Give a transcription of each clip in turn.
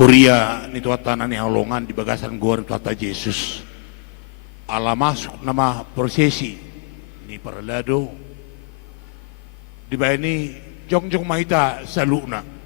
Huria ni tuatan ni halongan di bagasan gor tuata Yesus. Ala masuk nama prosesi ni parlado. Di ba ini jong mahita saluna.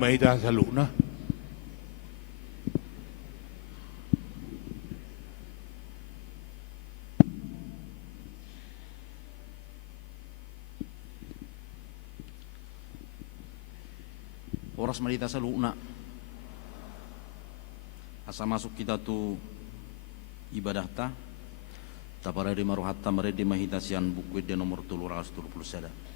Mahita sa luna. Oras malita sa luna. Asa masuk kita tu ibadah ta. Tapara di maruhatta maredi mahita sian buku de nomor 330.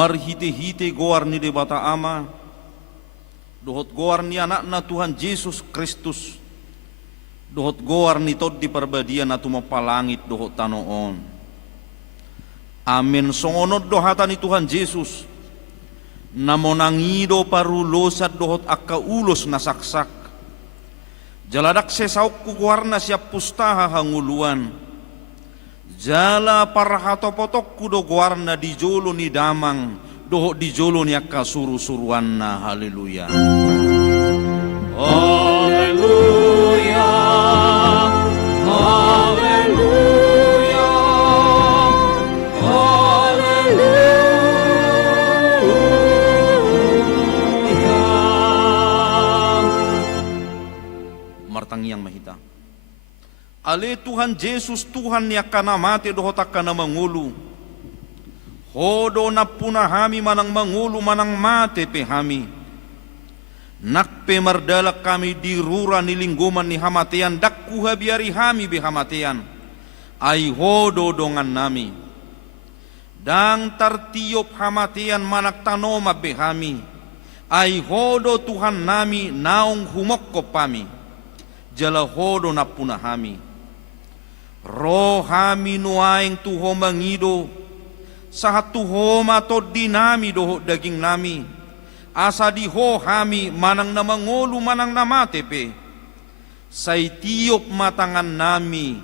Marhite-hite goar ni de bata ama, dohot goar ni anak na Tuhan Yesus Kristus, dohot goar ni tod di perbadian na tumapalangit dohot tanoon. Amin. Songonod dohata ni Tuhan Yesus, na monangido parulosad dohot akka ulos na saksak. Jaladak sesauk kukuar na siap pustaha hanguluan. Jala parhatopotok kudo guarna di jolo ni damang doho di jolo ni akka suru-suruan na. Haleluya. Haleluya. Haleluya. Haleluya. Martangiang mahita. Ale Tuhan Yesus Tuhan ni akan namate dohot akan mangulu. Hodo na punahami manang mangulu manang mate pehami. Nakpe mardalak kami di rura ni lingguman ni hamatean dakkuha biari hami behamatean. Ay hodo dongan nami. Dang tartiop hamatean manak tanoma behami. Ay hodo Tuhan nami naong humokko pami. Jala hodo na punahami. Rohami nuaing tuho mangido sahat tuho matod dinami doho daging nami asa diho hami manang na mangolu manang namate pe. Say tiop matangan nami,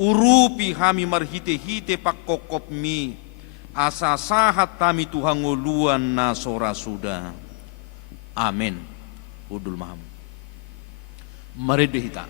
urupi hami marhite-hite pakkokop mi, asa sahat tami tuhanguluan na sora suda. Amin. Udul maham. Mari dihita.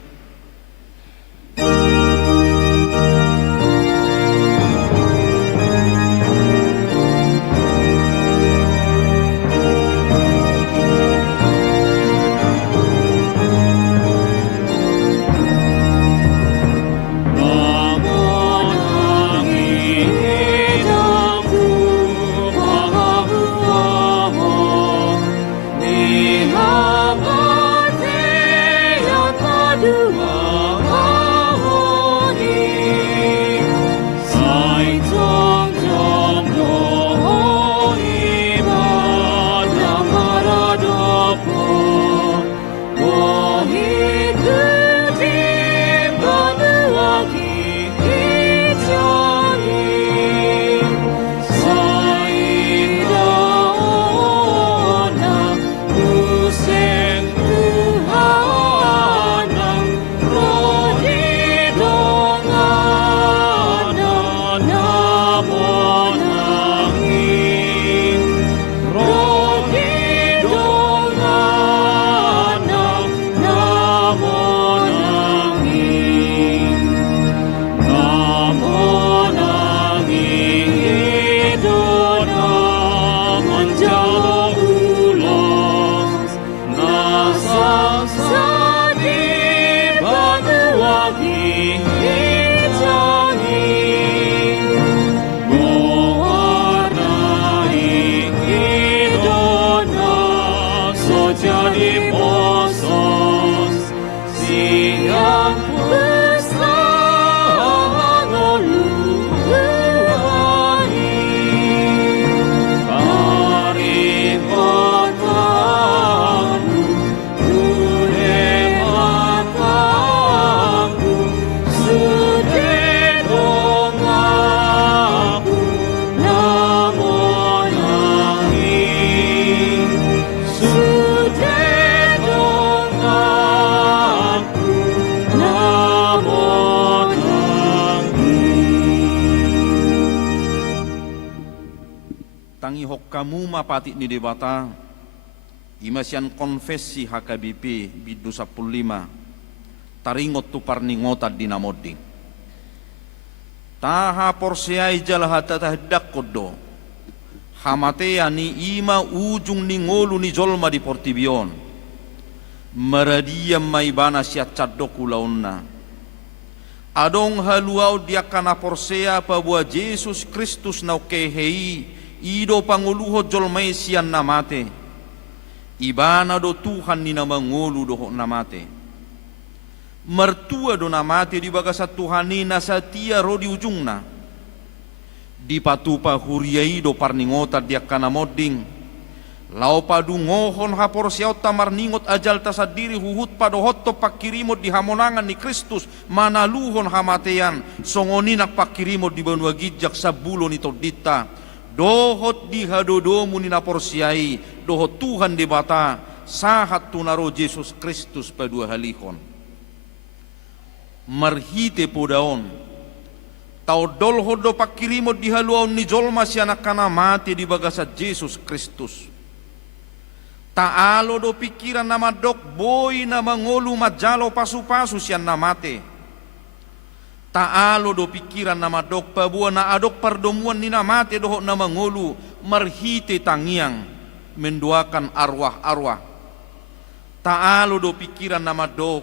Kamu mapati ni debata imasian konfesi HKBP bidu 15 taringot tu parningota dinamoding taha porsiai jalahata tahdak kodo hamatea ni ima ujung ni ngolu ni jolma di portibion meradia maibana siat caddoku launna adong haluau dia kana porsea pabua Yesus Kristus nau kehei ido panguluho jolmai sian namate ibana do Tuhan ni namangulu do namate mertua do namate di bagasa Tuhani nasatia ro di ujungna di patupa huriai do parningota dia kana moding lau padu ngohon hapor siau tamar ningot ajal tasadiri huhut pado hotto pakirimot di hamonangan ni Kristus manaluhon hamatean songoninak pakirimot di banua gijak sabulo ni todita dohot di hadodomu ni naporsiai dohot Tuhan di bata sahat tunaro Yesus Kristus padua halihon marhite podaon tau dolhot do pakirimot di haluaon ni jolma si anak kana mati di bagasat Yesus Kristus taalo do pikiran nama dok boy na mangolu majalo pasu-pasu sian namate taalo do pikiran nama dok pabua na adok pardomuan ni namate dohok na mangolu marhite tangiang mendoakan arwah-arwah taalo do pikiran nama dok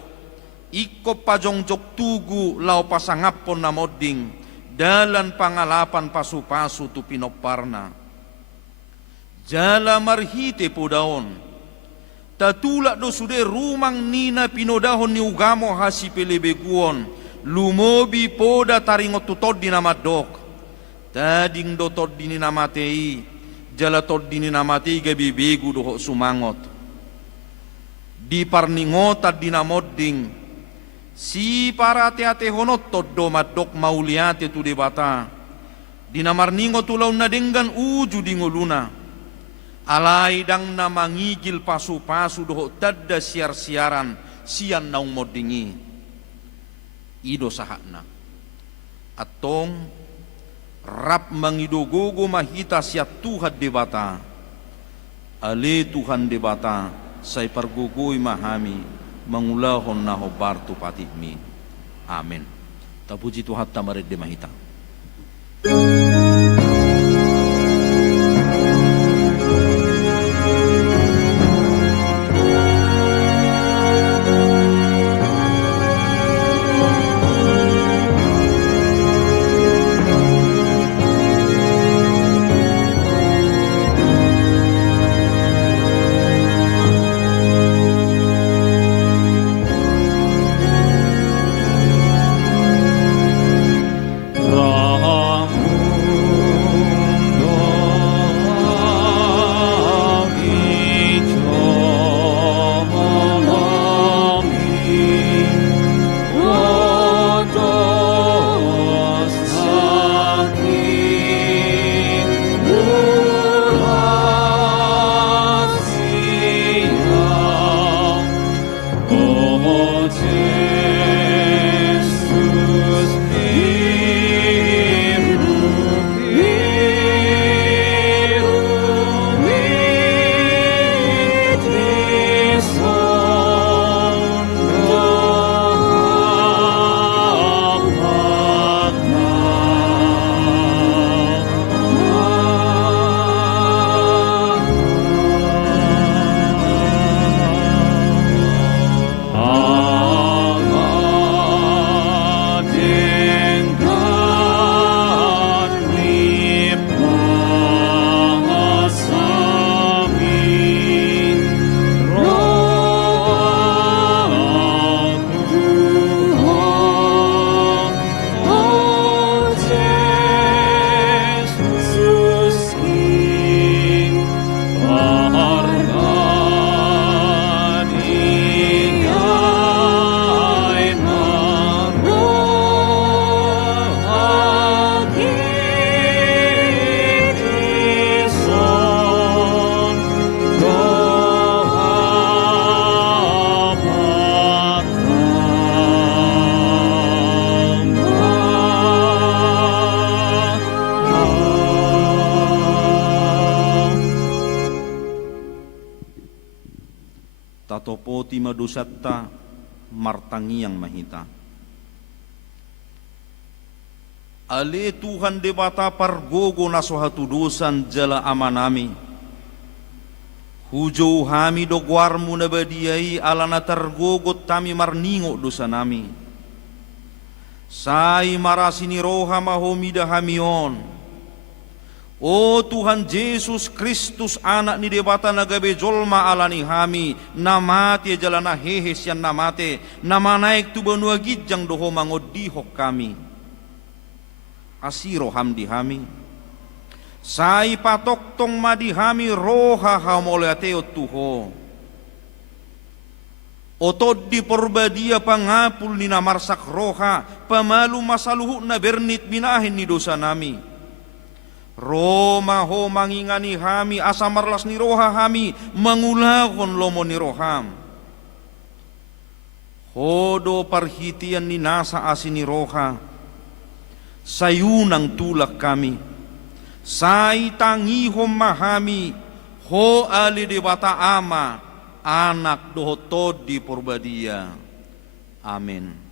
iko pajongjok tugu lau pasangapon na moding dalan pangalapan pasu-pasu tu pinoparna jala marhite podaon tatulak do sude rumang nina pinodahon ni ugamo hasi pelebeguon lumobi poda taringot tutod di nama dok tading do tod di namatei jala tod di namatei gabi begu dohok sumangot di parningota di namodding si para ate honot tod do madok mauliate tu de bata di namarningo tulaw na denggan uju di ngoluna Alai dang na mangigil pasu-pasu doho tadda siar-siaran sian naung modingi. Ido sahakna. Atong rap mangidogogo mahita siya Tuhan debata. Ale Tuhan debata say pargugoy mahami mangulahon na hobartu patihmi. Amen. Tapuji Tuhan tamarid de mahita. Tatopoti madusatta martangiang mahita. Ale Tuhan debata pargogo na sohatudusan jala amanami. Hujo hami dogwarmu na badiai ala na targogot tami marningo dosa nami. Sai marasini roha mahomida hamion. O Tuhan Yesus Kristus anak ni debata nagabe jolma alani hami namate jalana hehes yan namate namanaik tu banua gijang doho mangodihok kami asiro hamdi hami sai patok tong madi hami roha hamoleateo tuho otod di porbadia pangapul ni namarsak roha pamalu masaluhu na bernit binahin ni dosa nami. Roma ho mangingani hami asamarlas ni roha hami mangulakon lomo ni roham. Hodo parhitian ni nasa asin ni roha sayunang tulak kami. Say tangihom mahami ho ali debata ama anak dohotod di porbadia. Amin.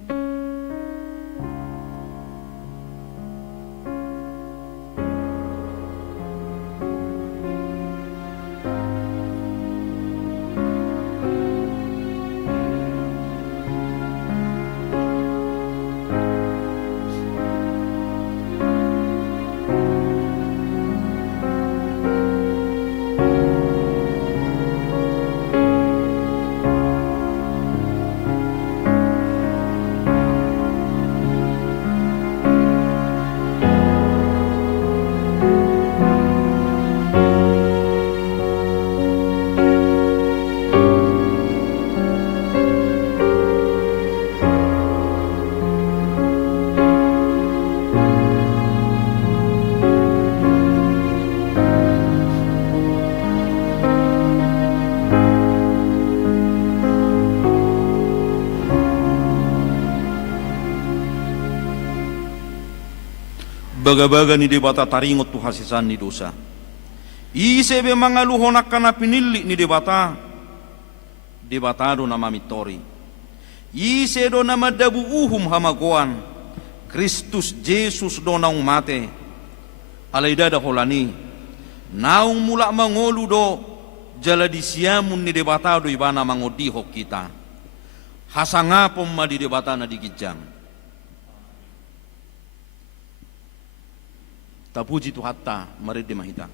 Baga-baga ni debata taringot tu hasisan ni dosa. Isebe mangaluhonak kana pinili ni debata. Debatado na mamitori. Ise do na madabu uhum hamagoan. Kristus Jesus do naung mate. Alaida da holani. Naung mula mangolu do jala disiamun ni debatado ibana mangodihok kita. Hasangapom ma di debata na digijang. Tapuji tu hatta marid di mahita.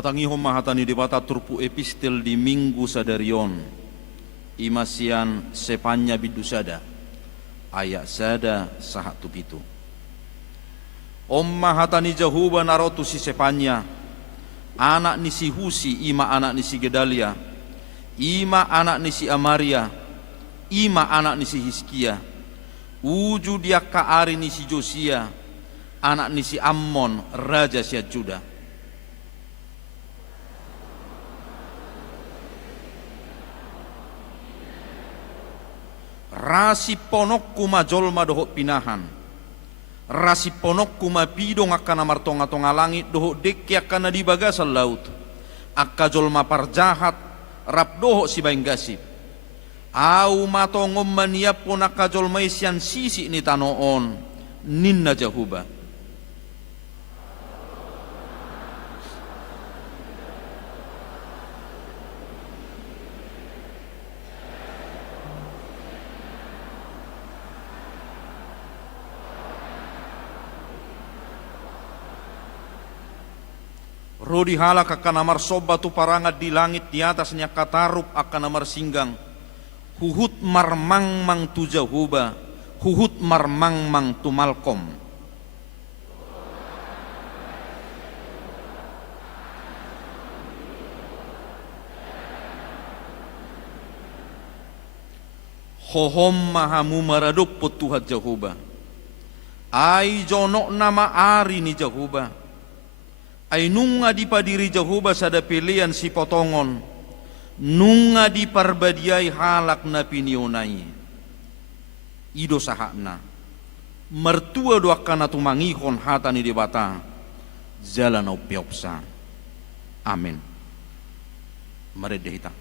Tatangihom mahatani debata turpu epistel di minggu sadarion. Imasian sepanya bidusada. Ayak sada sahat tupitu. Om mahatani jahuba narotu si sepanya. Anak ni si Husi, ima anak ni si Gedalia. Ima anak ni si Amaria. Ima anak ni si Hiskia. Uju dia kaari ni si Josia. Anak ni si Ammon, raja si Juda. Rasi ponokku majolma dohok pinahan. Rasi ponokku mapidong akana martonga-tonga langit dohok deki akana di bagasan laut. Akka jolma parjahat rap dohok si baing gasip. Au matongom maniapon akka jolma isian sisi ni tanoon ninna jahuba. Roh dihalak akan amar soba tu parangat di langit di atasnya katarup akan amar singgang. Huhut marmang mang tu Jehovah, huhut marmang mang tu Malkom. Hohom mahamu maraduk po Tuhan Jehovah. Ay jonok nama ari ni Jehovah. Ay nunga di padiri Jehovah sada pilihan si potongon. Nunga di parbadiay halak na pinionay. Ido sahakna. Mertua doakan atu mangihon hata ni debata. Jalan au piopsa. Amin. Mari dehita.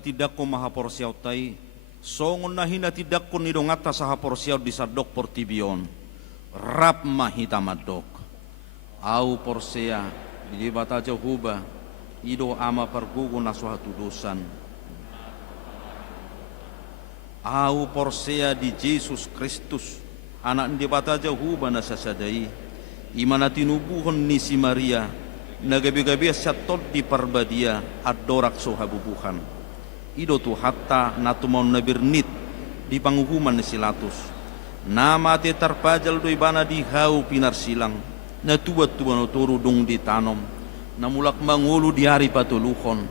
Tidak ko mahaporsiaw tay songon na hina tidak ko nidongata sa haporsiaw di sadok portibion rap mahita madok au porsea di bata Jehovah ido ama pergugo na suatu dosan au porsea di Yesus Kristus anak di bata Jehovah na sasadai imana tinubuhon ni si Maria nagabi-gabi syatod di parbadia adorak so habubuhan ido tu hatta natumon nabirnit di panghukuman ni silatus nama te tarpajal do ibana di hau pinar silang na tubat tuban turu dung di tanom na mulak mangulu di hari patuluhon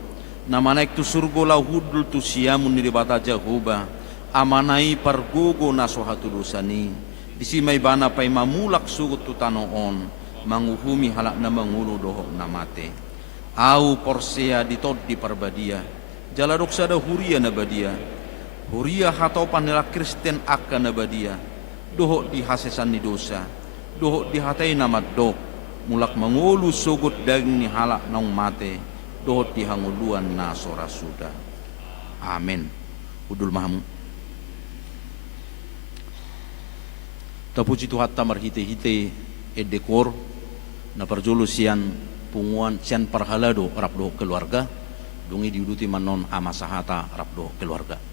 na manaik tu surgo lahudul tu siamun ni bata Jehovah amanai pargogo na sohatu dosani disimay bana pay mamulak sugut tu tanoon manguhumi halak na mangulu dohok na mate au porsea di tod di parbadia jaladok sada huria na badia huria hatau panela Kristen akan na badia dohok di hasesan ni dosa dohok di hatai nama dok mulak mangulu sugut daging ni halak naung mate dohok di hanguluan na sora suda amin udul mahamu tapuji tu hatta marhite-hite edekor na parjulu sian punguan sian parhalado rapdo keluarga dungi diuduti manon ama sahata rapdo keluarga.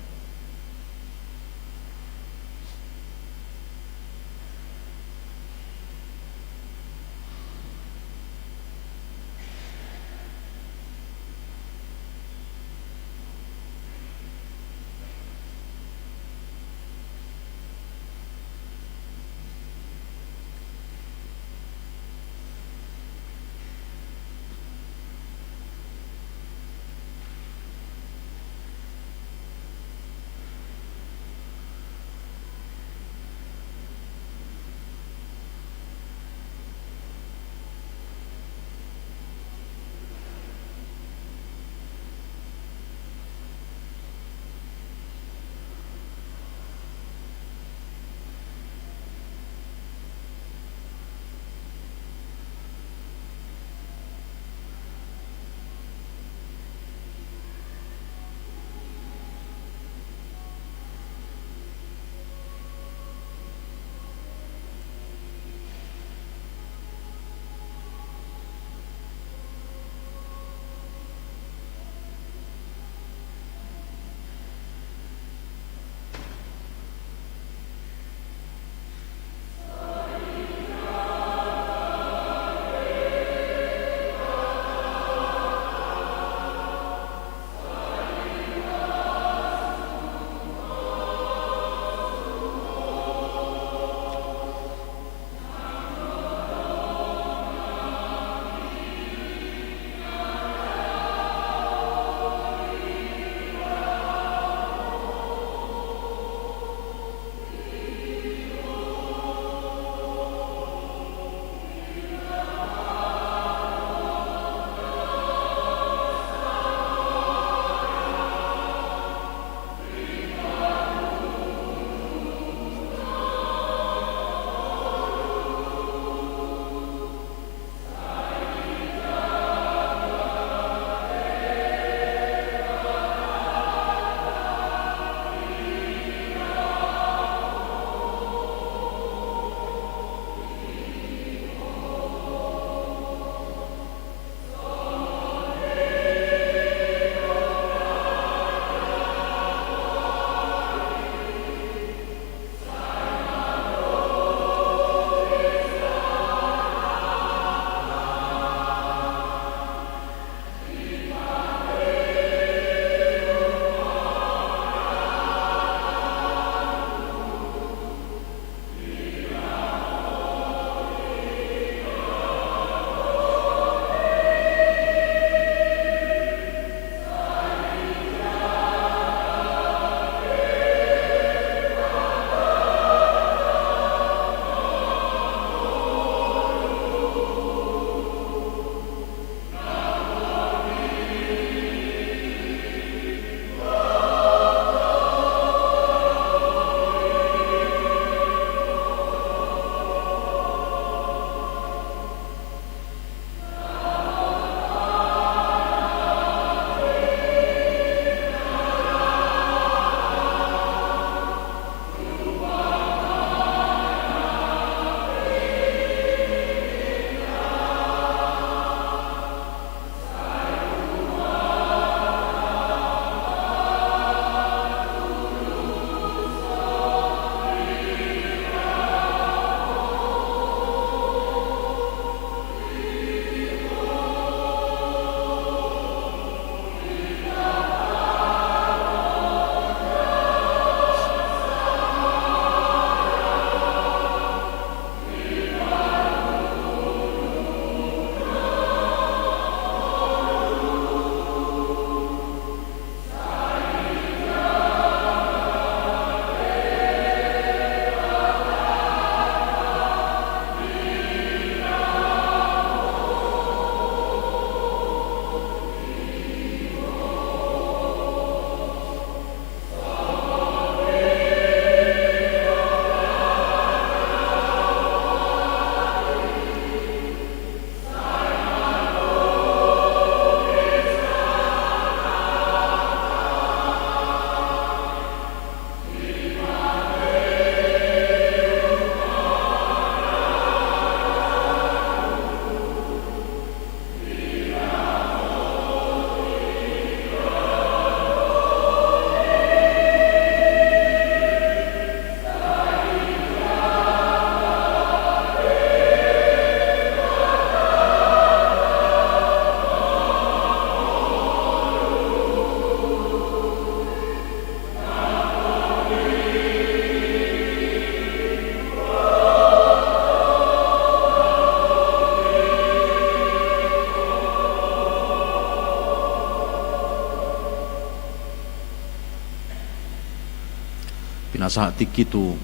nasa tikitu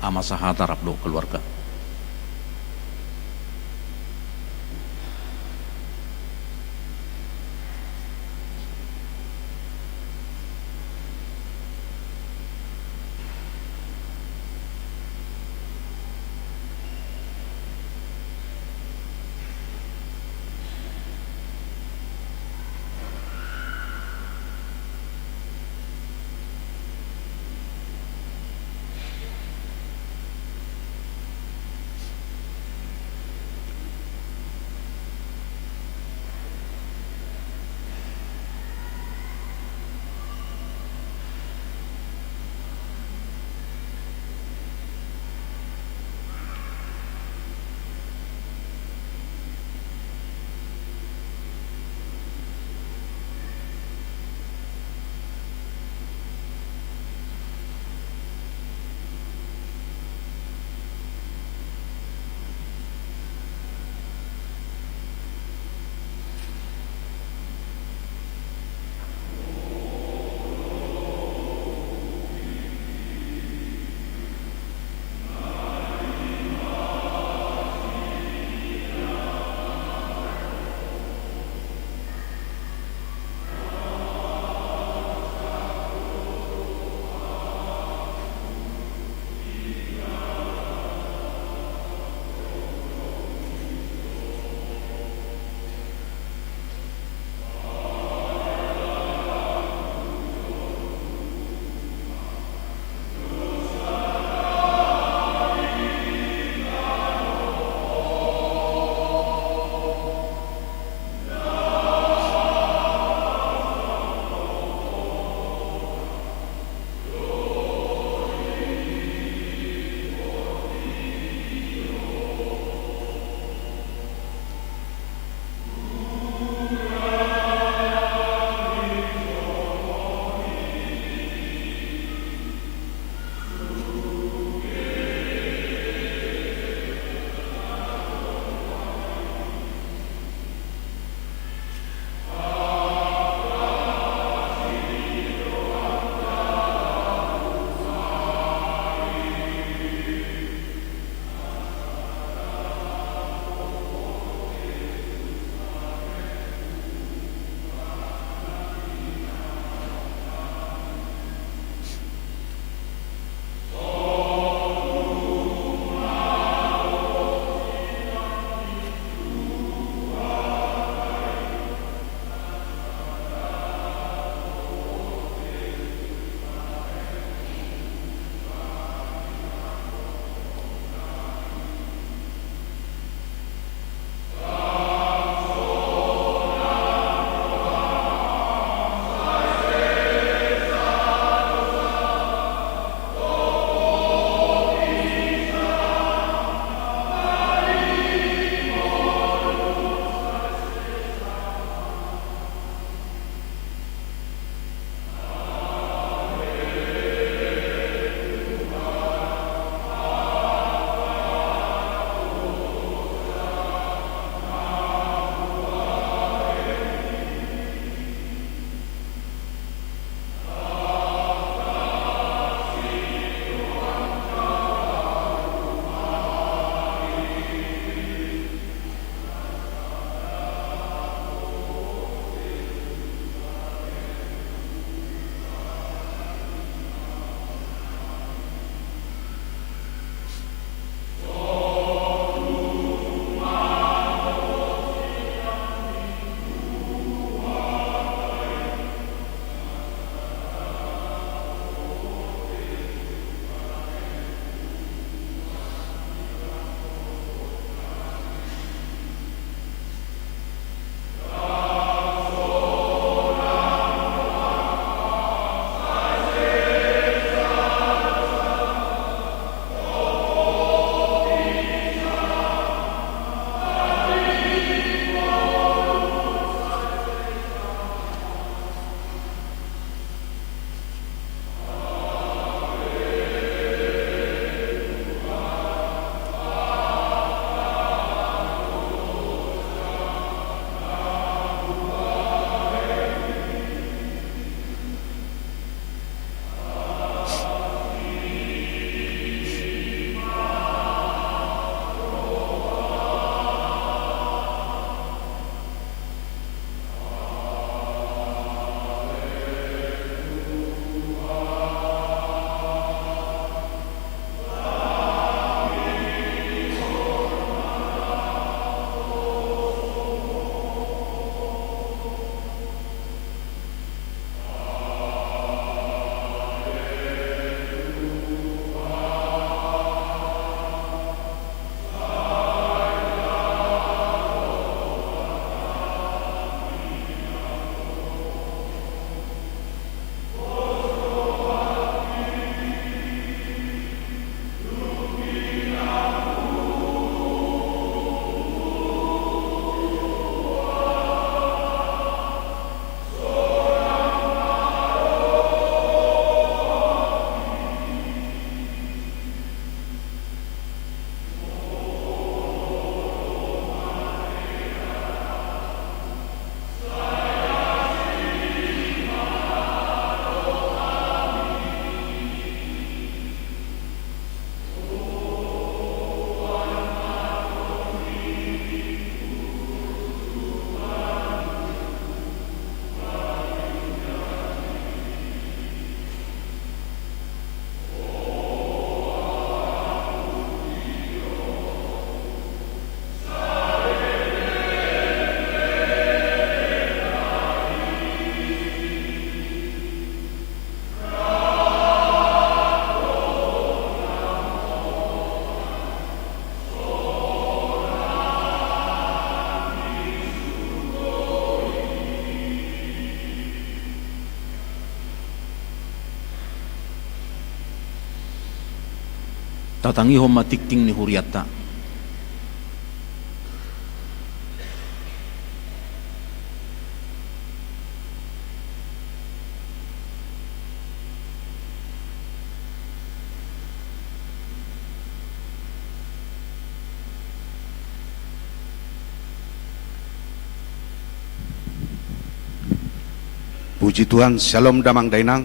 ama sahatarap do keluarga. Tatangihon matikting ni huriata. Puji Tuhan, Shalom Damang Dainang.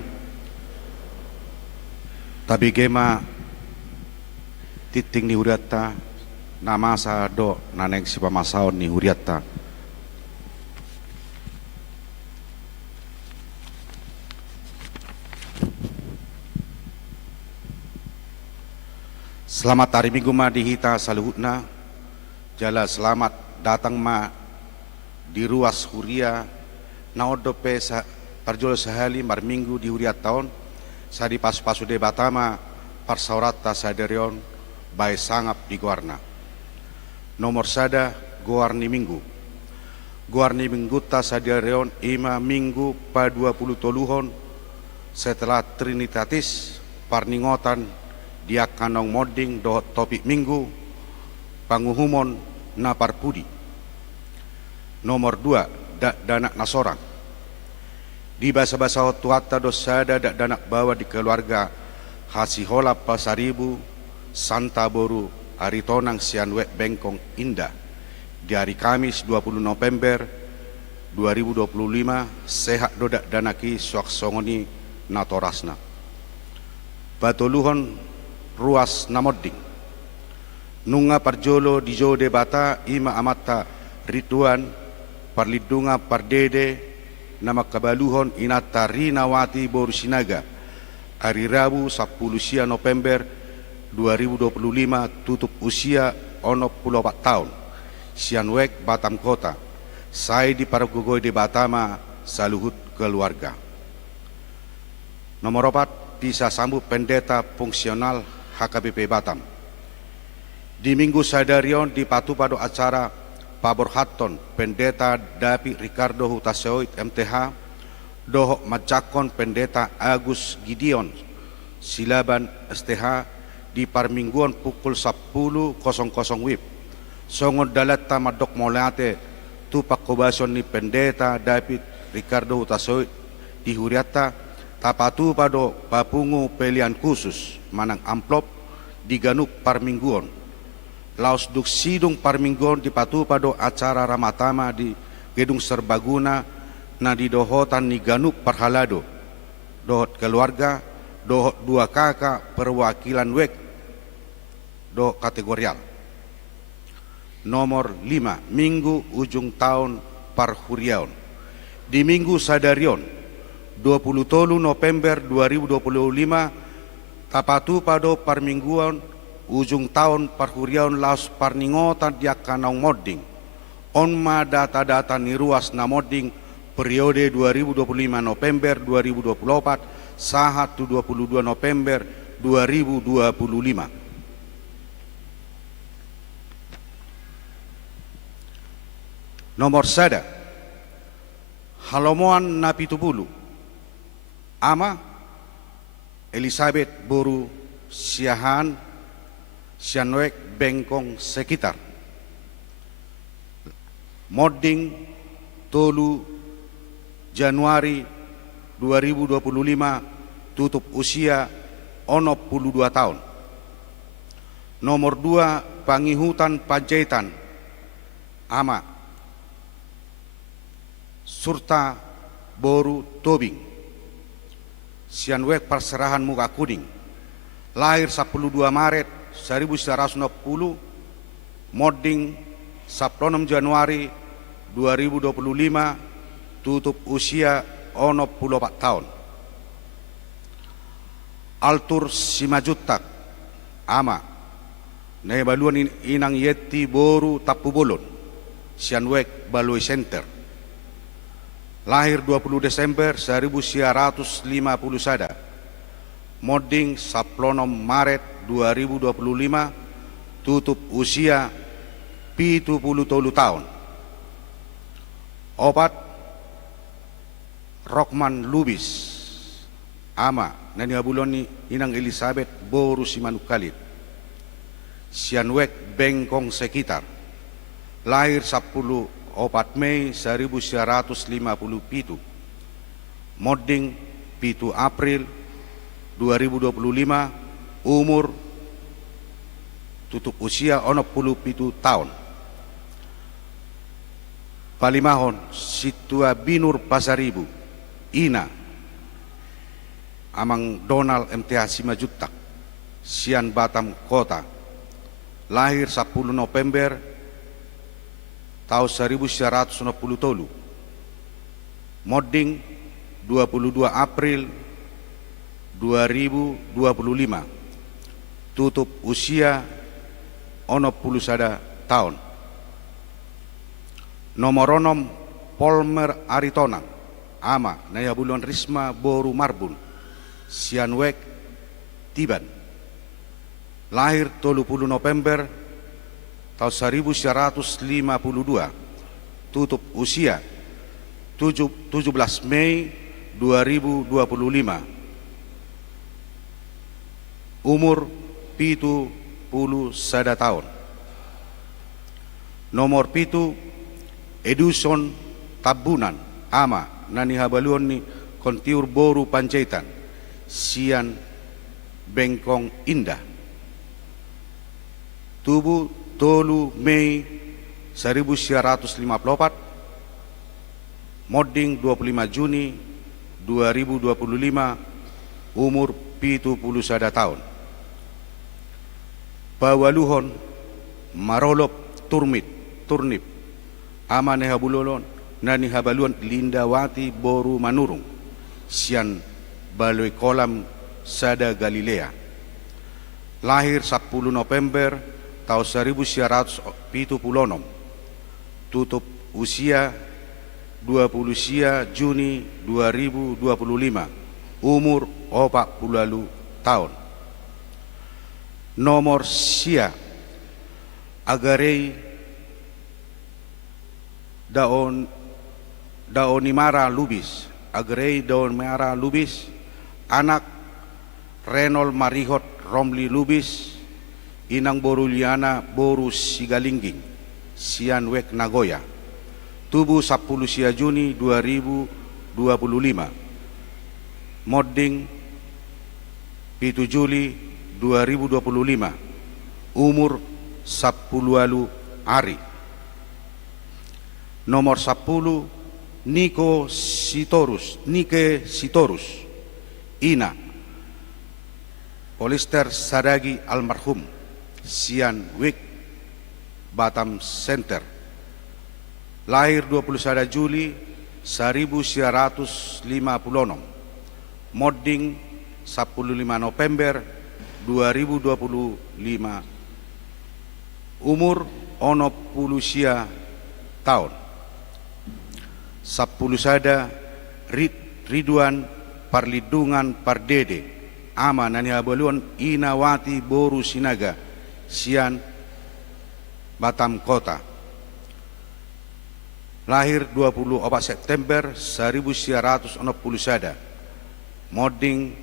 Tabi gema titing ni huriata nama sa do naneng si pamasaon ni huriata. Selamat hari Minggu ma dihita saluhutna. Jala selamat datang ma di ruas huria naodope sa parjol sehali mar minggu di huriat tahun sa di pasu-pasu de batama parsaurata saderion bay sangap di guarna. Nomor sada guarni minggu. Guarni minggu ta saderion ima minggu pa 20 toluhon setelah Trinitatis parningotan dia kanong moding do topik minggu panguhumon na parpudi. Nomor 2 danak nasorang. Di basa-basa tuata dosada dak danak bawa di keluarga Hasihola Pasaribu Santa Boru Aritonang Sianwek Bengkong Indah di hari Kamis 20 November 2025 sehat dodak danaki suak songoni natorasna batoluhon ruas namoding nunga parjolo di jode bata ima amata rituan parlidunga pardede nama kabaluhon inata Rinawati Borusinaga hari Rabu 10 November 2025 tutup usia 64 tahun Sianwek Batam Kota saya di Paragugoi de Batama saluhut keluarga. Nomor 4 bisa sambut pendeta fungsional HKBP Batam di minggu sadarion di patu pado acara Pabor Hatton, pendeta David Ricardo Hutaseoid MTH, dohok majakon pendeta Agus Gideon Silaban STH di parmingguan pukul 10.00 WIB. Songon dalata madok molate tupak kobason ni pendeta David Ricardo Hutaseoid di huriata tapatu pado papungu pelian khusus manang amplop di ganuk parmingguan. Laos duk sidung parminggon di patu pado acara ramatama di gedung serbaguna na di dohotan ni ganuk parhalado dohot keluarga dohot 2 kakak perwakilan wek dohot kategorial. Nomor 5 minggu ujung tahun parhuriaon di minggu sadarion 23 November 2025 tapatu pado parmingguan ujung tahun parhuriaun laos parningotan dia kanong moding onma data-data ni ruas na moding periode 2025 November 2024 sahat 22 November 2025. Nomor sada halomoan na pitupulu ama Elizabeth Boru Siahan Sianwek Bengkong sekitar moding tolu Januari 2025 tutup usia 62 tahun. Nomor 2 Pangihutan Panjaitan ama Surta Boru Tobing Sianwek Perserahan Muka Kuning lahir 12 Maret 1960 moding 16 Januari 2025 tutup usia 64 tahun. Altur Simajutak ama nebaluan inang yeti Boru Tapubolon Sianwek Baloi Center lahir 20 Desember 1950 sada moding 16 Maret 2025 tutup usia 70 tahun. Obat Rokman Lubis ama nani abuloni inang Elizabeth Boru Simanukalit Sianwek Bengkong sekitar. Lahir 10 Mei 1957. Modding 7 April 2025. Umur tutup usia 67 tahun. Palimahon Situa Binur Pasaribu Ina Amang Donald MTH Simajutak Sian Batam Kota. Lahir 10 November tahun 1990. Modding 22 April 2025. Tutup usia 61 tahun. Nomoronom Polmer Aritonang Ama Nayabuluan Risma Boru Marbun Sianwek Tiban. Lahir 30 November tahun 1952. Tutup usia 17 Mei 2025. Umur 71 tahun. Nomor 7 Edison Tabunan Ama Nani Habaluon ni Kontiur Boru Pancaitan Sian Bengkong Indah. Tubuh Tolu Mei 1954. Modding 25 Juni 2025. Umur 71 tahun. Bawaluhon Marolop Turnip Ama Nehabulolon Nani Habaluan Lindawati Boru Manurung Sian Baloi Kolam Sada Galilea. Lahir 10 November tahun 1976. Tutup usia 20 Juni 2025. Umur 40 tahun. Nomor sia Agarei Daonimara Lubis. Agarei Daonimara Lubis. Anak Renol Marihot Romli Lubis. Inang Boruliana Boru Sigalingging Sianwek Nagoya. Tubuh 10 Juni 2025. Modding 7 Juli 2025. Umur 10 hari. Nomor 10 Nike Sitorus Ina Polister Sadagi almarhum Sian Wik Batam Center. Lahir 21 Juli 1956. Modding 15 November 2025. Umur 60 tahun. 10 sada Ridwan Parlidungan Pardede Ama Nani Habaluan Inawati Boru Sinaga Sian Batam Kota. Lahir 24 September 1960 sada. Modding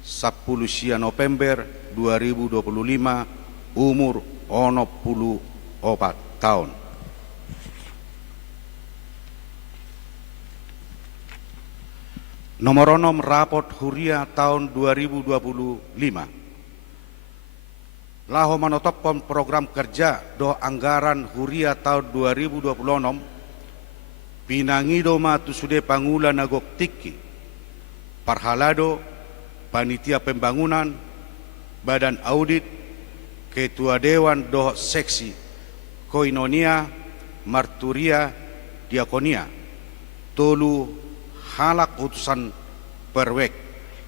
10 November 2025. Umur 64 tahun. Nomoronom raport Huria tahun 2025. Laho manotopon program kerja do anggaran Huria tahun 2026 pinangido matusude pangula nagok tiki parhalado panitia pembangunan badan audit ketua dewan do seksi koinonia marturia diakonia tolu halak utusan perwek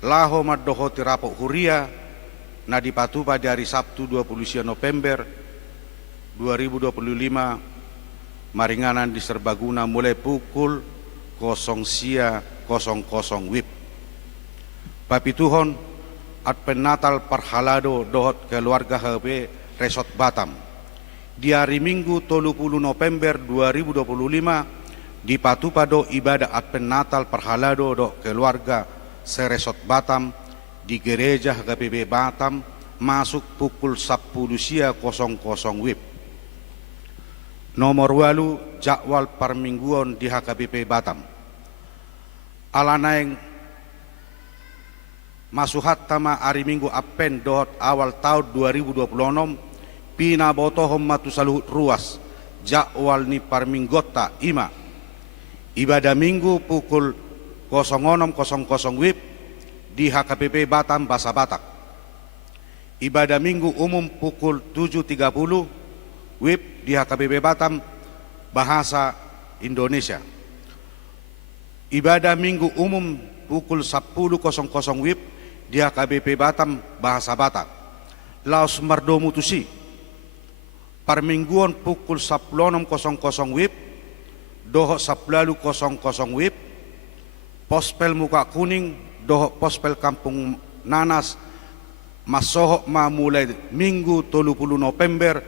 laho madoho tirapok Huria na dipatupa dari Sabtu 20 November 2025 maringanan di Serbaguna mulai pukul 00.00 WIB. Papituhon Advent Natal Parhalado dohot keluarga HB Resort Batam. Di hari Minggu 30 November 2025 di Patupado ibadah Advent Natal Parhalado do keluarga Seresot Batam di Gereja HKBP Batam masuk pukul 10.00 WIB. Nomor 8 jadwal permingguan di HKBP Batam. Alanaeng masuhat tama hari Minggu apen dot awal tahun 2026 pina botohom matu saluhut ruas jadwal ni parminggota ima ibadah minggu pukul 06.00 WIB di HKBP Batam Bahasa Batak. Ibadah minggu umum pukul 7.30 WIB di HKBP Batam Bahasa Indonesia. Ibadah minggu umum pukul 10.00 WIB di HKBP Batam Bahasa Batak. Laos Mardomu Tusi. Permingguan pukul 16.00 WIB dohok 11.00 WIB. Pospel Muka Kuning dohok pospel Kampung Nanas masohok mulai Minggu 30 November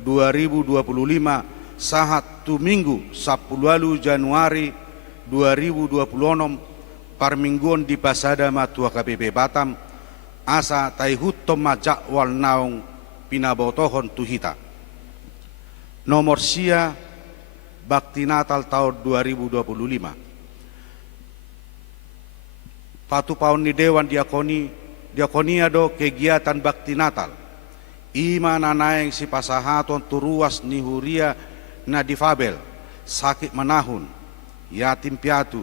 2025 sahat tu Minggu 10 Januari 2026 parmingguan di Pasada Matua KBP Batam asa taihuttom majakwal naong pinabotohon tuhita. Nomor sia Bakti Natal tahun 2025. Patu paun ni Dewan Diakonia do kegiatan Bakti Natal. Ima nanaeng si pasahaton turuas ni huria na difabel, sakit manahun, yatim piatu,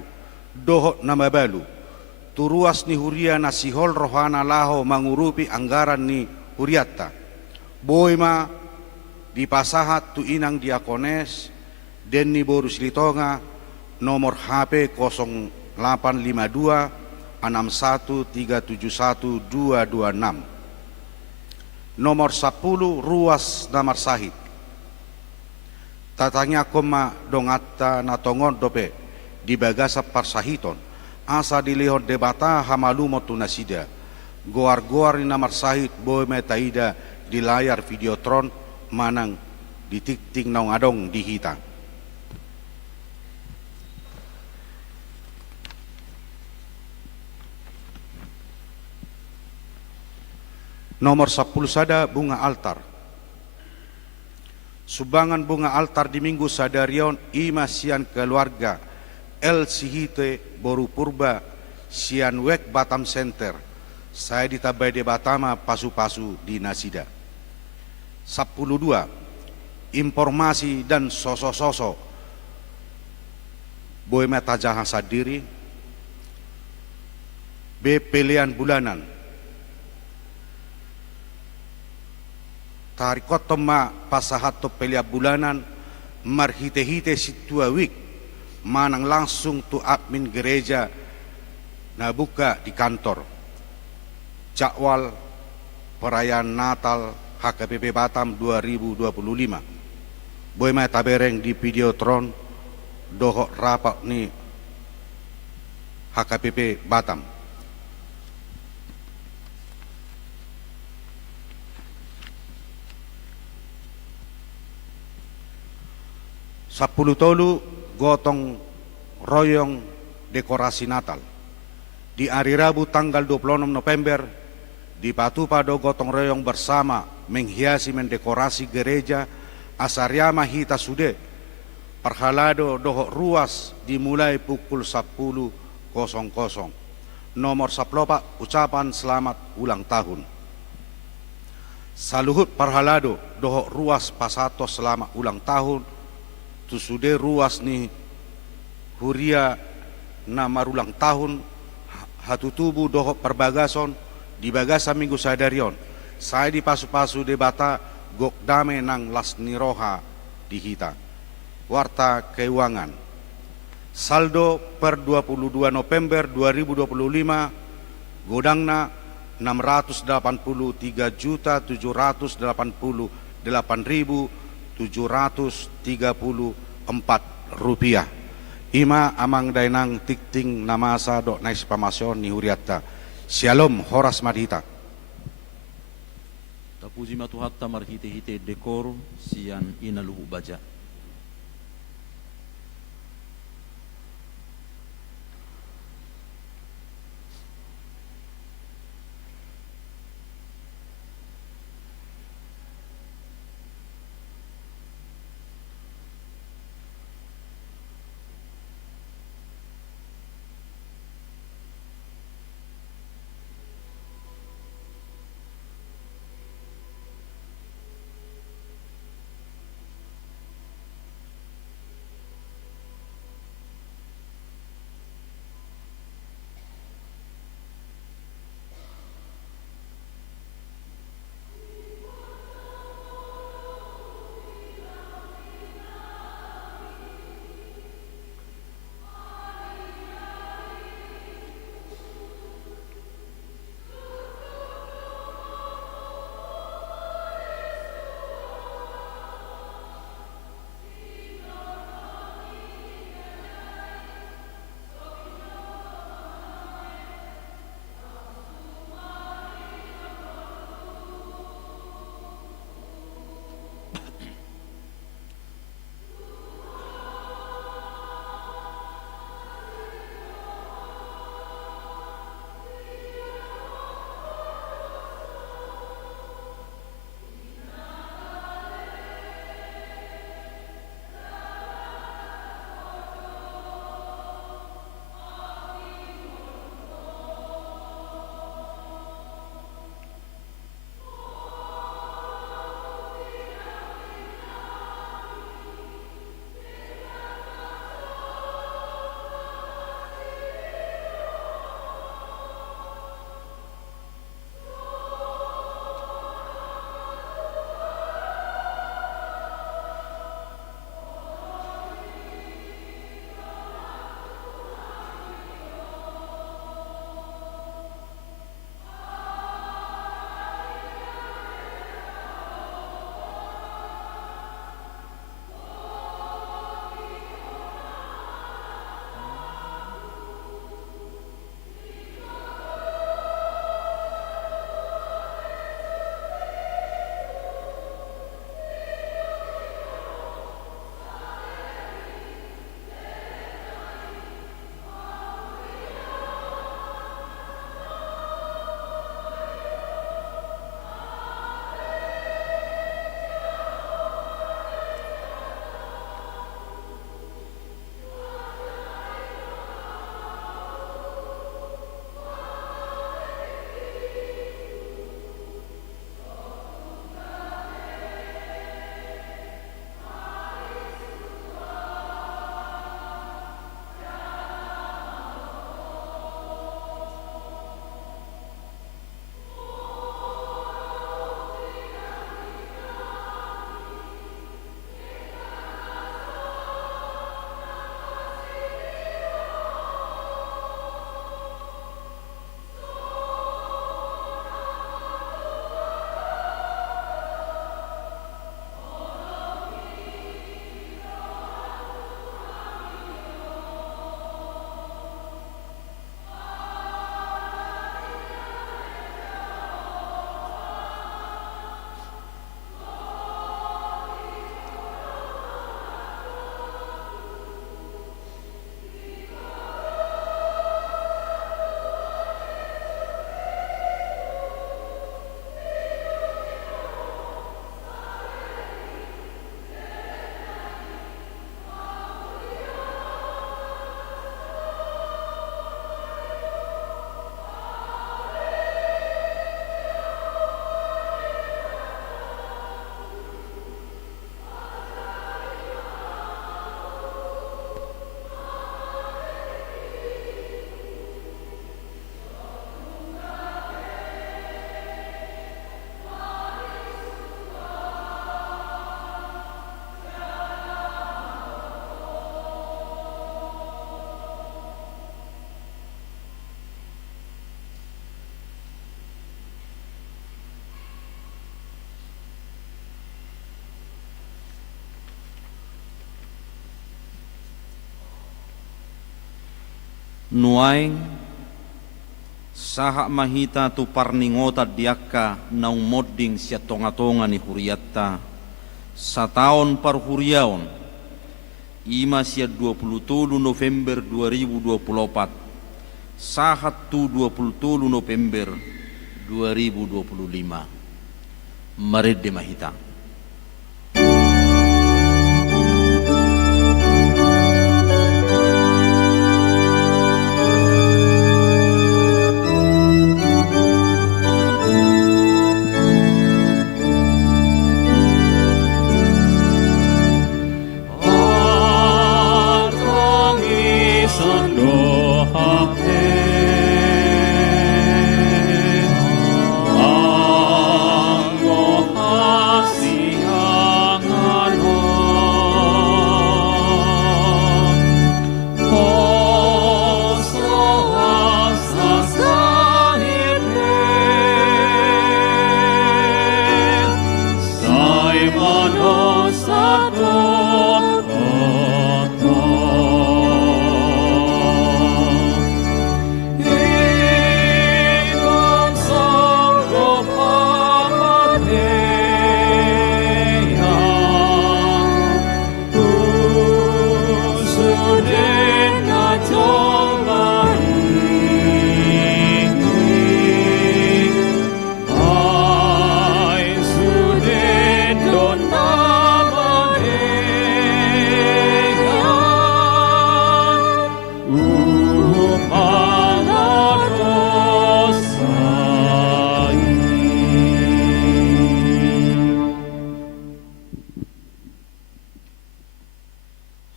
dohok na mabalu. Turuas ni huria na sihol rohana laho mangurupi anggaran ni huriatta. Boima di pasahat tu inang diakones den ni Borus Litonga nomor HP 0852 61371226. Nomor 10 ruas Damar Sahid. Tatanya koma dongatta natongon dope di bagasa parsahiton asa dilihon debata hamalumo tunasida goar-goar ni Namar Sahid boy metaida di layar videotron manang ditikting naung adong dihita. Nomor 10 sada bunga altar. Sumbangan bunga altar di Minggu Sadarion ima sian keluarga El Sihite Boru Purba sian Wek Batam Center. Saya ditabai de Batama pasu-pasu di Nasida. 12 informasi dan sosok-sosok boy meta jaha sadiri. B pilihan bulanan. Tarikotoma pasahato pelia bulanan marhite-hite situa wik manang langsung tu admin gereja na buka di kantor. Jadwal perayaan Natal HKBP Batam 2025. Boy mai tabereng di Videotron dohok rapat ni HKBP Batam. Sapuluh tolu gotong royong dekorasi Natal. Di hari Rabu tanggal 26 November di Patupado gotong royong bersama menghiasi mendekorasi gereja Asariama Hita Sude. Perhalado dohok ruas dimulai pukul 10.00. Nomor 10 ucapan selamat ulang tahun. Saluhut perhalado dohok ruas pasato selamat ulang tahun. Tusude ruas ni huria na marulang tahun hatutubu dohok perbagason di bagasa Minggu Sadarion. Saya di pasu-pasu debata gok dame nang las niroha di hita. Warta keuangan. Saldo per 22 November 2025 godangna 683.738.734 rupiah. Ima amang dainang tikting namasa dok nais pamasion ni huriatta. Shalom Horas Madhita. Tapuji matuhatta marhite-hite dekor sian inaluhu baja. nuaing saha mahita tu parningota diaka naung modding sia tonga-tonga ni huriatta sataon par huriaon ima sia 27 November 2024 sahat tu 27 November 2025 Maridde mahita.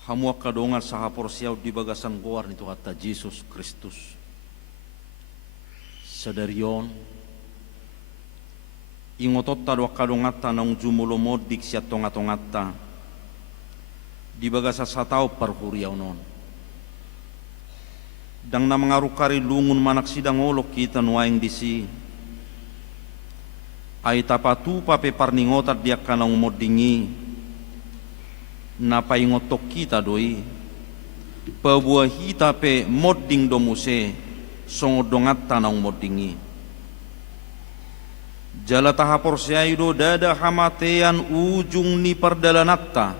Hamua kadongan saha porsiau di bagasan goar itu kata Yesus Kristus. Sadarion ingototta do kadongata naung jumulo modik sia tonga-tongata di bagasa satau parhuriau non. Dang na mangarukari lungun manak sidang olok kita nuaing disi. Ai tapatu pape parningotat dia kanaung modingi. Napa ingotok kita doi pabuah hita pe modding domuse songodongat tanang moddingi jala taha porsiaido dada hamatean ujung ni pardalanatta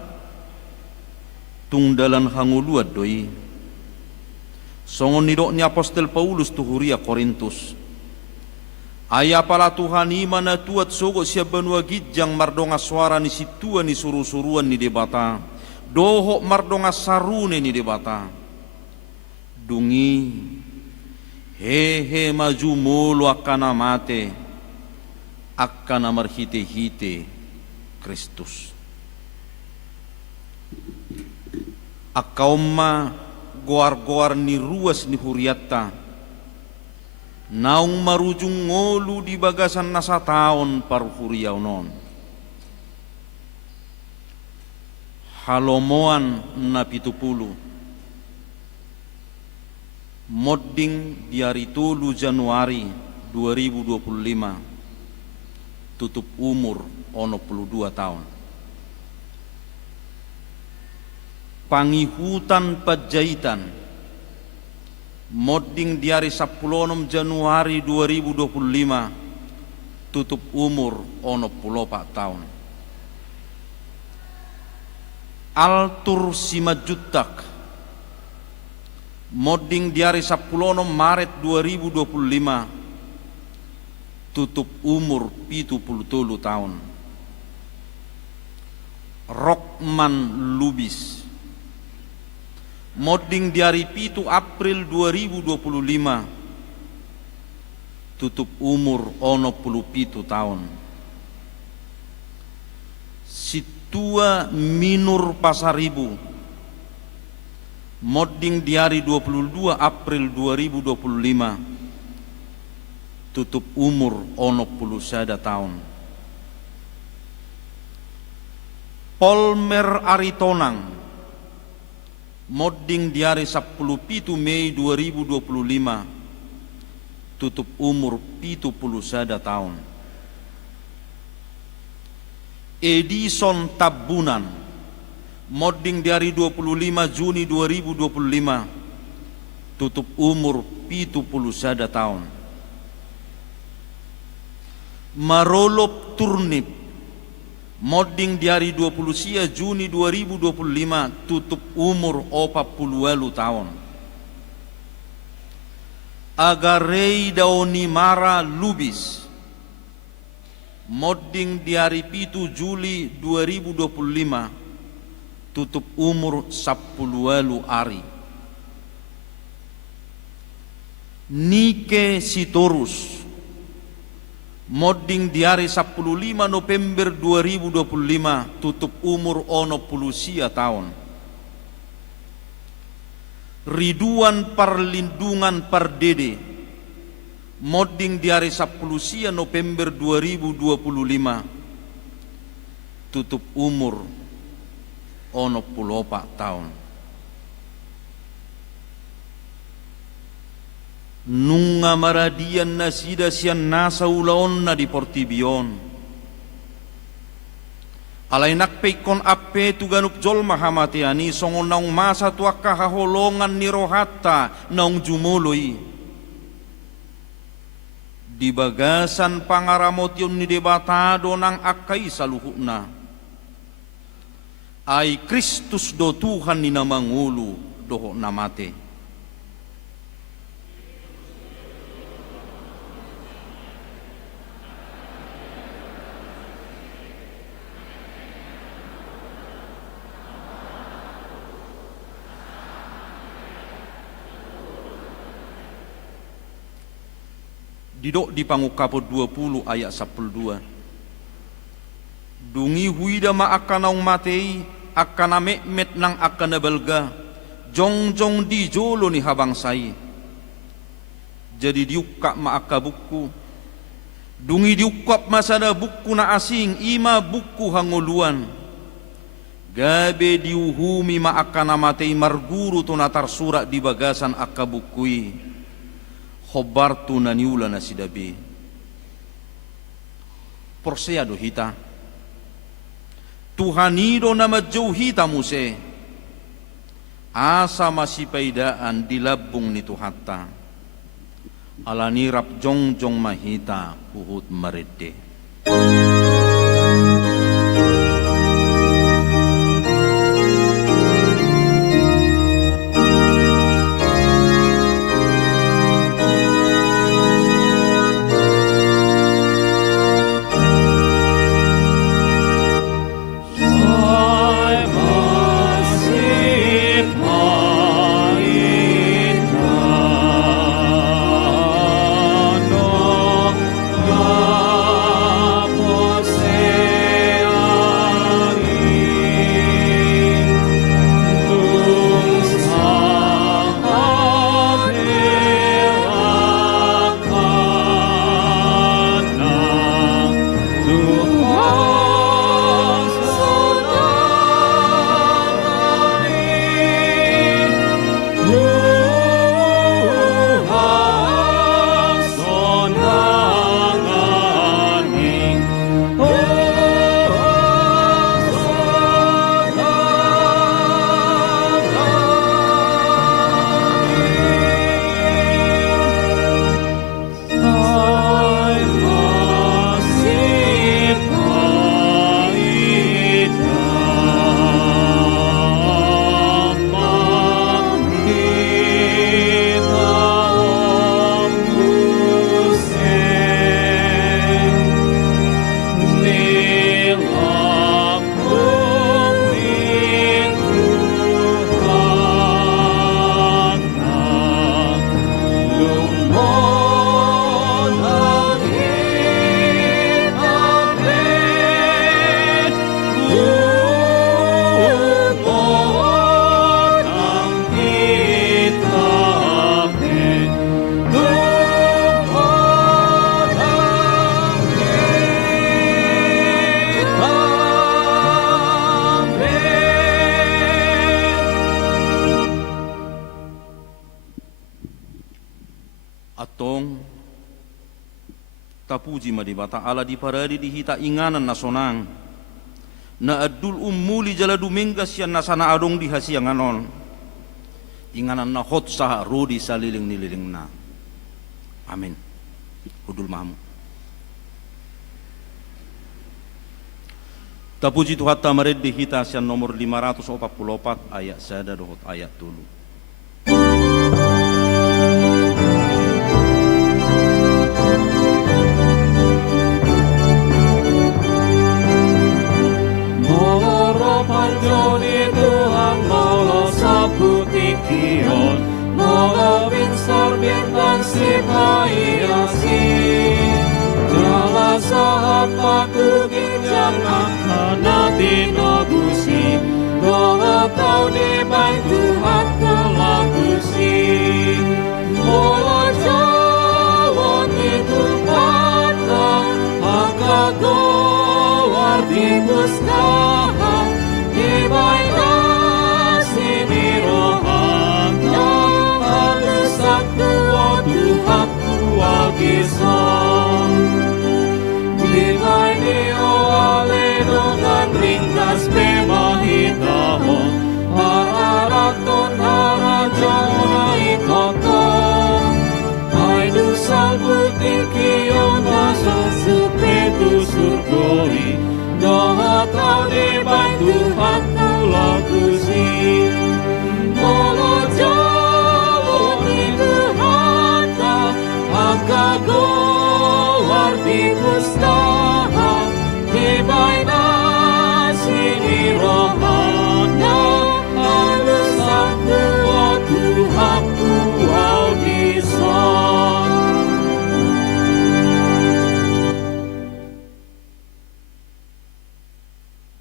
tungdalan hanguluat doi songon nidok ni apostel Paulus tuhuria Korintus aya pala Tuhan imana tuat sogo siya banua gijang mardonga suara ni situa ni suru-suruan ni debata doho mardonga sarune ni debata dungi hehe maju mulu akana mate akana marhite-hite Kristus akauma goar-goar ni ruas ni huriatta naung marujung ngolu di bagasan nasa taon parhuriau non halomoan na 70 modding di hari 7 Januari 2025 tutup umur 62 tahun pangihutan Pajaitan modding di hari 10 Januari 2025 tutup umur 64 tahun Altur Simajutak modding di hari 10 Maret 2025 tutup umur 77 tahun Rokman Lubis modding di hari 7 April 2025 tutup umur 97 tahun Situa Minur Pasaribu modding di hari 22 April 2025 tutup umur 91 tahun Polmer Aritonang modding di hari 10 Mei 2025 tutup umur 71 tahun Edison Tabunan modding di hari 25 Juni 2025 tutup umur 71 tahun. Marolop Turnip, modding di hari 20 Juni 2025, tutup umur 48 tahun. Agarei Daonimara Lubis, modding di hari 7 Juli 2025, tutup umur 10 hari. Nike Sitorus, modding di hari 15 November 2025, tutup umur 60 tahun. Riduan Perlindungan Pardede, modding di hari 10 November 2025, tutup umur 64 tahun. Nunga maradian na sida siyan nasa ulaon na di Portibion. Alay nakpay kon ape tuganuk jol mahamatiani songon naong masa tuak kahaholongan ni rohata naong jumuloy. Di bagasan pangaramot yun ni debatado ng akay sa luhuna. Ay Kristus do Tuhan ni namangulo doho namate. Didok di pangukapod 20 ayat 12. Dungi huida ma akanaong matei, akana mekmet nang akana belga, jong di jolo ni habang say. Jadi diukak ma akabuku, dungi diukap masada buku na asing, ima buku hanguluan. Gabe diuhumi ma akana matei marguru tunatar surat di bagasan akabukui. Khobartu na niula na sidabi. Porseado hita. Tuhanido na madjo hita muse. Asa masipaidaan dilabung ni Tuhata. Alanirap jong mahita uhut marede. Atong tapuji madibata ala di paradi di hita inganan na sonang na adul umuli jala dumenggas yan nasana adong di hasianganon inganan na hot sa rudi sa liling-nililing na. Amin. Hudul mahamu. Tapuji Tuhan tamared di hita siya nomor 544 ayat sada dohot ayat dulu.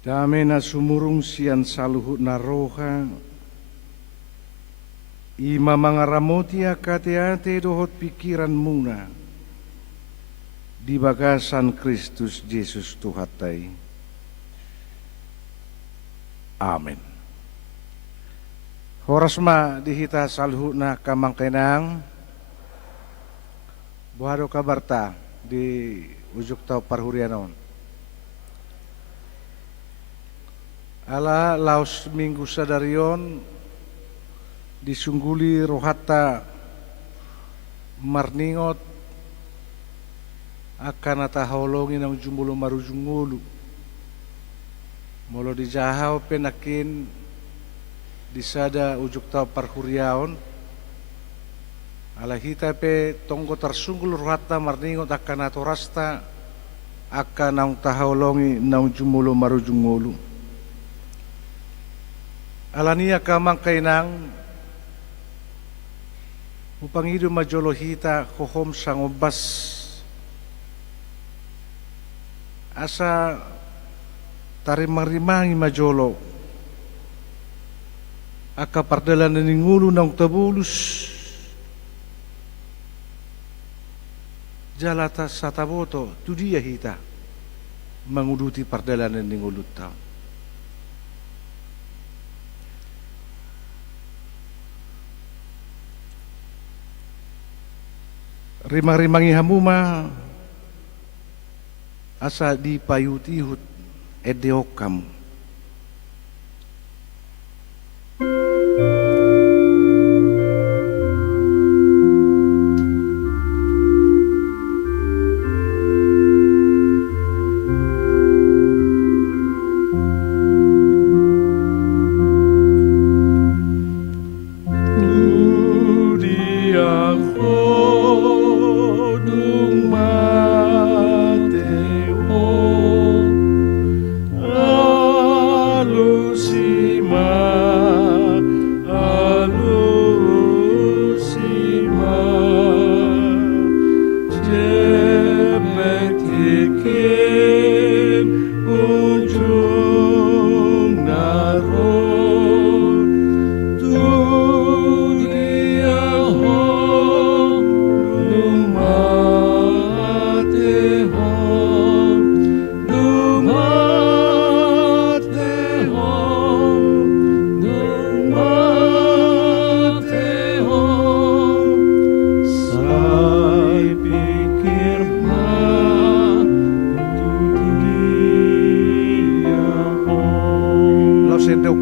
Dame na sumurung siyan saluhut na roha, ima mga ramoti akate-ate dohot pikiran muna, di bagasan Kristus Yesus Tuhatay. Amin. Horas ma dihita saluhut na kamangkainang, buhado kabarta di ujuk tau parhurianon. Ala laos minggu sadarion disungguli rohata marningot akan ataholongin ang jumulo marujungulu molo dijahaw penakin disada ujuk tau parhuriaon ala hita pe tonggo tersunggul rohata marningot akan atorasta akan ang taholongi nang jumulo marujungulu. Alania kamang kainang upangido majolohita kohom sangobas asa tarimarimangi majolo aka pardalan ningulo ng tabulus jalata sa taboto tudiya hita manguduti pardalan ningulo tao. Rimang-rimangi hamuma asa di payutihut edeokam.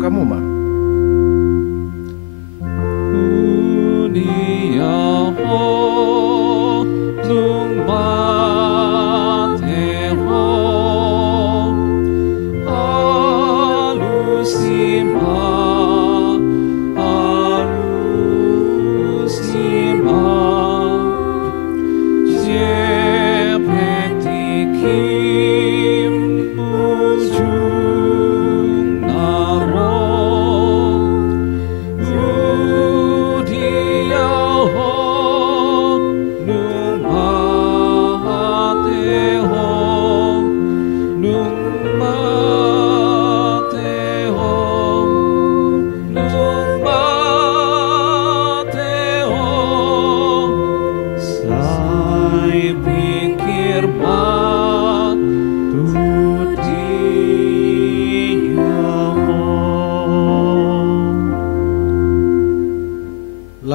kamu mah.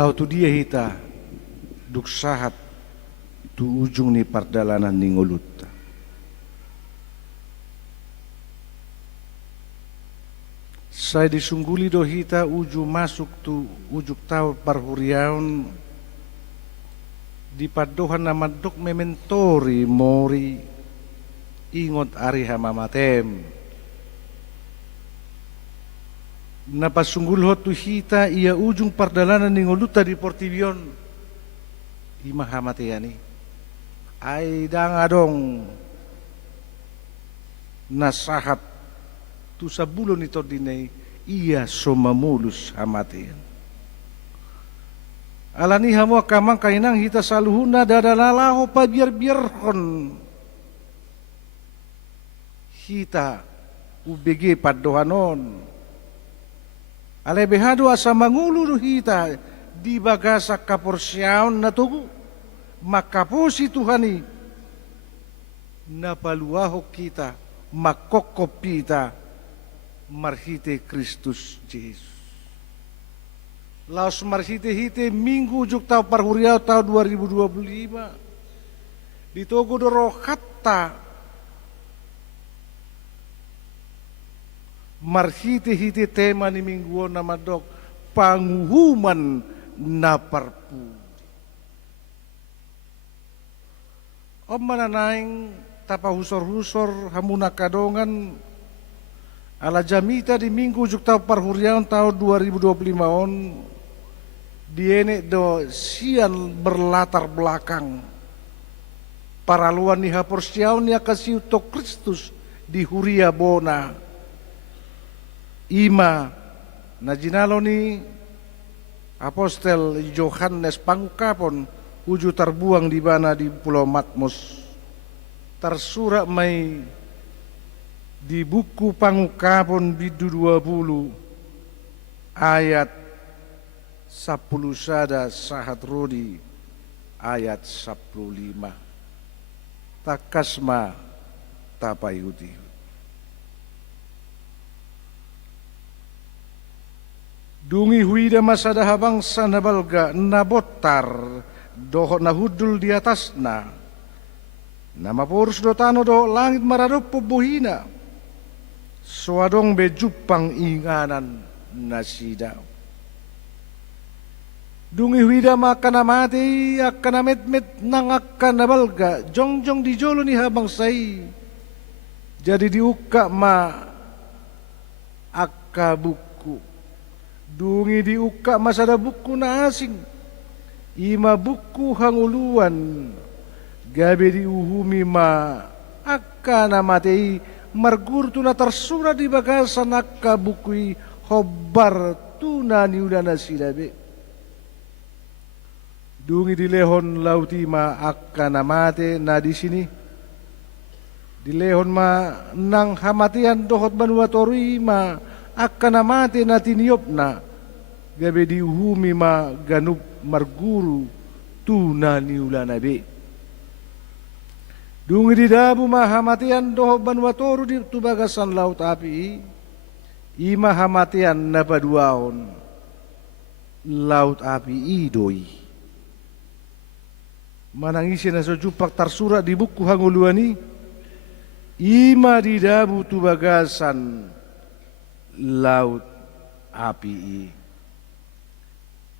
lau tu dia hita duk sahat tu ujung ni pardalanan ni ngulut. Saya disungguli do hita uju masuk tu ujuk tahu parhuriaun di padohan nama dok mementori mori ingot ari hamamatem. Napasunggul hot tu hita ia ujung pardalanan ni ngoluta di Portibion ima hamateani. Ai dangadong nasahat tu sabulon ito dinay iya somamulus hamatin. Alani hamo kamang kainang hita saluhuna dadalalaho pa biar-biarhon. Hita ubege padohanon. Alebehado asa mangulu hita di bagasa kaporsyaon na tugu. Makaposi Tuhani napaluaho kita makokop kita marhite Kristus Jesus. Laos marhite-hite minggu juk tau parhuriau tahun 2025. Ditogo doro hatta marhite-hite tema ni mingguon nama dok panguhuman na parpu. Om mananaing tapa husor-husor hamuna kadongan ala jamita di minggu juk tau parhuriaon tahun 2025 on diene do sian berlatar belakang paraluan ni haporsiaon ni akasiu to Kristus di huria bona ima najinalo ni apostel Yohanes pangukapon uju terbuang di mana di Pulau Matmos tersurat mai di buku pangukapon bidu 20 ayat 10 sada sahat rodi ayat 15 takasma tapayudi. Dungi huida masada habangsa nabalga nabotar doho nahudul di atasna nama porus do tano do langit maradop pobohina suadong bejupang inganan nasida dungi huida makana mati akana met nang akana balga jongjong di jolo ni habang sai jadi diuka ma akka buku dungi diuka masada buku na asing ima buku hanguluan gabe diuhumi ma akana matei margurtu na tersurat di bagasan akka bukui hobbar tuna niudana silabe dungi dilehon lauti ma akana mate na di sini dilehon ma nang hamatian dohot banua torui ma akana mate na tiniopna gabe diuhumi ma ganub marguru tuna niulana be dungi di dabu mahamatian doho banwatoru di tubagasan laut api ima hamatian napaduaon laut api idoi manangisi na sojupak tersurat di buku hanguluani ima di dabu tubagasan laut api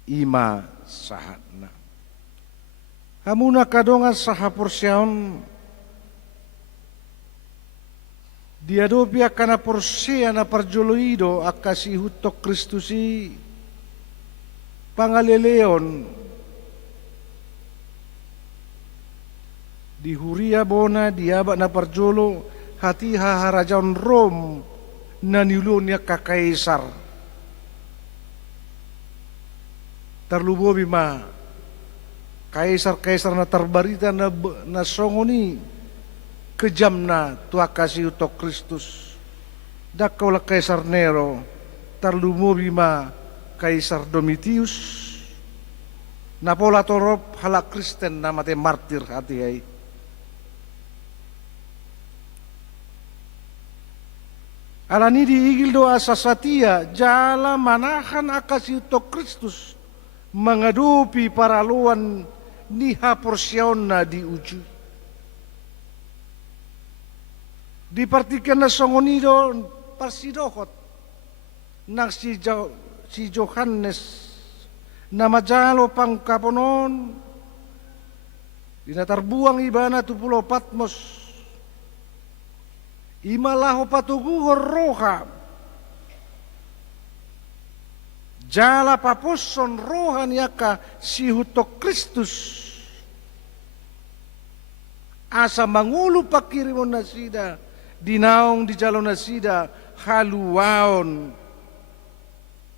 ima sahatna hamuna kadongan sahaporsyaon diadopi akana porsea na parjoloido akasi hutok Kristusi pangaleleon di huria bona diaba na parjolo hati haharajaon Rom na nilunya kakaisar terlubobi ma kaisar-kaisar na terbarita na songoni kejam na tua kasih utok Kristus dakaulah kaisar Nero terlubobi ma kaisar Domitius napola torop halak Kristen namate martir hati hai alani diigil doa sasatia jala manahan akasi utok Kristus mengadupi paraluan ni haporsiaon na diuju. Dipartikan na songonido parsidohot nang si Johannes na majalo pang kaponon dinatarbuang ibana tu Pulau Patmos imalaho patuguhor roha jala paposon rohan yaka si hutok Kristus asa mangulu pakirimon nasida dinaong di jalon nasida haluwaon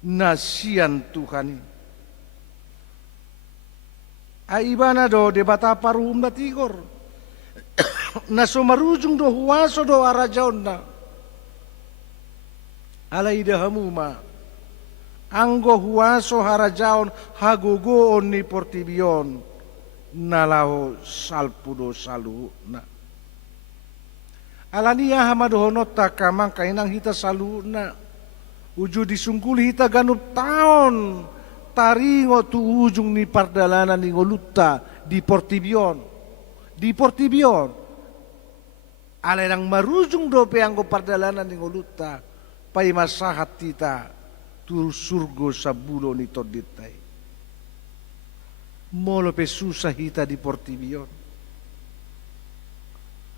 nasian Tuhani aibana do debata paruhum na tigor na sumarujung do huwaso do arajaon na alay dahamuma anggo huwaso harajaon hagugoon ni portibion nalaho salpudo salu na alania hamadohonot takamang kainang hita salu na uju disungkul hita ganup taon taringo tu ujung ni pardalanan ni ngolutta di Portibion alenang marujung do peanggo pardalanan ni ngolutta pai masahat tita tu surgo sabulo ni toditai molo pe susah hita di Portibion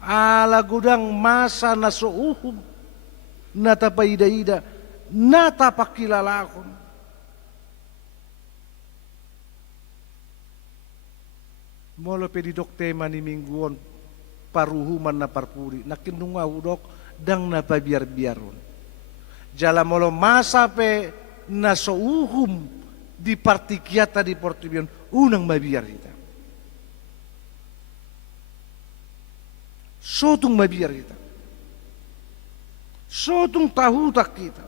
ala gudang masa na souhum nata paida-ida nata pakilalakon molo pedidok tema ni mingguon paruhuman na parpuri nakinunga hudok dang na pabiar-biaron jala molo masa pe na souhum di partikiata di Portibion unang mabiar kita sotung mabiar kita sotung tahutak kita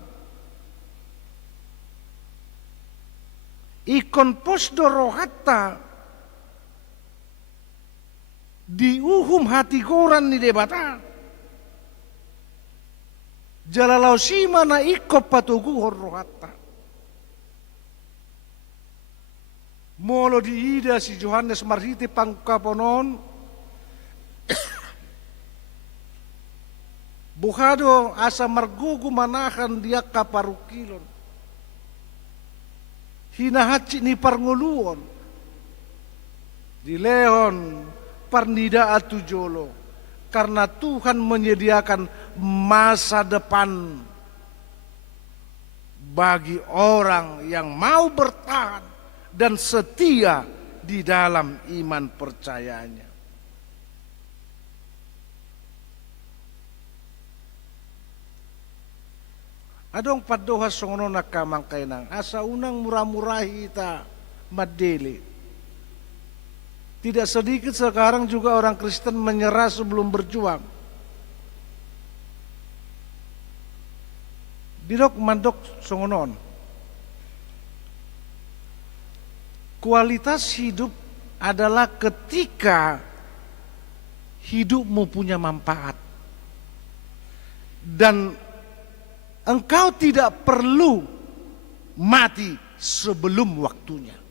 ikon posdo rohatta di uhum hati koran ni debata jalalau sima na ikop patugu rohatta molo di ida si Johannes Marhiti pangkaponon buhado asa margugu manahan dia kaparukilon hinahaci ni parnguluon di lehon parnida atujolo karena Tuhan menyediakan masa depan bagi orang yang mau bertahan dan setia di dalam iman percayanya. Adong padoha songono nakamang kainang asa unang murah-murahi ita madeli. Tidak sedikit sekarang juga orang Kristen menyerah sebelum berjuang. Didok mandok songonon. Kualitas hidup adalah ketika hidupmu punya manfaat. Dan engkau tidak perlu mati sebelum waktunya.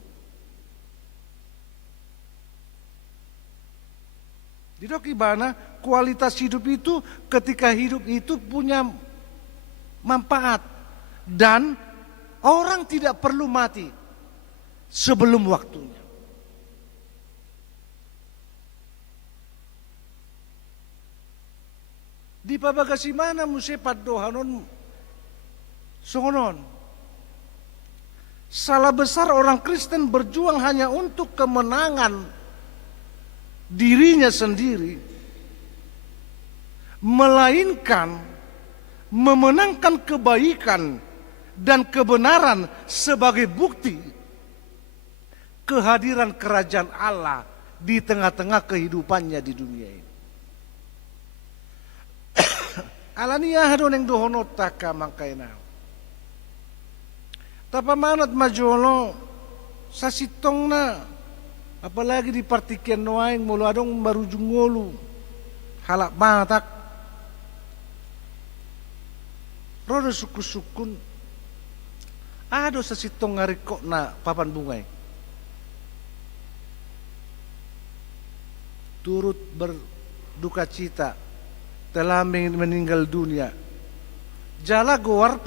Didok ibana kualitas hidup itu ketika hidup itu punya manfaat dan orang tidak perlu mati sebelum waktunya. Di pabagasimana muse paddohanon songonon. Salah besar orang Kristen berjuang hanya untuk kemenangan dirinya sendiri, melainkan memenangkan kebaikan dan kebenaran sebagai bukti kehadiran kerajaan Allah di tengah-tengah kehidupannya di dunia ini. Alania hadon yang dohonot taka mangkaina. Tapamanat majolo sa sitong na apalagi di partikian noaing mulu adong marujung ngolu halak matak rodo suku-sukun ado sa sitong ngarikok na papan bungay turut berduka cita telah meninggal dunia. Jala goar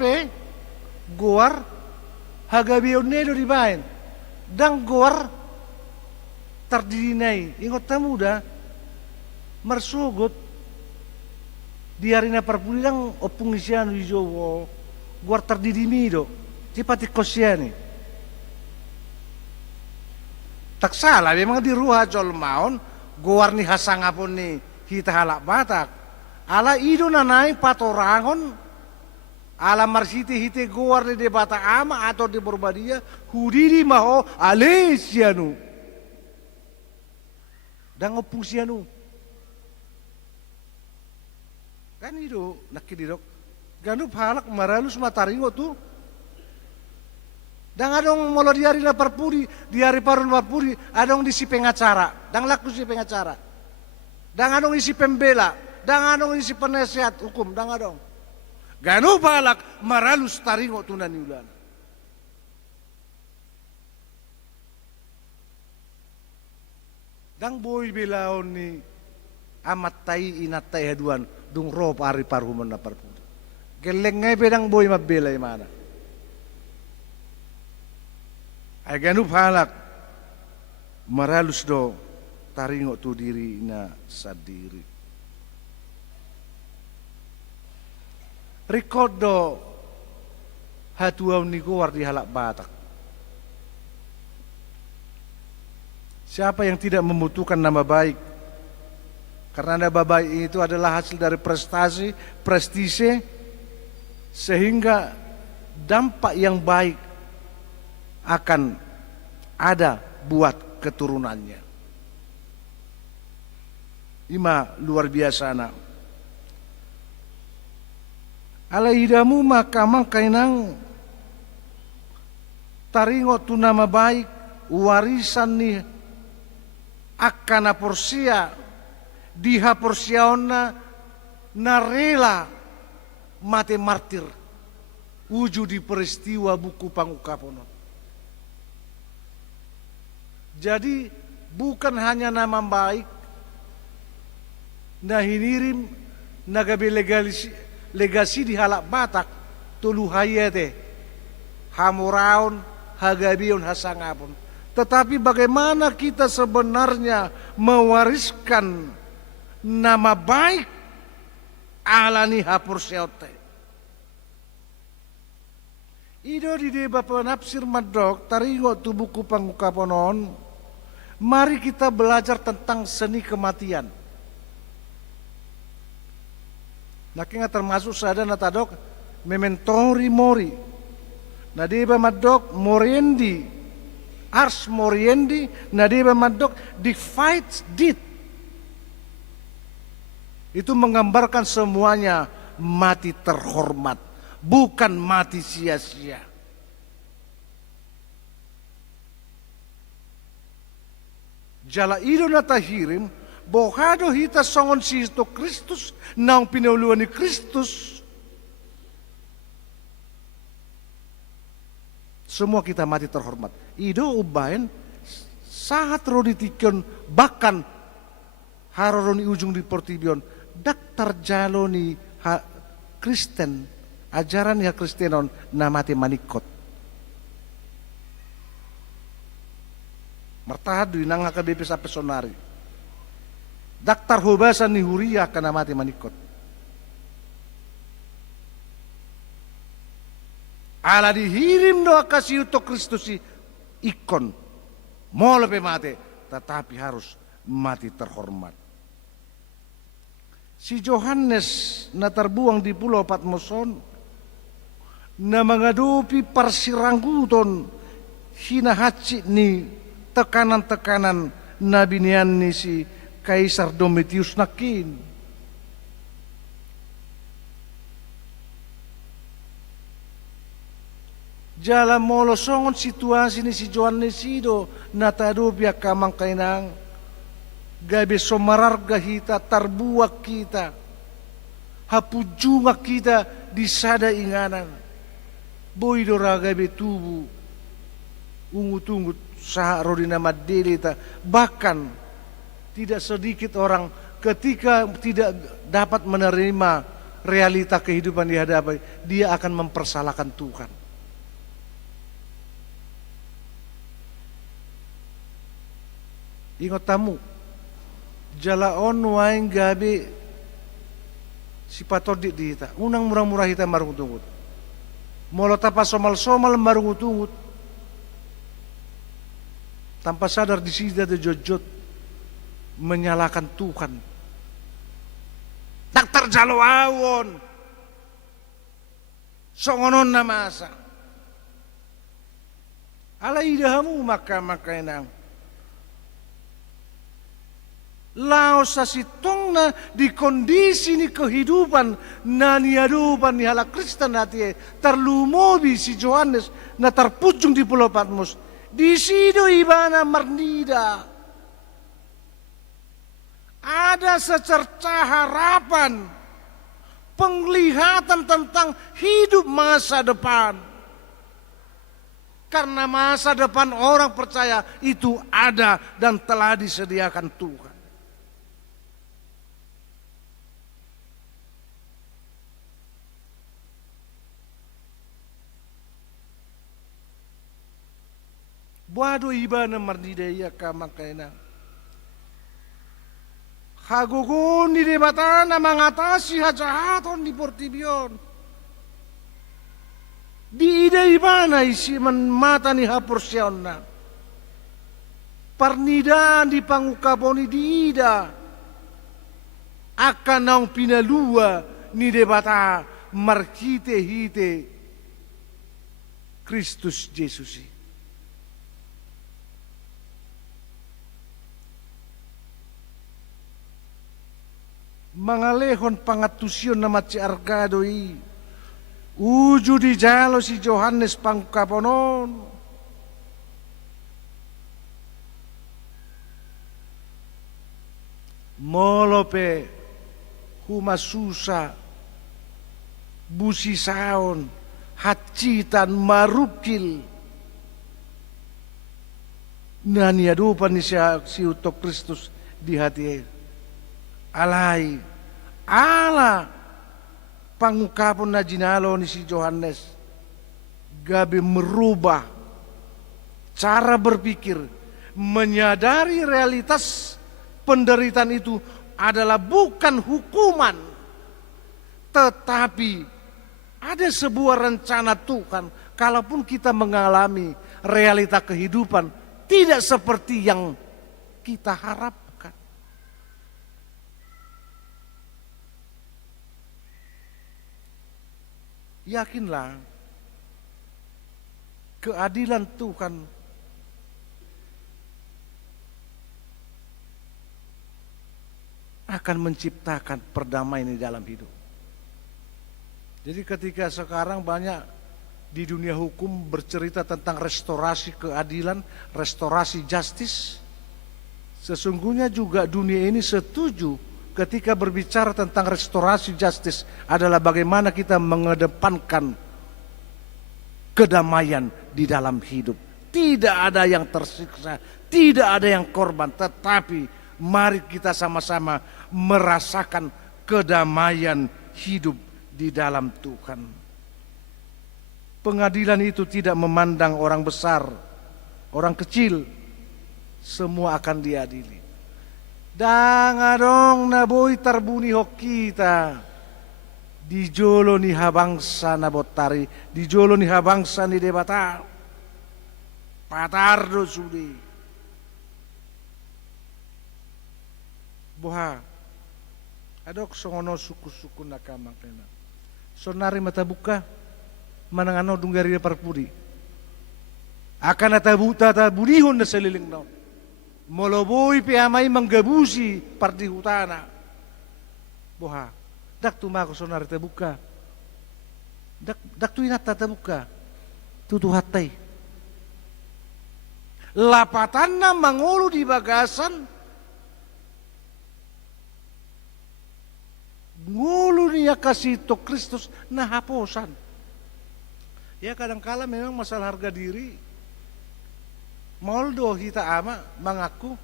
hagabionedo di bain dan goar tardinai ingot tamu dah marsugot di arena perpulang opung isianu ijowo goar tardidimido cipati kosiani tak salah memang di ruha jol maun goar ni hasangapun ni kita halak Batak ala ido nanai patorangon ala marsiti hite goar de Batak ama atau di Borbadia hudidi maho alesianu dan opung sianu kan itu nakididok ganu halak maralus mataringo tu dan adong molo di hari parpuri di hari parun parpuri adong disi pengacara dan laku si pengacara dan adong isi pembela dan adong isi penasihat hukum dan adong ganu halak maralus taringo tu naniulan dan boy belaon ni amat tai inat tai haduan dung ro pari parhuman na parpuri geleng ngai bedang boy mabela mana ay ganu halak maralus do taringo tu diri na sadiri rekodo hatuaw ni kuwar di halak Batak. Siapa yang tidak membutuhkan nama baik? Karena nama baik itu adalah hasil dari prestasi, prestise, sehingga dampak yang baik akan ada buat keturunannya. Ima luar biasa nak. Ala hidamu makamang kainang taringo tu nama baik warisan ni akana porsia diha porsiaona narela mate martir wujud di peristiwa buku pangukapono. Jadi bukan hanya nama baik nah hinirim nagabe legasi di halak Batak tulu hayate hamuraun hagabion hasangapun. Tetapi bagaimana kita sebenarnya mewariskan nama baik alani hapur seote. Ido di deba penafsir madok taringo tu buku pangukaponon. Mari kita belajar tentang seni kematian. Nakinga termasuk sada natadok mementori mori. Nadeba madok moriendi, ars moriendi, nadeba madok di fight did. Itu menggambarkan semuanya mati terhormat, bukan mati sia-sia. Jala ido natahirim, bohado hita songon sisto Kristus, naong pinauluan ni Kristus. Semua kita mati terhormat. Ido ubain sahat roditikon bahkan haroroni ujung di portibion daktar jaloni Kristen ajaran ya Kristenon namate manikot. Martahadu inang KBP sa personari. Daktar hubasan ni huria kana mati manikot. Ala dihirim doa kasih untuk Kristus ikon mau lebih mati tetapi harus mati terhormat. Si Yohanes na terbuang di pulau Patmoson na mengadupi persirangguton hinahaci ni tekanan-tekanan nabi nian ni si Kaisar Domitius nakin. Jala molo songon situasi ni si Yohanes ido natadupya kamang kainang gabe somararga hita tarbuak kita hapujunga kita di sada inganan boy doraga be tubu ungut-ungut saha rodina madelita bahkan tidak sedikit orang ketika tidak dapat menerima realita kehidupan di hadapan, dia akan mempersalahkan Tuhan. Ingat tamu, jalaon waing gabi si patodik di hita, unang murah-murah hita marungut-ungut. Molo tapa somal-somal marungut-ungut. Tanpa sadar di sini ada jojot menyalahkan Tuhan. Daktar jalo awon. Songonon na masa. Ala idahamu maka enang. Lao sa sitong na di kondisi ni kehidupan na niadupan ni hala Kristen hati terlumobi si Johannes na terpujung di Pulau Patmos. Di sido ibana marnida. Ada secerca harapan, penglihatan tentang hidup masa depan. Karena masa depan orang percaya itu ada dan telah disediakan Tuhan. Wado ibana marnidaya ka makaina. Hagugun ni debatana mengatasi hajahaton di Portibion. Di ida ibana isi mata ni hapursionna. Parnidaan di pangukaboni di ida. Akan naung pinalua ni debata markite hite Kristus Yesusi. Mangalehon pangatusyon na matsi argadoi. Uju di jalo si Johannes pangkaponon. Molope humasusa busisaon hacitan marukil. Naniadupan ni si utok Kristus di hati. Alay, ala pangukapon na jinalo ni si Johannes gabi merubah cara berpikir, menyadari realitas penderitaan itu adalah bukan hukuman, tetapi ada sebuah rencana Tuhan. Kalaupun kita mengalami realita kehidupan tidak seperti yang kita harapkan. Yakinlah keadilan Tuhan akan menciptakan perdamaian di dalam hidup. Jadi ketika sekarang banyak di dunia hukum bercerita tentang restorasi keadilan, restorasi justice, sesungguhnya juga dunia ini setuju ketika berbicara tentang restorasi justice adalah bagaimana kita mengedepankan kedamaian di dalam hidup. Tidak ada yang tersiksa, tidak ada yang korban, tetapi mari kita sama-sama merasakan kedamaian hidup di dalam Tuhan. Pengadilan itu tidak memandang orang besar, orang kecil, semua akan diadili. Dangadong na boy tarbuni hok kita. Di jolo ni habangsa na botari. Di jolo ni habangsa ni debata. Patardo sudi. Buha. Adok songono suku-suku nakamang kena. Sonari mata buka. Manangano dunggari na parpudi. Akan natabuta tabunihon na saliling no. Moloboy piamay manggabusi parti hutana. Boha, dak tumako sonar tabuka. Dak tuinat tabuka. Tutuhatay. Lapatan na mangulu di bagasan. Ngulu niya kasi to Kristus na haposan. Ya kadangkala memang masalah harga diri. Moldo kita ama mengaku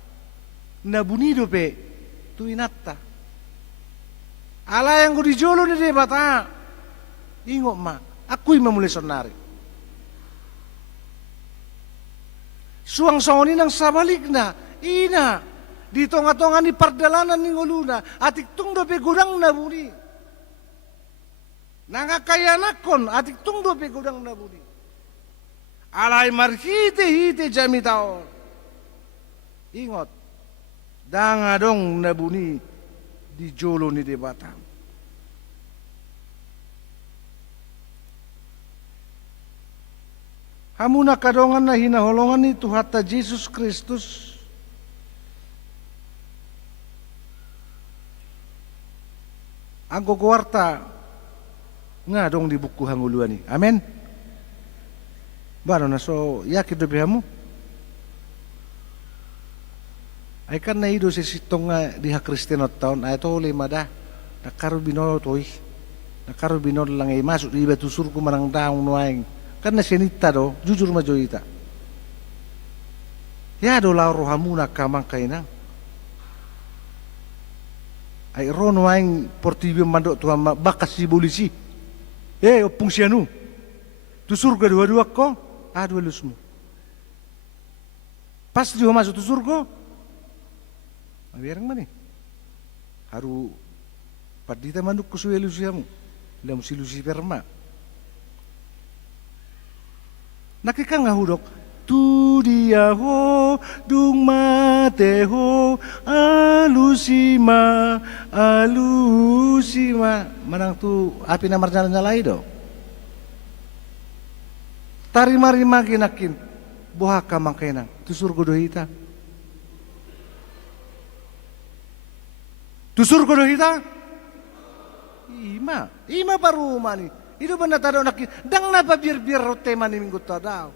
nabunido pe tu inatta. Ala yang di jolo ni debata. Ingo ma, aku mamuli sonari. Suang soni nang sabalik na, ina, di tonga-tonga ni pardalanan ni nguluna, atik tung dope gudang nabuni. Nangakayanakon, atik tung dope gudang nabuni. Alay marhite-hite jami taon. Ingot, dangadong nabuni di jolo ni debata. Hamuna kadongan na hinaholongan ni Tuhan ta Jesus Kristus. Ang kukuwarta nga dong di buku hanguluan ni. Amen. Baro na so yakit do bihamu. Ay kan na ido si sitong nga diha Kristiyanot taon ay to lima da. Nakarubinol toy. Nakarubinol lang ay masuk di batusur ko manang daong nuaing. Karena senita do, jujur majoita. Ya do la rohamuna kamang kainang. Ay rono aing portibio mandok tuha bakas si polisi. Opung sianu. Tu surga dua-dua ko, dua lusmu. Pas dia masuk tu surga. Biarang mana? Haru padita manduk kusuya lusiamu. Lam si lusi perma. Nakikang ngahudok, tu dia ho, dung mate ho, alusima, alusima. Manang tu api namar nyala-nyalai do. Tarima-rima kinakin, buhaka mangkainang, tu surga dohita. Tu surga dohita? Ima baru mani. Itu benar tado nak dang napa biar rote mani minggu tadau.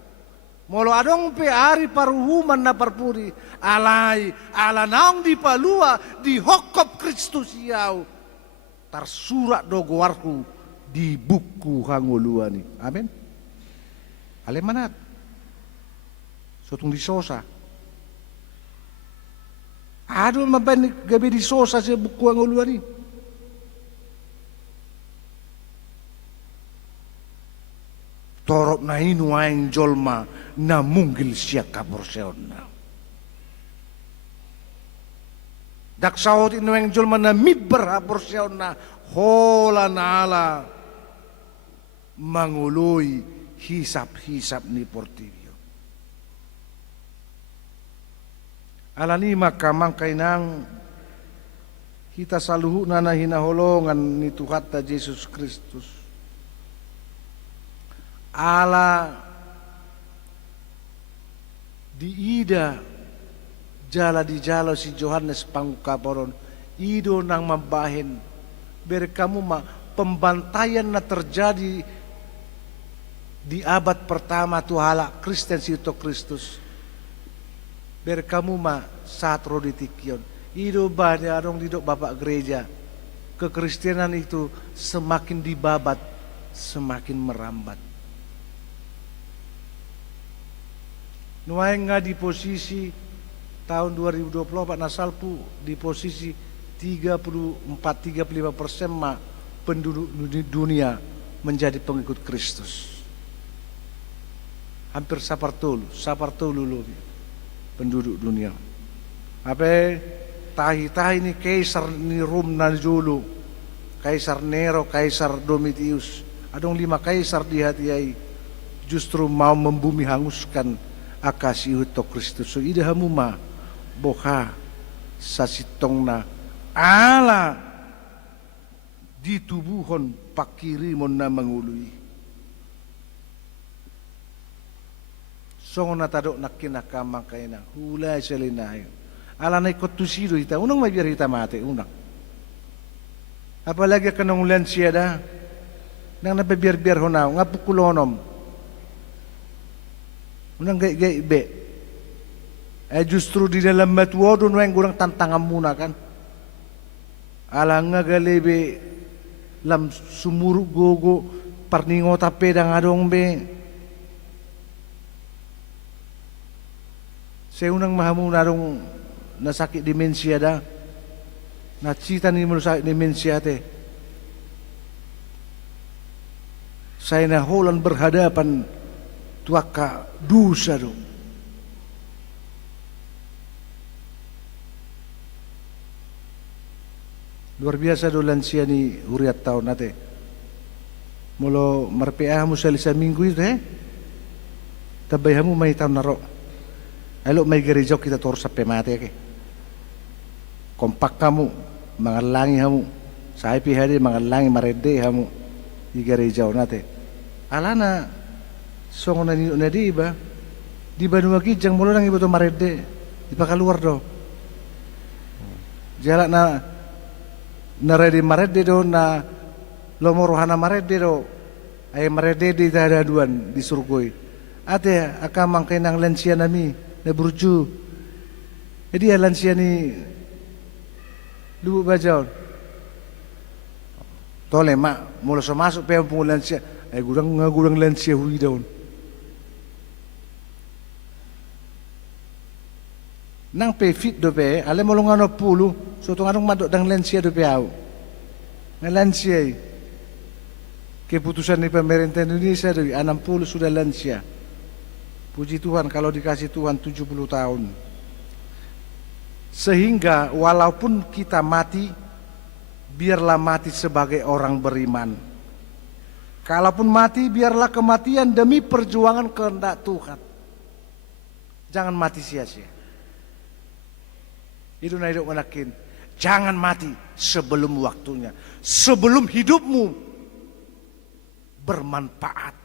Molo adong pe ari paruhuman na parpuri alai ala naong di palua di hokop Kristus yau tarsurat dogoarku di buku hanguluani. Amin. Ale manat. Sotung di sosa. Aduh maban gabe di sosa sa buku hanguluani. Torop na inu aing jolma na munggil siya kaporseon na. Daksawot inu aing jolma na miber haporseon na hola na ala manguloy hisap-hisap ni Portibio. Alani makamang kainang kita saluhu na hinaholongan ni Tuhan ta Jesus Kristus. Ala diida jala di jalo si Johannes Pangkaporon ido nang mambahin berkamu ma pembantaian na terjadi di abad pertama tuhala Kristen sito Kristus berkamu ma saat roditikion ido banyak adong didok bapak gereja kekristenan itu semakin dibabat semakin merambat. Nuaing nga di posisi tahun 2024 nasalpu di posisi 34-35% ma penduduk dunia menjadi pengikut Kristus. Hampir sapartolu lebih penduduk dunia. Apa tahi-tahi ni kaisar ni Rom na dulu, kaisar Nero, kaisar Domitius. Adong 5 kaisar di hati ai justru mau membumi hanguskan akasi huto Kristus. So ida hamuma boha sa sitong na ala ditubuhon pakirimon na mangului. Songo na tadok nakinakamang kainang hulay selinayo. Ala na ikot tusido ita. Unang may biar ita mate. Unang. Apalagi kanong ulan siya da. Nang nababiar-biar ho na. Nga pukulonom. Unang gay be. Justru di dalam matuodo no yang kurang tantangan muna kan. Ala nga galebe lam sumuruk gogo parningo tape dang adong be. Saya unang mahamu narong na sakit demensia da. Na cita ni mo sakit demensia te. Saya na holan berhadapan tuaka dosa do. Luar biasa do lansia ni huriat tahun nate. Molo marpeah mo sa lisa minggu itu tabay hamu may tahun naro. Alo may gereja kita tor sa pemate ke. Kompak kamu mangalangi hamu. Sa hari mangalangi marede hamu di gereja nate. Alana songo na ni di ba? Di Banua Kijang molo nang ibo to marede. Di pakaluar do. Jalak na naredi marede do na lomorohana marede do ay marede di tadaduan di surgoi ate akamang kainang lansia nami na burju jadi lansia ni lubu bajaw tole mak mula so masuk pe pung lansia ay gurang lansia hui daun nang pe fit do pe ale molongano pulu so tong anong madok dang lansia do pe au na lansia keputusan di pemerintah Indonesia dari 60 sudah lansia. Puji Tuhan kalau dikasih Tuhan 70 tahun. Sehingga walaupun kita mati, biarlah mati sebagai orang beriman. Kalaupun mati, biarlah kematian demi perjuangan kehendak Tuhan. Jangan mati sia-sia. Itu na hidup manakin. Jangan mati sebelum waktunya. Sebelum hidupmu bermanfaat.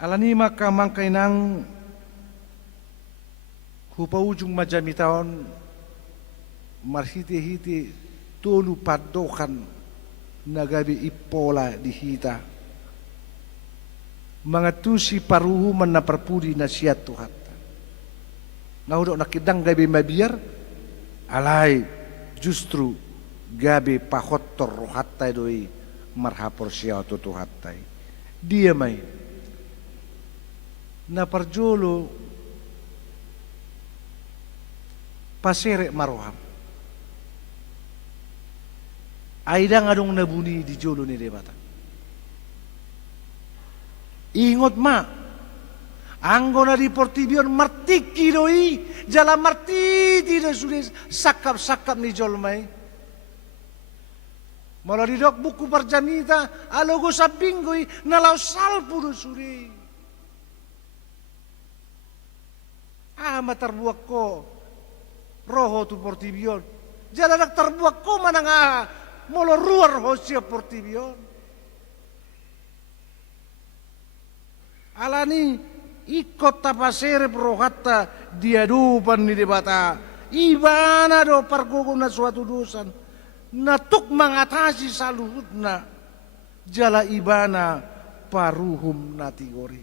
Alani maka mangkainang hupa ujung majami taon marhiti-hiti tolu padokan nagabi ipola di hita mangatusi paruhu menaperpudi nasihat Tuhan. Naudok nakidang gabi mabiar alai justru gabi pahotor rohatai doi marhapor siya tu hatai dia mai na parjolo pasere maroham aidang adong nabuni di jolo ni debata ingot ma Anggona di Portibion martiki doi jala martiti do sudah sakap ni jolmai. Malah di dok buku perjanita alogo sabingoi nalau salpu do suri. Terbuak ko roho tu Portibion. Jala nak terbuak ko manang molo ruar hosia Portibion. Alani ikot tapasere prohata diadupan ni debata ibana do pargogona suatu dosan natuk mengatasi saluhutna jala ibana paruhum natigori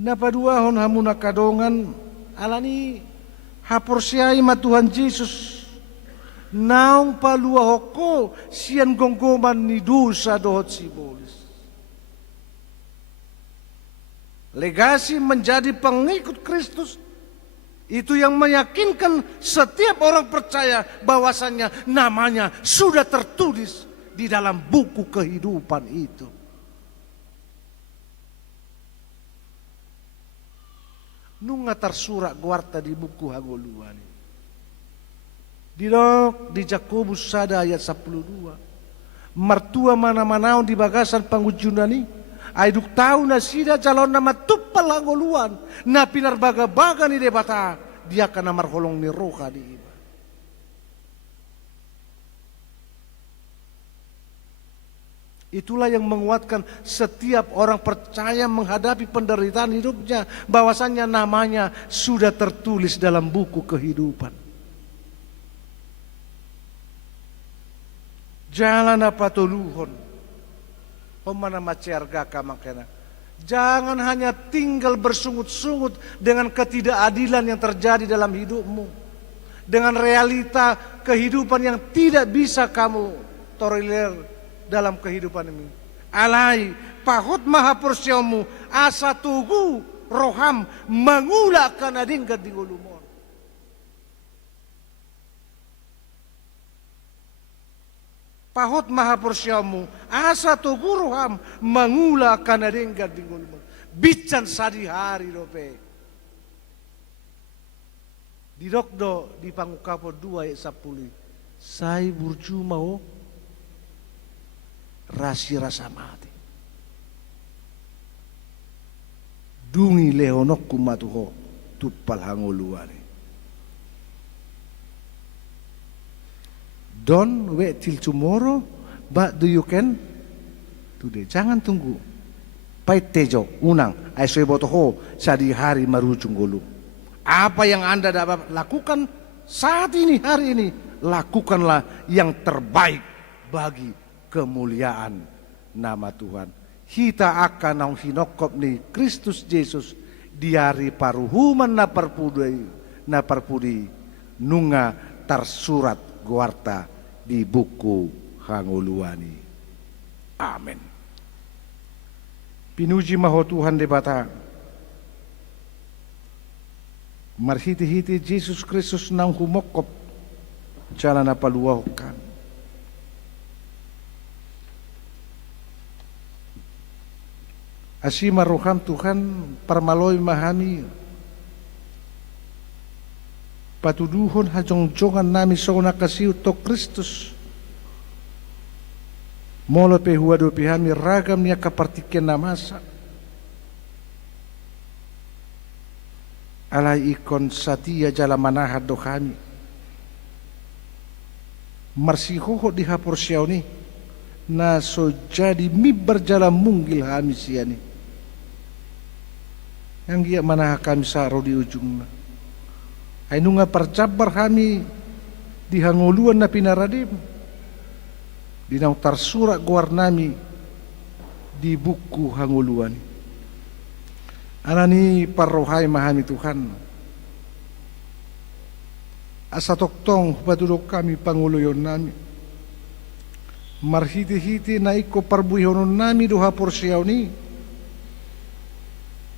napaduahon hamuna kadongan alani haporsiai ma Tuhan Yesus naung palua hoko sian gonggoman ni dosa dohot sibolis. Legasi menjadi pengikut Kristus itu yang meyakinkan setiap orang percaya bahwasannya namanya sudah tertulis di dalam buku kehidupan itu. Nunga tersurat guarta di buku hagoluan. Di Jakobus sada ayat 12. Mertua mana-manaon di bagasan pangujunani aiduk tahu na sida calon nama tuppal hagoluan na pinarbaga-baga ni debata dia kana marholong ni roha di iba. Itulah yang menguatkan setiap orang percaya menghadapi penderitaan hidupnya bahwasannya namanya sudah tertulis dalam buku kehidupan. Jalan apa toluhon pemana maciarga kamakena. Jangan hanya tinggal bersungut-sungut dengan ketidakadilan yang terjadi dalam hidupmu, dengan realita kehidupan yang tidak bisa kamu torelir dalam kehidupan ini. Alai pahut maha persyamu asa tugu roham mangula kana dinggat di ulumon. Pahut maha persyamu asa tugu roham mangula kana dinggat di ulumon. Bican sadi hari dope. Di dokdo di pangukapo 2 ayat 10. Sai burcuma o rasi rasa mati. Dungi leonok kumatuho tupal hanguluane. Don't wait till tomorrow, but do you can today. Jangan tunggu. Pait tejo unang ay soibotoho sa di hari marujung gulu. Apa yang Anda dapat lakukan saat ini, hari ini, lakukanlah yang terbaik bagi kemuliaan nama Tuhan. Kita akan nang hinokop ni Kristus Yesus di hari paruhuman na parpudi nunga tersurat guarta di buku hanguluani. Amin. Pinuji maho Tuhan debata. Marhiti-hiti Yesus Kristus nang humokop jalan apa luahukan. Asima roham Tuhan parmaloi mahami patuduhon hajong-jongan nami sona kasiu to Kristus molo pe huado pihami ragam niya kapartiken namasa alai ikon satia jala manahad do kami marsihoho di hapor siyaw ni na so jadi mibar jala munggil kami siyani yang dia manah kami saro di ujungna ay nunga parcabar kami di hanguluan na pinaradim di nang tarsura guar nami di buku hanguluan anani parrohay mahami Tuhan asa toktong patulog kami panguluyon nami marhiti-hiti na iko parbuihonon nami duha porsyaw ni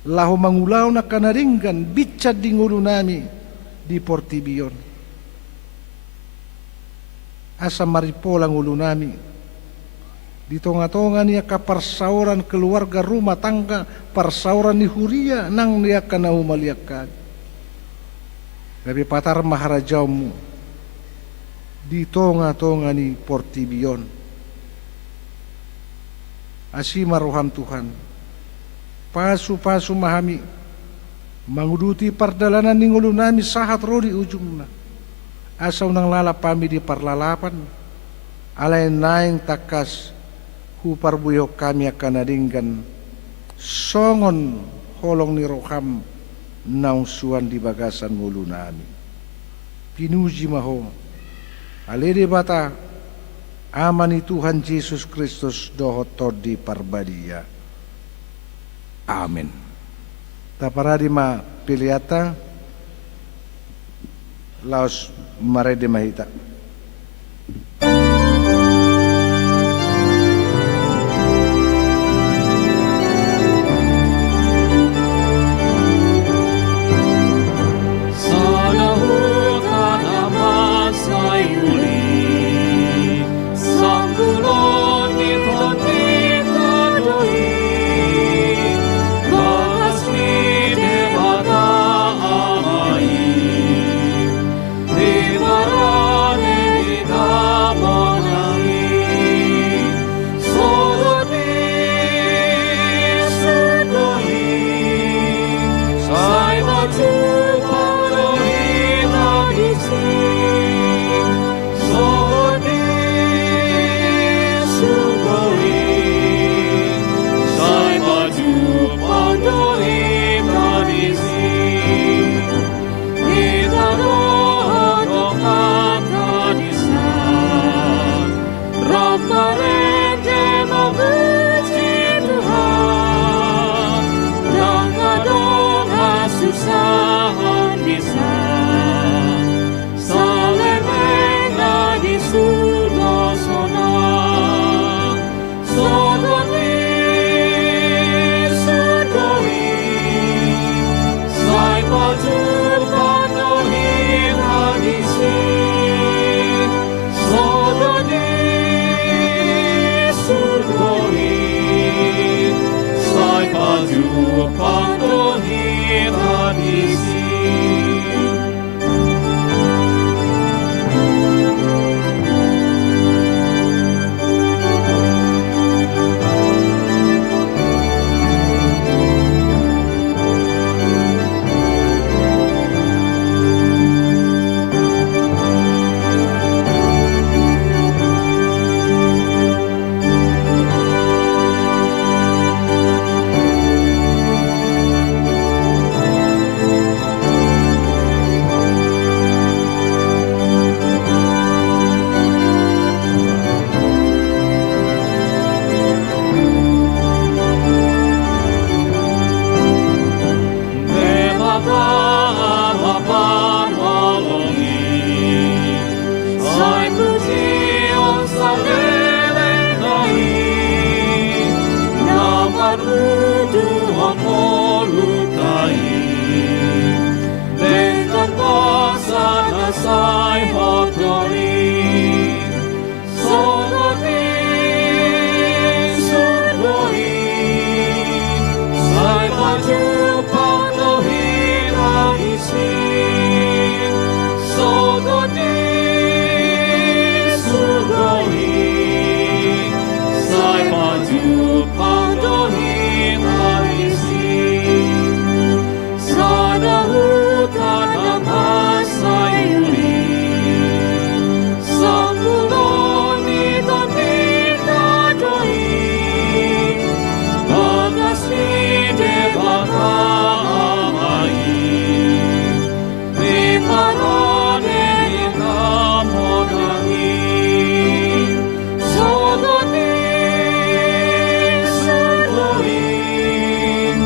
laho mangulaw na kanaringgan bitchad di ngulo nami di Portibion asa maripolang ulo nami di tonga-tonga niya kaparsauran keluarga rumah tangga parsauran ni huria nang niya kana humaliakan gabi patar maharajamu di tonga-tonga ni Portibion asima roham Tuhan pasu-pasu mahami manguduti pardalanan ni ngulo nami sahat rodi ujungna asaw nang lalapami di parlalapan alay naing takas huparbuyo kami akan nadinggan songon holong ni roham naungsuan di bagasan ngulo nami pinuji maho alede bata amani Tuhan Yesus Kristus dohotod di parbadia. Amin. Taparadi ma piliata laos marede mahita. Vivarane sai hotoin, sodotin surgoin, sai pajupang dohin ahisin, sodotin surgoin, sai pajupang dohin ahisin, sana hutan ang hasayurin, sa mulon niton itadoin, bagas ni debaka amain, di parane ikamodangin, sodotin surgoin,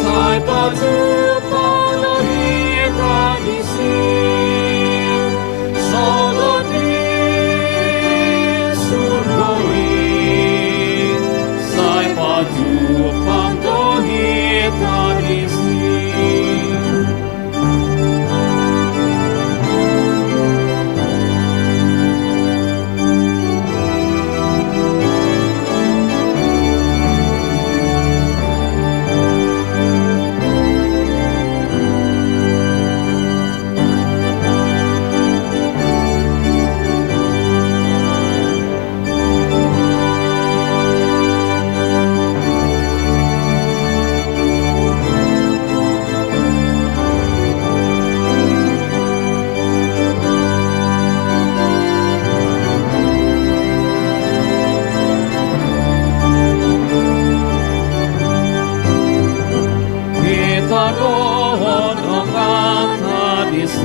sai pajupang dohin ahisin, sodotin surgoin, sai pajupang dohin ahisin. Kita doon ang katadisan,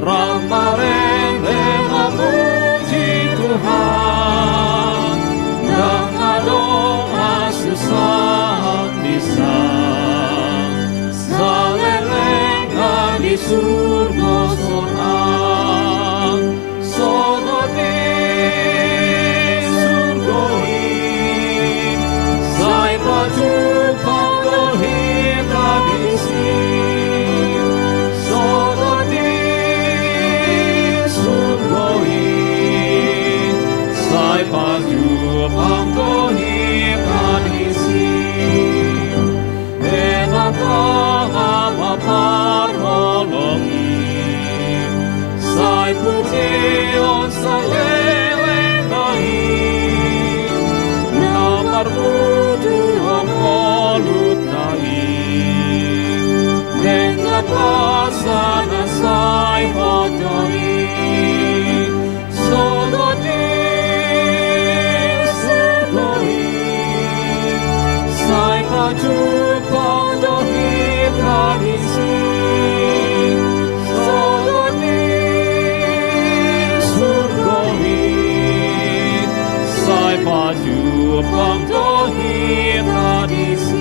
ramarende mamuji Tuhan, ng along asusang lisan, sa lelengan di surgo sonang, sodotin surgoin, sai pajupang dohin ahisin, sodotin surgoin, sai pajupang dohin ahisin, evata maparmolongin, sai pujion sa lelengain, na marmudu ang olutahin, dengan pasana sai hotoin, sodotin surgoin, sai pajupang dohin ahisin, sodotin surgoin, sai pajupang dohin ahisin.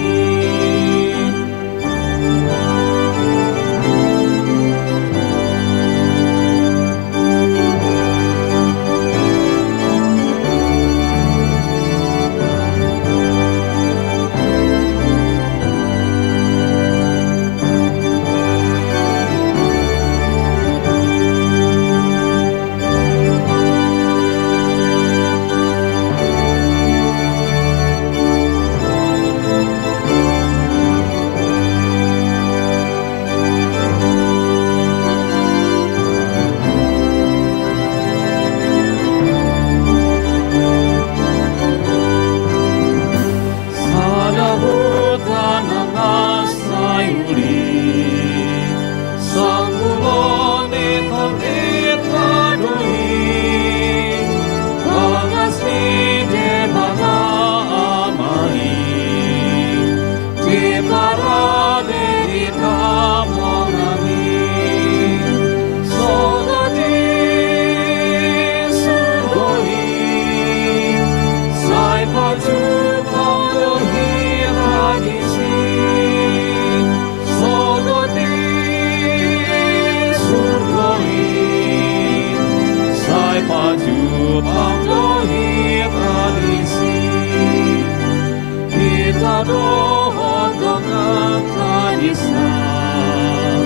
doon ang kanisan,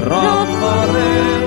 Rampare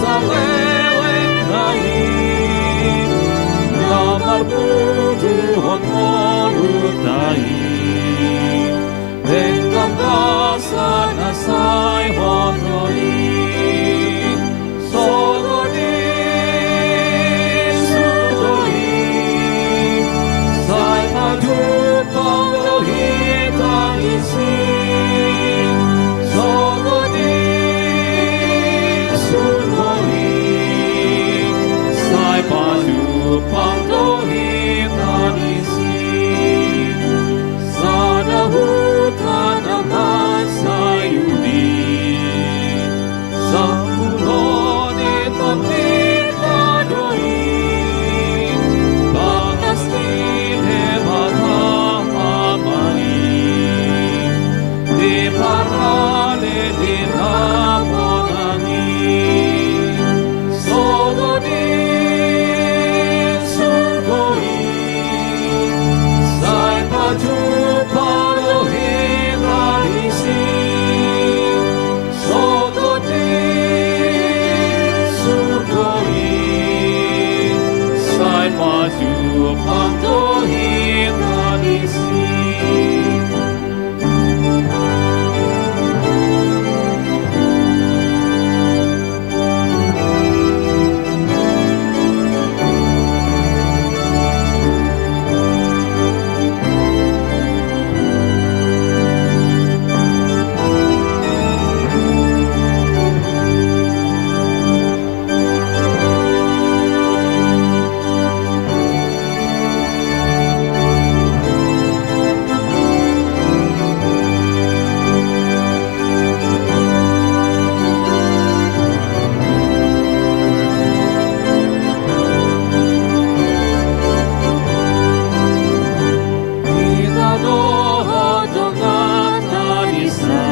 salelengkain damar pujuhon molutain dengan basa nasai honorin solodi sudoi sai maju panglohita isi solodi sudoi sai maju panglohita isi sadahutan aman sayudi Sampulone topit padoi batas tine mata amai di parane di ramonani solo di sugoi sai paju palohi radisi solo di sugoi sai paju palohi radisi Kita doa dengan hadisa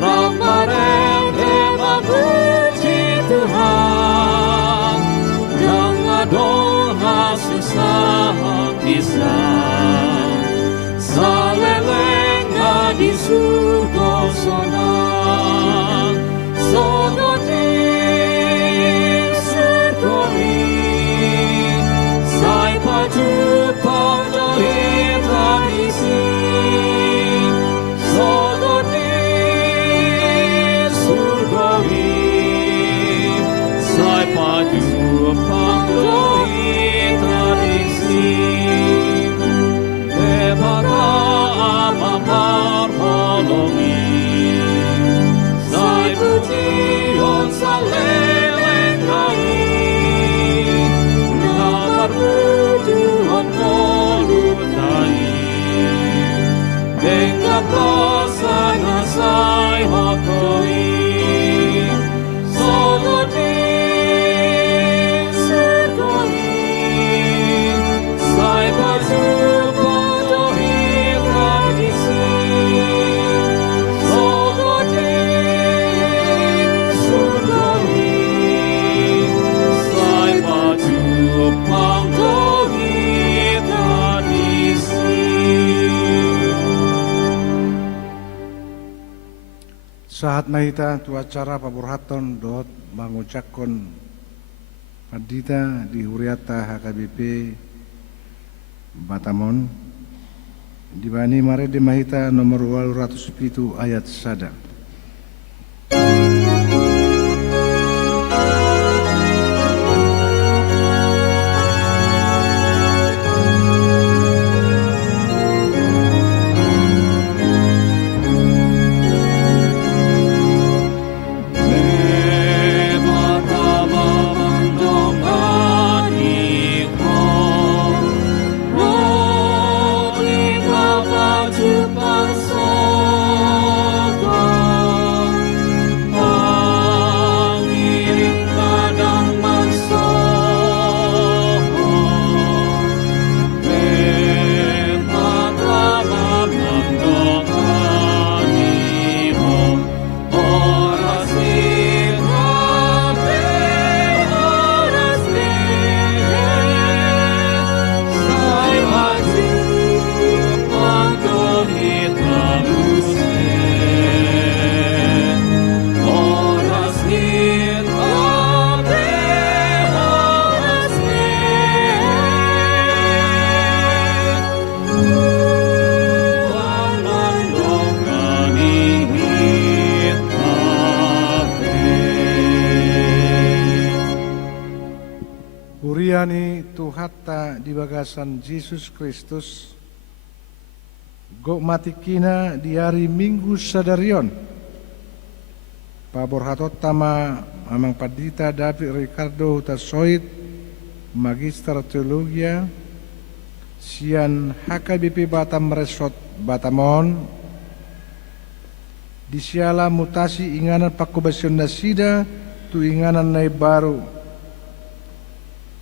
Rambareng ema puji Tuhan Dengan doa susah bisa Salelenga di surga sonang Sono di surgoi Sai paju pangdohi tradisi Sono di surgoi Sai paju pangdohi tradisi Debata amamar holongi Sai pujion salelengkai Damar pujuhon molutai Dengan pasana sai hotoi Solo di surgoi Sai baju pangdohi tradisi Solo di surgoi Sai baju pangdohi tradisi Saat mahita tu acara paburhaton dot mengucapkan padita di Huriata HKBP Batamon dibani mare di mahita nomor 207 ayat sada. Bangsa huriani Tuhatta di bagasan Yesus Kristus go matikina di hari Minggu sadarion pabor hatot tama amang padita David Ricardo Hutasoit Magister Teologia sian HKBP Batam Resort Batamon disiala mutasi inganan pakubasyon na sida tu inganan na baru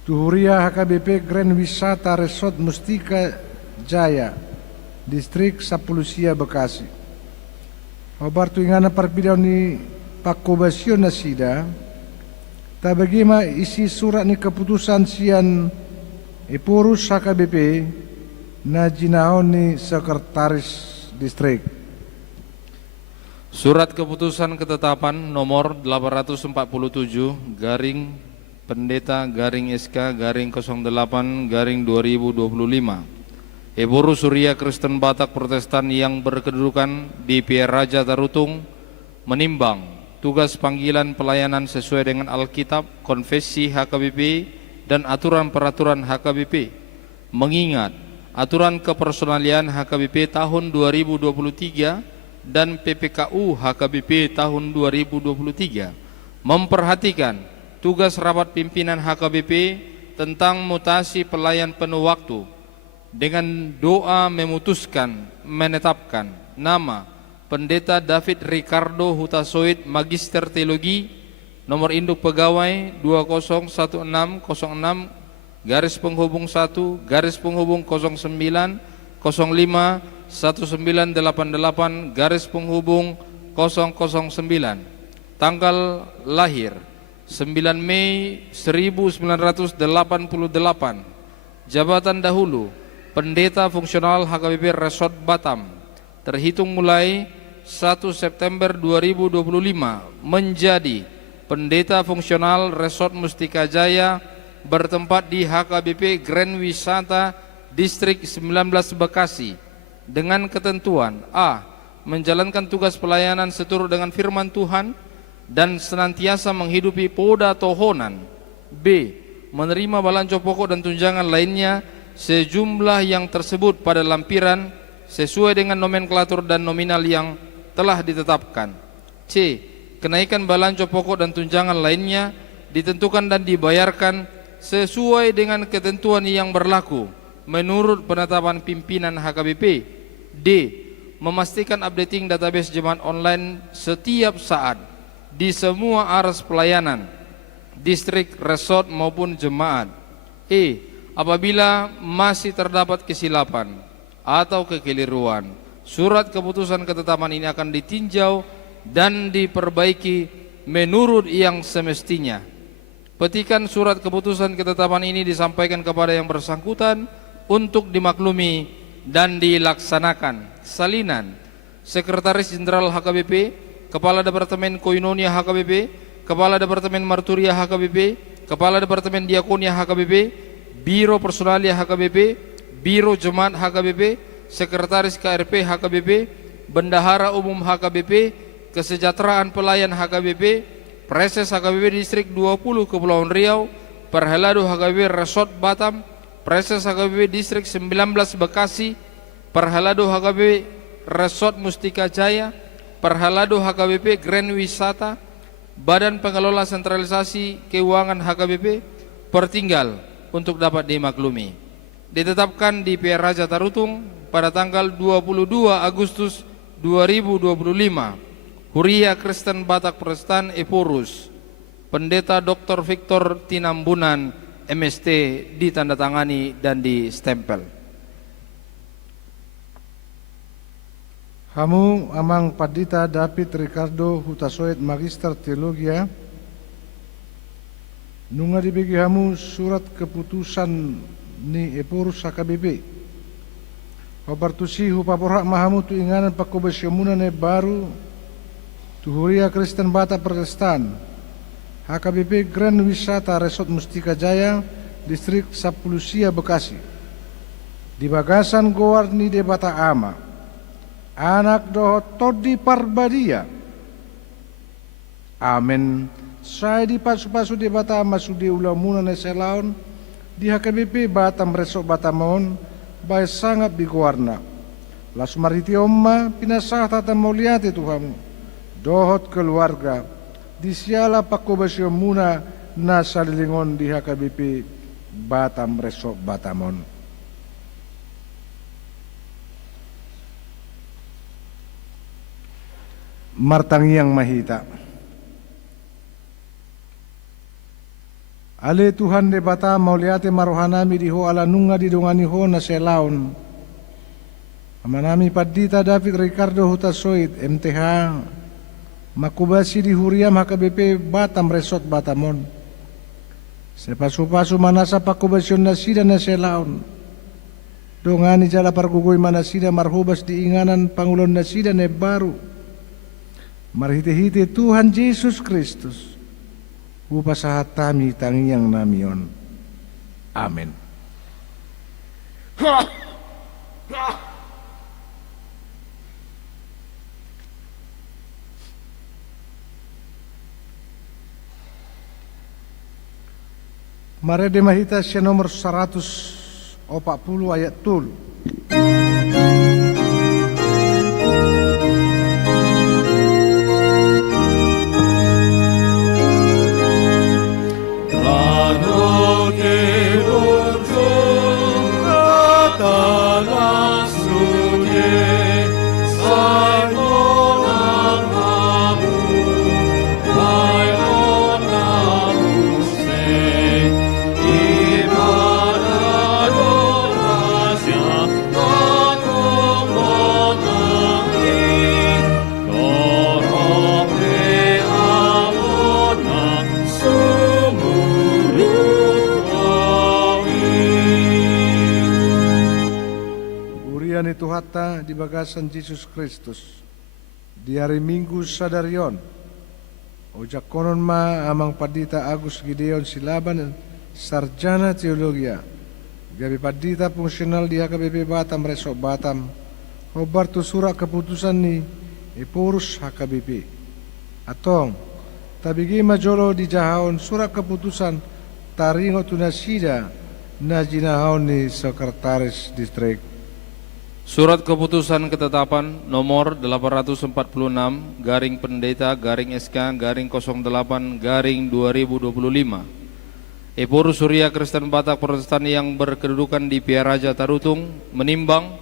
tuhuria HKBP Grand Wisata Resort Mustika Jaya Distrik Sapulusia Bekasi obar tu inganan parbidaw ni pakubasyon na sida tabagima isi surat ni keputusan sian ipurus HKBP na jinahon ni Sekretaris Distrik. Surat keputusan ketetapan nomor 847 garing Pendeta garing SK garing 08 garing 2025 Epuru Surya Kristen Batak Protestan yang berkedudukan di PR Raja Tarutung menimbang tugas panggilan pelayanan sesuai dengan Alkitab, konfesi HKBP dan aturan peraturan HKBP mengingat aturan kepersonalian HKBP tahun 2023 dan PPKU HKBP tahun 2023 memperhatikan tugas rapat pimpinan HKBP tentang mutasi pelayan penuh waktu dengan doa memutuskan menetapkan nama Pendeta David Ricardo Hutasoit Magister Teologi nomor induk pegawai 201606 garis penghubung 1 garis penghubung 09 05 1988 garis penghubung 009 tanggal lahir 9 Mei 1988 jabatan dahulu pendeta fungsional HKBP Resort Batam terhitung mulai 1 September 2025 menjadi pendeta fungsional Resort Mustika Jaya bertempat di HKBP Grand Wisata Distrik 19 Bekasi dengan ketentuan A. Menjalankan tugas pelayanan seturut dengan firman Tuhan dan senantiasa menghidupi poda tohonan. B. Menerima balanco pokok dan tunjangan lainnya sejumlah yang tersebut pada lampiran sesuai dengan nomenklatur dan nominal yang telah ditetapkan. C. Kenaikan balanco pokok dan tunjangan lainnya ditentukan dan dibayarkan sesuai dengan ketentuan yang berlaku menurut penetapan pimpinan HKBP. D. Memastikan updating database jemaat online setiap saat di semua aras pelayanan, distrik, resort maupun jemaat. E. Apabila masih terdapat kesilapan atau kekeliruan, surat keputusan ketetapan ini akan ditinjau dan diperbaiki menurut yang semestinya. Petikan surat keputusan ketetapan ini disampaikan kepada yang bersangkutan untuk dimaklumi dan dilaksanakan. Salinan Sekretaris Jenderal HKBP, Kepala Departemen Koinonia HKBP, Kepala Departemen Marturia HKBP, Kepala Departemen Diakonia HKBP, Biro Personalia HKBP, Biro Jemaat HKBP, Sekretaris KRP HKBP, Bendahara Umum HKBP, Kesejahteraan Pelayan HKBP, Preses HKBP Distrik 20 Kepulauan Riau, Perhelado HKBP Resort Batam, Preses HKBP Distrik 19 Bekasi, Perhelado HKBP Resort Mustika Jaya, Perhelado HKBP Grand Wisata, Badan Pengelola Sentralisasi Keuangan HKBP, pertinggal untuk dapat dimaklumi. Ditetapkan di PR Raja Tarutung pada tanggal 22 Agustus 2025. Huria Kristen Batak Protestan Epurus, Pendeta Dr. Victor Tinambunan MST ditandatangani dan distempel. Hamu amang Pendeta David Ricardo Hutasoit Magister Teologia nunga dibagi hamu surat keputusan ni Epurus HKBP Obartusi hupaporak mahamu tu inganan pakobasyamunan baru Tuhuria Kristen Batak Protestan HKBP Grand Wisata Resort Mustika Jaya Distrik Sapulusia Bekasi di bagasan goar ni de Bata Ama anak doho todi parbadia amen saya di pasu-pasu de Bata Ama sudi ulamuna ne selaun di HKBP Batam Resok Batamon baik sangat bikuarna. Las mariti omma pinasah tata mauliate Tuhan. Dohot keluarga di siala pakobasyo muna na salilingon di HKBP Batam Resok Batamon. Martangiang mahita. Ale Tuhan de bata mauliate marohanami diho ala nunga di dongani ho na selaon. Amanami padita David Ricardo Hutasoid MTH makubasi di Huriam HKBP Batam Resort Batamon. Sepasu-pasu manasa pakubasyon nasida na selaon. Dongani jala pargugoy manasida marhubas di inganan Pangulon nasida ne baru. Marhite-hite Tuhan Yesus Kristus. Upasahat kami tangiang namion. Amin. Marede mahita siya nomor 140 ayat tul. Itu hatta di bagasan Yesus Kristus di hari Minggu sadarion ojak konon ma amang padita Agus Gideon Silaban sarjana teologia gabi padita fungsional di HKBP Batam Resok Batam hobartu surat keputusan ni ipurus HKBP atong tabigi majolo di jahaon surat keputusan taringo tunasida na jinahon ni sekretaris distrik. Surat keputusan ketetapan nomor 846 garing pendeta garing SK garing 08 garing 2025. Epur Surya Kristen Batak Protestan yang berkedudukan di Piaraja Tarutung menimbang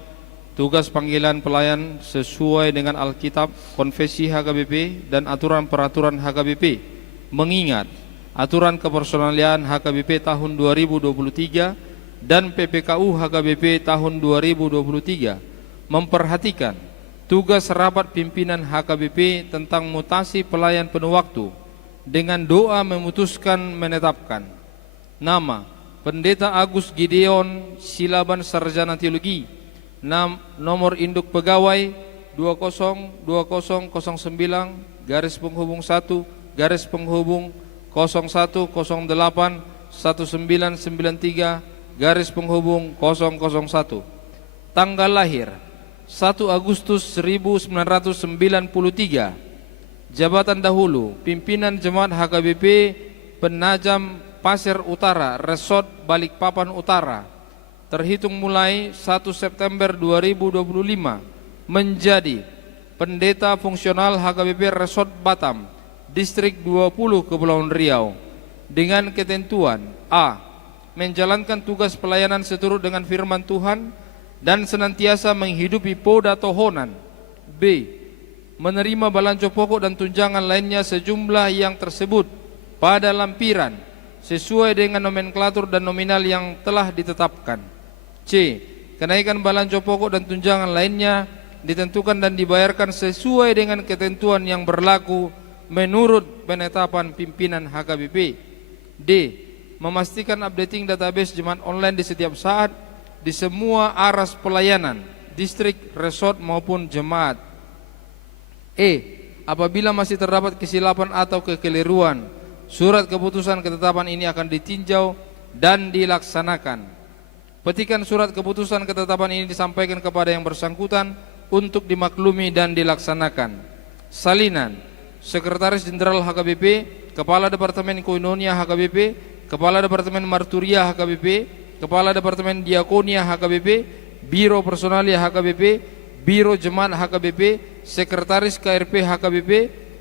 tugas panggilan pelayan sesuai dengan Alkitab, konfesi HKBP dan aturan peraturan HKBP, mengingat aturan kepersonalian HKBP tahun 2023 dan PPKU HKBP tahun 2023 memperhatikan tugas rapat pimpinan HKBP tentang mutasi pelayan penuh waktu dengan doa memutuskan menetapkan nama Pendeta Agus Gideon Silaban Sarjana Teologi, nomor induk pegawai 202009 garis penghubung 1 garis penghubung 0108 1993 garis penghubung 001. Tanggal lahir 1 Agustus 1993. Jabatan dahulu pimpinan Jemaat HKBP Penajam Pasir Utara Resort Balikpapan Utara. Terhitung mulai 1 September 2025 menjadi pendeta fungsional HKBP Resort Batam Distrik 20 Kepulauan Riau dengan ketentuan A. Menjalankan tugas pelayanan seturut dengan firman Tuhan dan senantiasa menghidupi poda tohonan. B. Menerima balanco pokok dan tunjangan lainnya sejumlah yang tersebut pada lampiran sesuai dengan nomenklatur dan nominal yang telah ditetapkan. C. Kenaikan balanco pokok dan tunjangan lainnya ditentukan dan dibayarkan sesuai dengan ketentuan yang berlaku menurut penetapan pimpinan HKBP. D. Memastikan updating database jemaat online di setiap saat di semua aras pelayanan, distrik, resort maupun jemaat. E. Apabila masih terdapat kesilapan atau kekeliruan, surat keputusan ketetapan ini akan ditinjau dan dilaksanakan. Petikan surat keputusan ketetapan ini disampaikan kepada yang bersangkutan untuk dimaklumi dan dilaksanakan. Salinan Sekretaris Jenderal HKBP, Kepala Departemen Koinonia HKBP, Kepala Departemen Marturia HKBP, Kepala Departemen Diakonia HKBP, Biro Personalia HKBP, Biro Jemaat HKBP, Sekretaris KRP HKBP,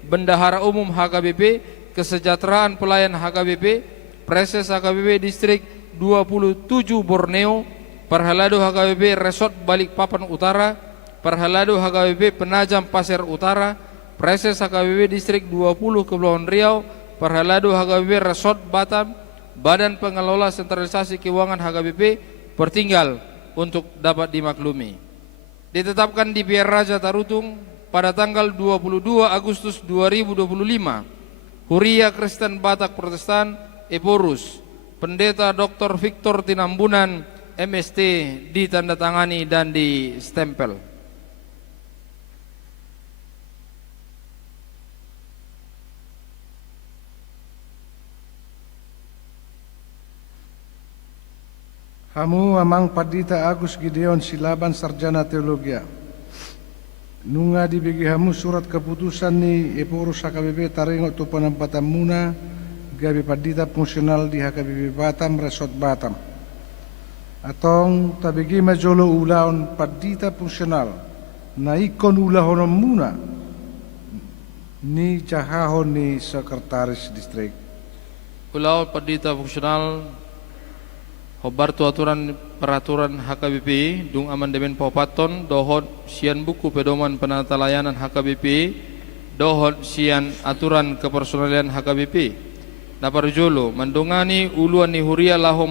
Bendahara Umum HKBP, Kesejahteraan Pelayan HKBP, Preses HKBP Distrik 27 Borneo, Perhalado HKBP Resort Balikpapan Utara, Perhalado HKBP Penajam Pasir Utara, Preses HKBP Distrik 20 Kepulauan Riau, Perhalado HKBP Resort Batam, Badan Pengelola Sentralisasi Keuangan HKBP Pertinggal untuk dapat dimaklumi. Ditetapkan di PR Raja Tarutung pada tanggal 22 Agustus 2025, Huria Kristen Batak Protestan Eporus, Pendeta Dr. Victor Tinambunan MST ditandatangani dan distempel. Hamu amang Pandita Agus Gideon Silaban Sarjana Teologia. Nunga dibagi hamu surat keputusan ni Eporus HKBP Taringo tu penampatan muna gabi Pandita fungsional di HKBP Batam Resort Batam. Atong tabigi majolo ulaon Pandita fungsional na ikon ulahon muna ni jahahon ni sekretaris distrik. Ulau Pandita fungsional Hobartu aturan peraturan HKBP dung amandemen paupaton dohot sian buku pedoman penata layanan HKBP dohot sian aturan kepersonalian HKBP naparjolo mendongani uluan ni huria laho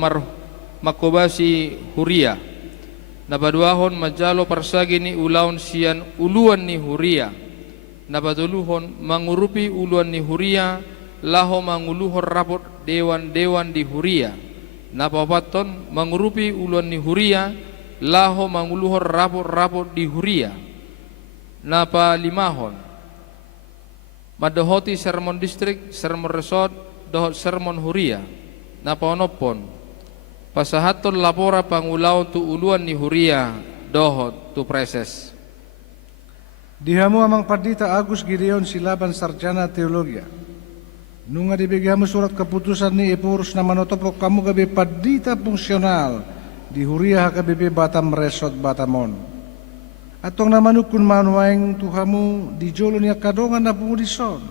makobasi huria napaduahon majalo parsagi ni ulaun sian uluan ni huria napaduluhon mangurupi uluan ni huria laho manguluhon rapot dewan-dewan di huria napapaton mangurupi uluan ni huria laho manguluhor rapot-rapot di huria napa limahon madohoti sermon distrik sermon resort dohot sermon huria napa onopon pasahaton lapora pangulau tu uluan ni huria dohot tu preses. Dihamu amang Pandita Agus Gideon Silaban Sarjana Teologia. Nunga dibigamu surat keputusan ni Eporus na manotopok kamu gabi Pandita fungsional di Huria HKBP Batam Resort Batamon. Atong namanukun manuaing Tuhamu di jolo ni kadongan na pumudison.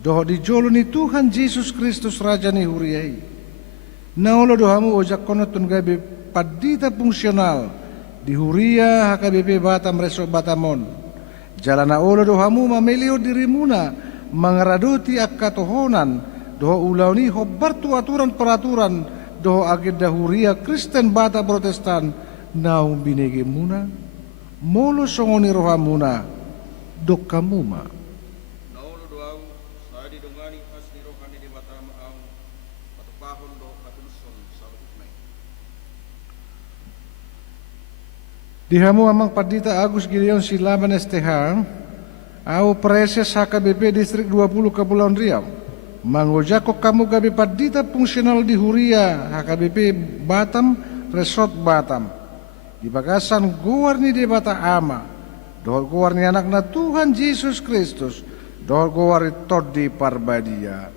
Doho di jolo ni Tuhan Yesus Kristus Raja ni Huriai. Naolo dohamu ojak konotun gabi Pandita fungsional di Huria HKBP Batam Resort Batamon. Jalana olo dohamu mamelio dirimuna mangaraduti akkatohonan doho ulau ni hobartu aturan peraturan doho agenda Huria Kristen Bata Protestan naung binege muna molo songoni rohamuna dokamuma. Naulo doau sadi dongani asli rohani di Batam au patupahon do katuluson salutnai. Dihamu amang Pandita Agus Gideon Silaban STH au preses HKBP Distrik 20 Kepulauan Riau mangojako kamu gabi Pandita fungsional di Huria HKBP Batam Resort Batam di bagasan guarni di Bata Ama dohor guarni anak na Tuhan Yesus Kristus dohor guari tod di Parbadia.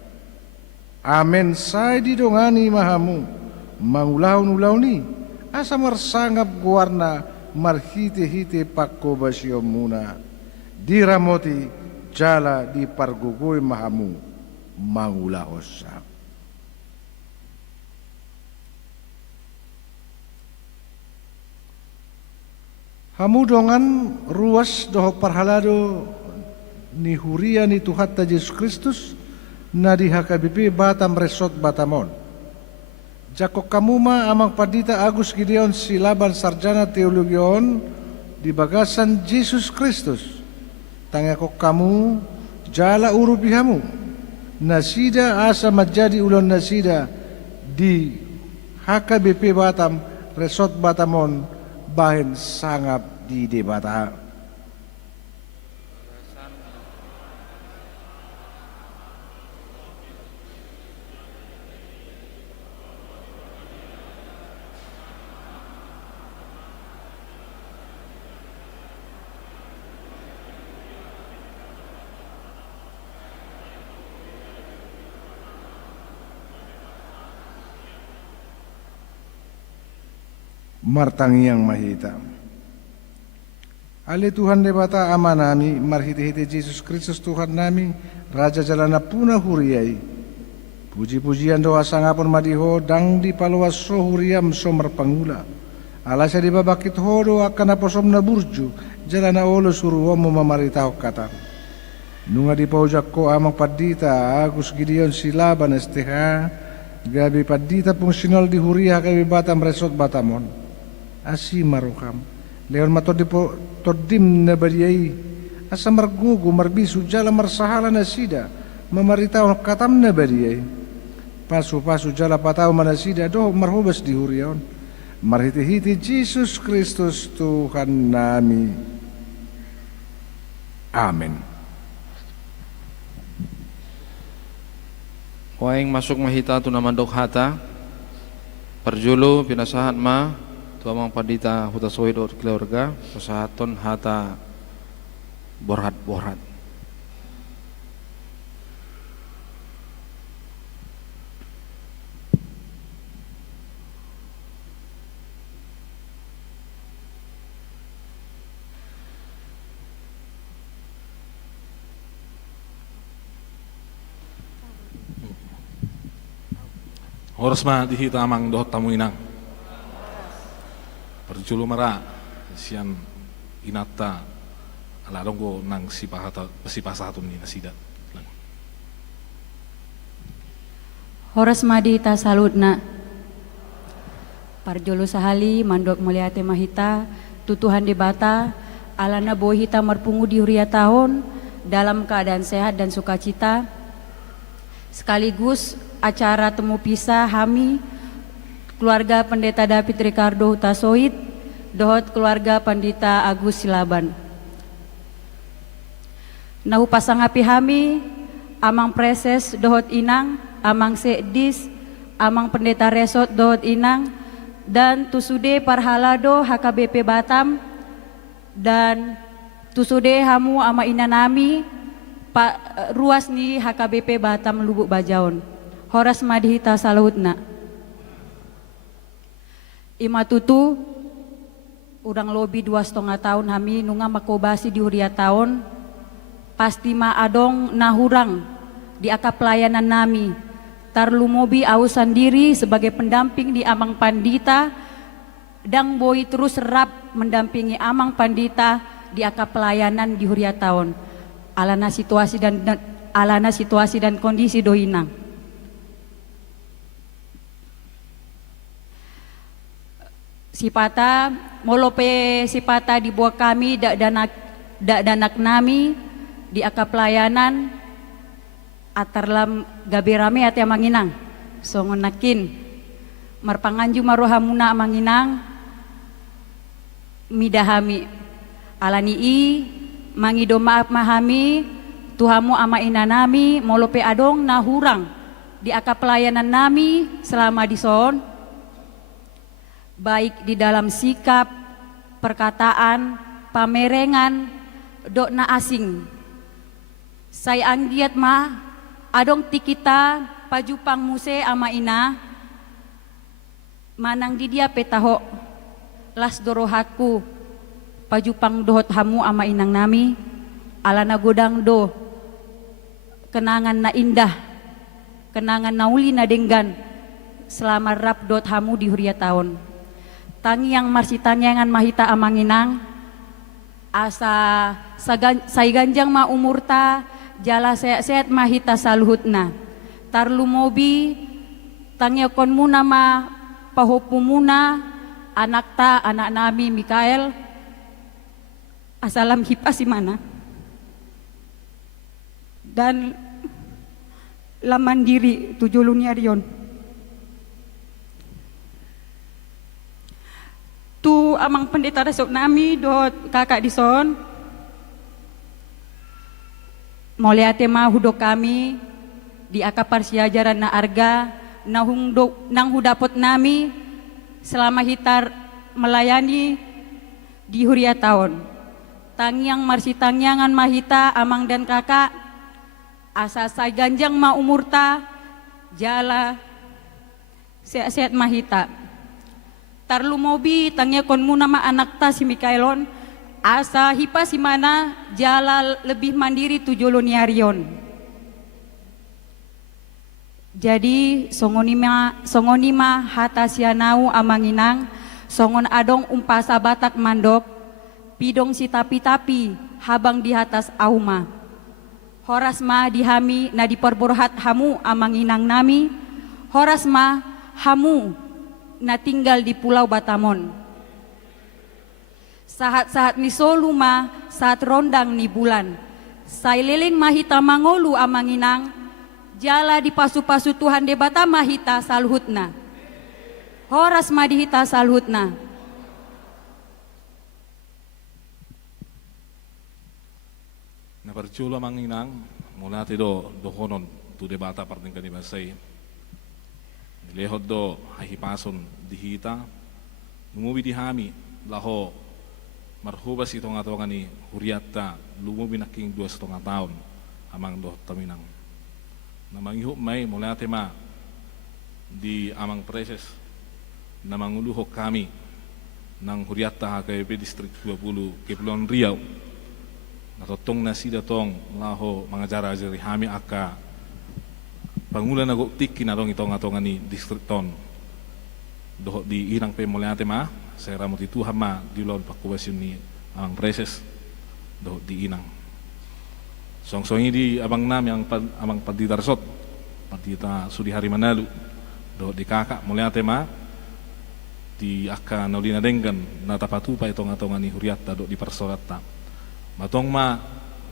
Amen sai didongani mahamu mangulaun-ulauni asa marsangap guarna marhite-hite pakko basiomuna diramoti jala di pargugui mahamu mangulahosa. Hamu dongan ruas doho parhalado ni Huria ni Tuhatta Yesus Kristus na di HKBP Batam Resort Batamon. Jakok kamuma amang Pandita Agus Gideon Silaban Sarjana Teologion di bagasan Yesus Kristus. Tangako kamu jala urupihamu nasida asa menjadi ulon nasida di HKBP Batam Resort Batamon bahin sangap di debata. martangiang mahita. Ale Tuhan debata ama nami, marhiti-hiti Yesus Kristus Tuhan nami, Raja jalana puna huriai. Puji-pujian doa sangapun madiho, dang di paluas so huriam so merpangula. Alasya di babakit hodo akan aposom na burju, jalana olo suruwamu mamaritaho katan. Nunga di paujak ko amang padita, Agus Gideon Silaban STH, gabi padita pung sinol di huria kabi batam resot batamon. Asi marukam. Leon matod di po todim na bariyay. Asa margugu marbisu jala marsahala na sida. Mamaritaw katam na bariyay. Pasu-pasu jala pataw manasida do marhubas di huriaon. Marhiti-hiti Jesus Kristus Tuhan nami. Amin. Waing masuk mahita tu namandok hata. Perjulu pinasahat ma tuamang padita huta sohid ot keluarga pasahaton hata borhat-borhat. Oras ma dihita amang dohot tamu inang. Perjulu mara sian inata alarong ko nang sipasahatun ni nasida. Horas madita saludna. Parjolo sahali mandok meliate mahita tutuhan di bata alana bohita marpungu di huria tahun dalam keadaan sehat dan sukacita. Sekaligus acara temu pisah hami keluarga Pendeta David Ricardo Hutasoid dohot keluarga Pandita Agus Silaban. Nahu pasangapi hami amang preses dohot inang, amang sekdis, amang pendeta resort dohot inang, dan tusude parhalado HKBP Batam, dan tusude hamu ama inanami ruas ni HKBP Batam Lubuk Bajaon. Horas madhita salutna. Ima tutu urang lobi 2,5 tahun hami nunga makobasi di huria tahun pasti ma adong nahurang di aka pelayanan nami tarlu mobi ausan diri sebagai pendamping di amang pandita dang boi terus serap mendampingi amang pandita di aka pelayanan di huria tahun alana situasi dan kondisi doinang. Sipata molope sipata di buah kami dak danak nami di aka pelayanan atarlam gabe rame ati amanginang songonakin marpanganju marohamuna amanginang midahami alani i mangido maaf mahami tuhamu ama inanami molope adong nahurang di aka pelayanan nami selama di son baik di dalam sikap, perkataan, pamerengan, dokna asing. Saya anggiat ma, adong tikita pajupang muse ama ina, manang di dia petaho, las dorohaku, pajupang dohot hamu ama inang nami, alana godang do, kenangan na indah, kenangan na uli na denggan, selama rap dot hamu di huria tahun. Tangi yang marsi tanyangan mahita amanginang asa say ganjang ma umurta jala sehat mahita saluhutna tarlu mobi tangi kon muna ma pahopu muna anak nami Mikael asalam hipa si mana dan laman diri tujulunya rion. Tu amang pendeta resok nami dot kakak dison moliate ma hudok kami di akapar siajaran na arga nang hudapot nami selama hitar melayani di huria tahun tangyang marsi tangyangan mahita amang dan kakak asa say ganjang ma umurta jala sehat-sehat mahita Tarlumobi tangnya kon muna ma anak ta si Mikaelon. Asa hipa si mana jala lebih mandiri tujolo niarion. Jadi songonima hata sianau amanginang songon adong umpasa batak mandok pidong si tapi-tapi habang di atas auma. Horas ma dihami na diperborhat hamu amanginang nami. Horas ma hamu na tinggal di Pulau Batamon. Saat-saat ni soluma saat rondang ni bulan. Saililing mahita mangolu amanginang jala di pasu-pasu Tuhan de bata mahita salhutna. Horas madihita salhutna. Na percula manginang mula do honon tu debata parting kanibasay. Lehod do hahipason dihita lumubi dihami laho marhubas itong atongan ni Huriata lumubi naking 2,5 taon amang do taminang. Na mangihup may mula tema di amang preses na manguluhok kami ng Huriata HKBP District 20 Kepulauan Riau. Natotong na sida tong laho mga jara-jari hami aka pangulan na guktik kinarong itong atongan ni District Ton. Doho di irang pe mula tema sa ramot itu hama di lawan pakuwasyon ni amang preses doho di inang. Songsongi di abang nami amang padita resot padita sudi hari manalu doho di kakak mula tema di aka naulina denggan natapatu pa itong atongan ni Huriata do di persorata. Matong ma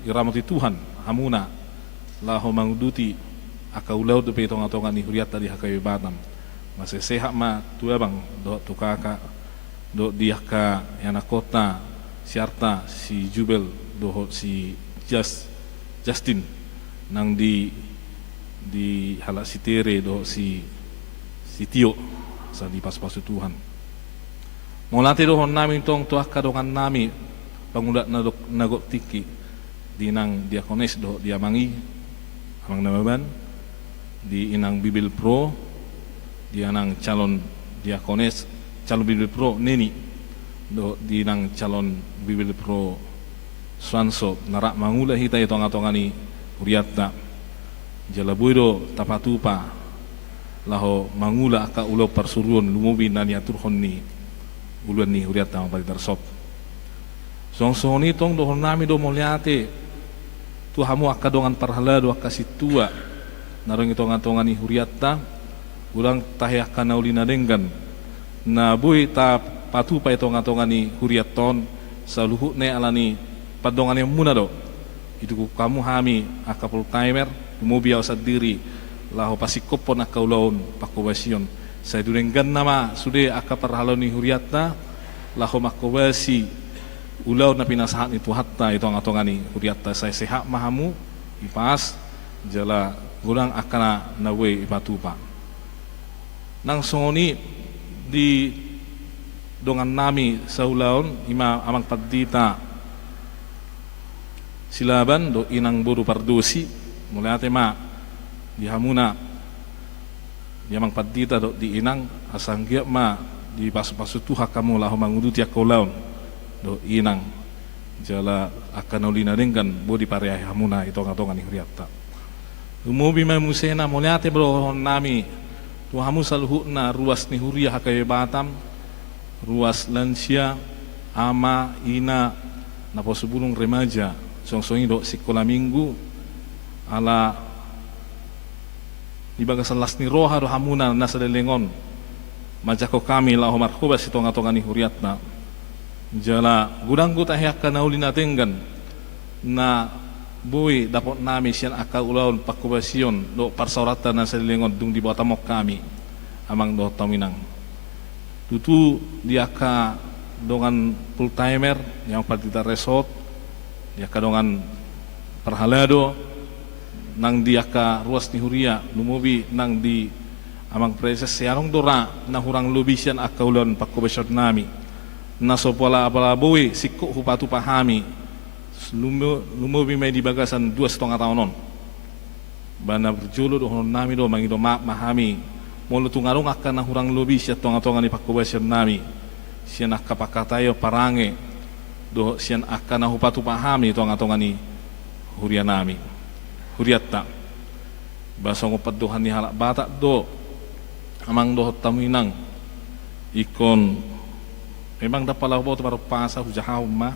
iramot Tuhan hamuna laho manguduti aka ulaw do pa itong atongan ni Huriata di HKBP Batam. Maseseha ma tuabang do tu kakak do di aka yanakota siarta si Jubel do si Justin nang di halak si Tere do si Tio sa di pas-pasu Tuhan. Mulati dohon namin tong tuah kadongan nami pangulat na nagok tiki di nang diakones do diamangi amang namaban di inang Bibil Pro di anang calon diakones calon Bibil Pro neni do di nang calon Bibil Pro Swanso narak mangula hita itong atongani Huriata jalabuy do tapatupa laho mangula aka ulo persuruan lumubi na niaturhon ni uluan ni Huriata mapalitarsop. Songsong nitong dohon nami do mulyate tuhamu aka dongan parhala do aka situa narong itong atongan ni Huriata ulang tahi aka naulina denggan na buhi ta patupa itong atongan ni Huriaton sa luhut ne alani padongan yang muna do itu kamu hami aka full timer umubiyaw sa diri laho pasikopon aka ulaon pakubasyon sa durenggan nama sude aka parhalo ni Huriata laho makubasi ulaw na pinasahan itu hatta itong atongan ni Huriata sa seha mahamu ipas jala gurang akana nawe ipatupa nang songoni di dongan nami sa ulaon ima amang padita silaban do inang buru pardusi mula tema di hamuna di amang padita do di inang asang giap ma di pasu-pasu tuha kamu laho manguduti akolaon do inang jala akan ulina denggan bo di pareha hamuna itong-atongan ni Huriata umubi may musena mula te bro nami tuhamu saluhuna ruas ni Huria HKBP Batam ruas lansia ama ina na posubulong remaja songsongi do sikola minggu ala ibagasan las ni roha do hamuna nasa delengon majako kami laho marhubas itong atongan ni Huriata jala gudang ko tahiyak ka nauli natinggan na buwi dapat nami siyan aka ulaon pakubasyon do parsauratan nasa delengon dung di batamok kami amang do taminang tutu dia ka dongan full timer yang partita resort dia kadongan parhalado nang dia ka ruas ni Huria lumubi nang di amang preses siarong dora na hurang lubisyan akaulon pakubasyon nami na sopola apala buwi sikko hupatu pahami lumubi may di bagasan 2,5 taonon bana berjulu dohon nami do mangido mahami mulu tungarong akan na hurang lobi siya tonga-tonga ni pakubasyan nami siya nakapakatayo parange do siya akan na hupatu pahami tonga-tonga ni huriya nami huriyatta basong upaduhan ni halak bata do amang dohot tamuinang ikon memang dapat lau tu baru pasa hujahau mah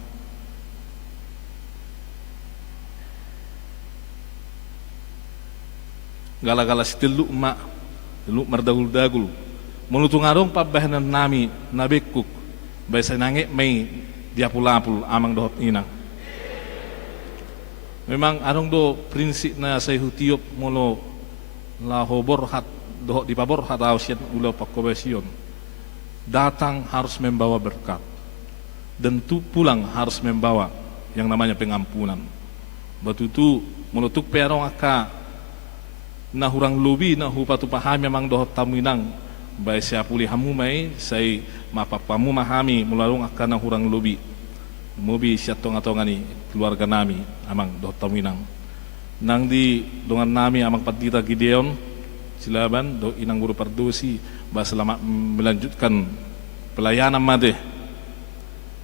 gala-gala stiluk mak lu mardagul-dagul menutung arong pabahanan nami nabekuk baisa nangek mai dia pulapul amang dohot inang memang arong do prinsip na saya hutiop molo lahobor hat dohot di pabor hat ausian ulo pakobesion datang harus membawa berkat dan pulang harus membawa yang namanya pengampunan batu tu menutuk perong aka na hurang lubi na hupatu pahami memang dohot tamuinang bai saya pulih hamu mai saya mapapamu mahami mulalung akan na hurang lubi mobi siya tonga-tonga ni keluarga nami amang dohot tamuinang nang di dongan nami amang Padita Gideon silaban do inang guru pardosi bah selama melanjutkan pelayanan made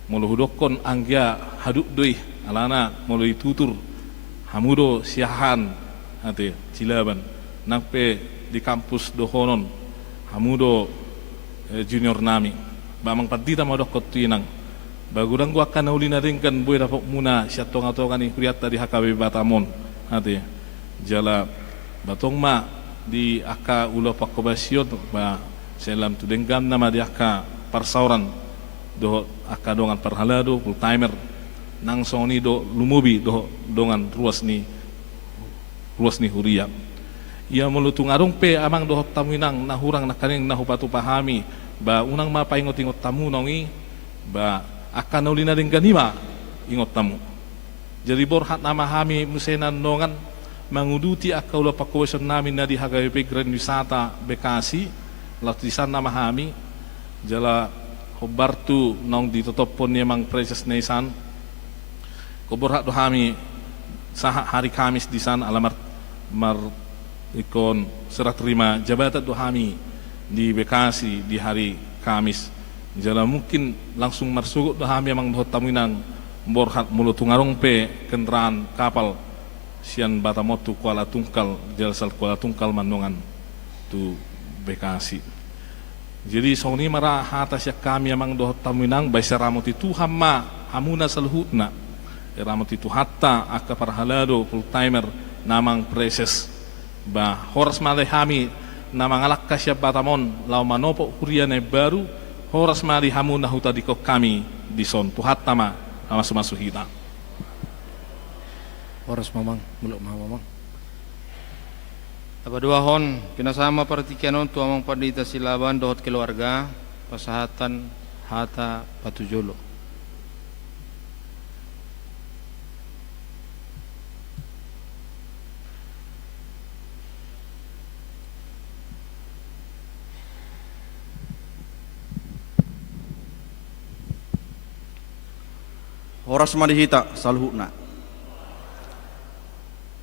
mulu hudokon anggia haduk doi alana mulu tutur hamudo siahan ate silaban nangpe di kampus dohonon hamudo junior nami bamang Padita modok kotinang bagudang gua akan naulina ringkan boy dapok muna siatonga-tonga ni kuriata di HKB Batamon ate jala batong ma di aka ulo pakobasyon ba selam tu denggam nama di aka parsauran do aka dongan parhalado full timer nang soni do lumubi do dongan ruas ni huria ia melutung arung pe amang do tamuinang nahurang nakaning nahupatu pahami ba unang mapaingot ingot tamu nongi ba akan ulina dengan hima ingot tamu jadi borhat nama hami musenan nongan menguduti akaula pakuwasan namin na di HKBP Grand Wisata Bekasi latisan nama hami jala hobartu nong ditotopon niya mang precious nesan kuborhat do hami saha hari Kamis di sana alamat ikon serah terima jabatan do hami di Bekasi di hari Kamis jala mungkin langsung marsugut do hami mang do tamuinang borhat mulutungarong pe kendaraan kapal sian Batamotu Kuala Tungkal Jalsal Kuala Tungkal Manungan tu Bekasi jadi soni mara hata siya kami amang dohot tamuinang baisa ramoti Tuhan ma hamuna salhutna ramoti tu hatta aka parhalado full timer namang preses ba horas malay hami namang alakka siya Batamon lau manopo huriane baru horas mali hamuna huta di kami di son tu hatta ma masuk hita Oras mamang, muluk mamang. Dua hon, kinasama pertikanon tu amang Padita Silaban dohot keluarga, pasahatan hata patujolo. Horas madihita salhuna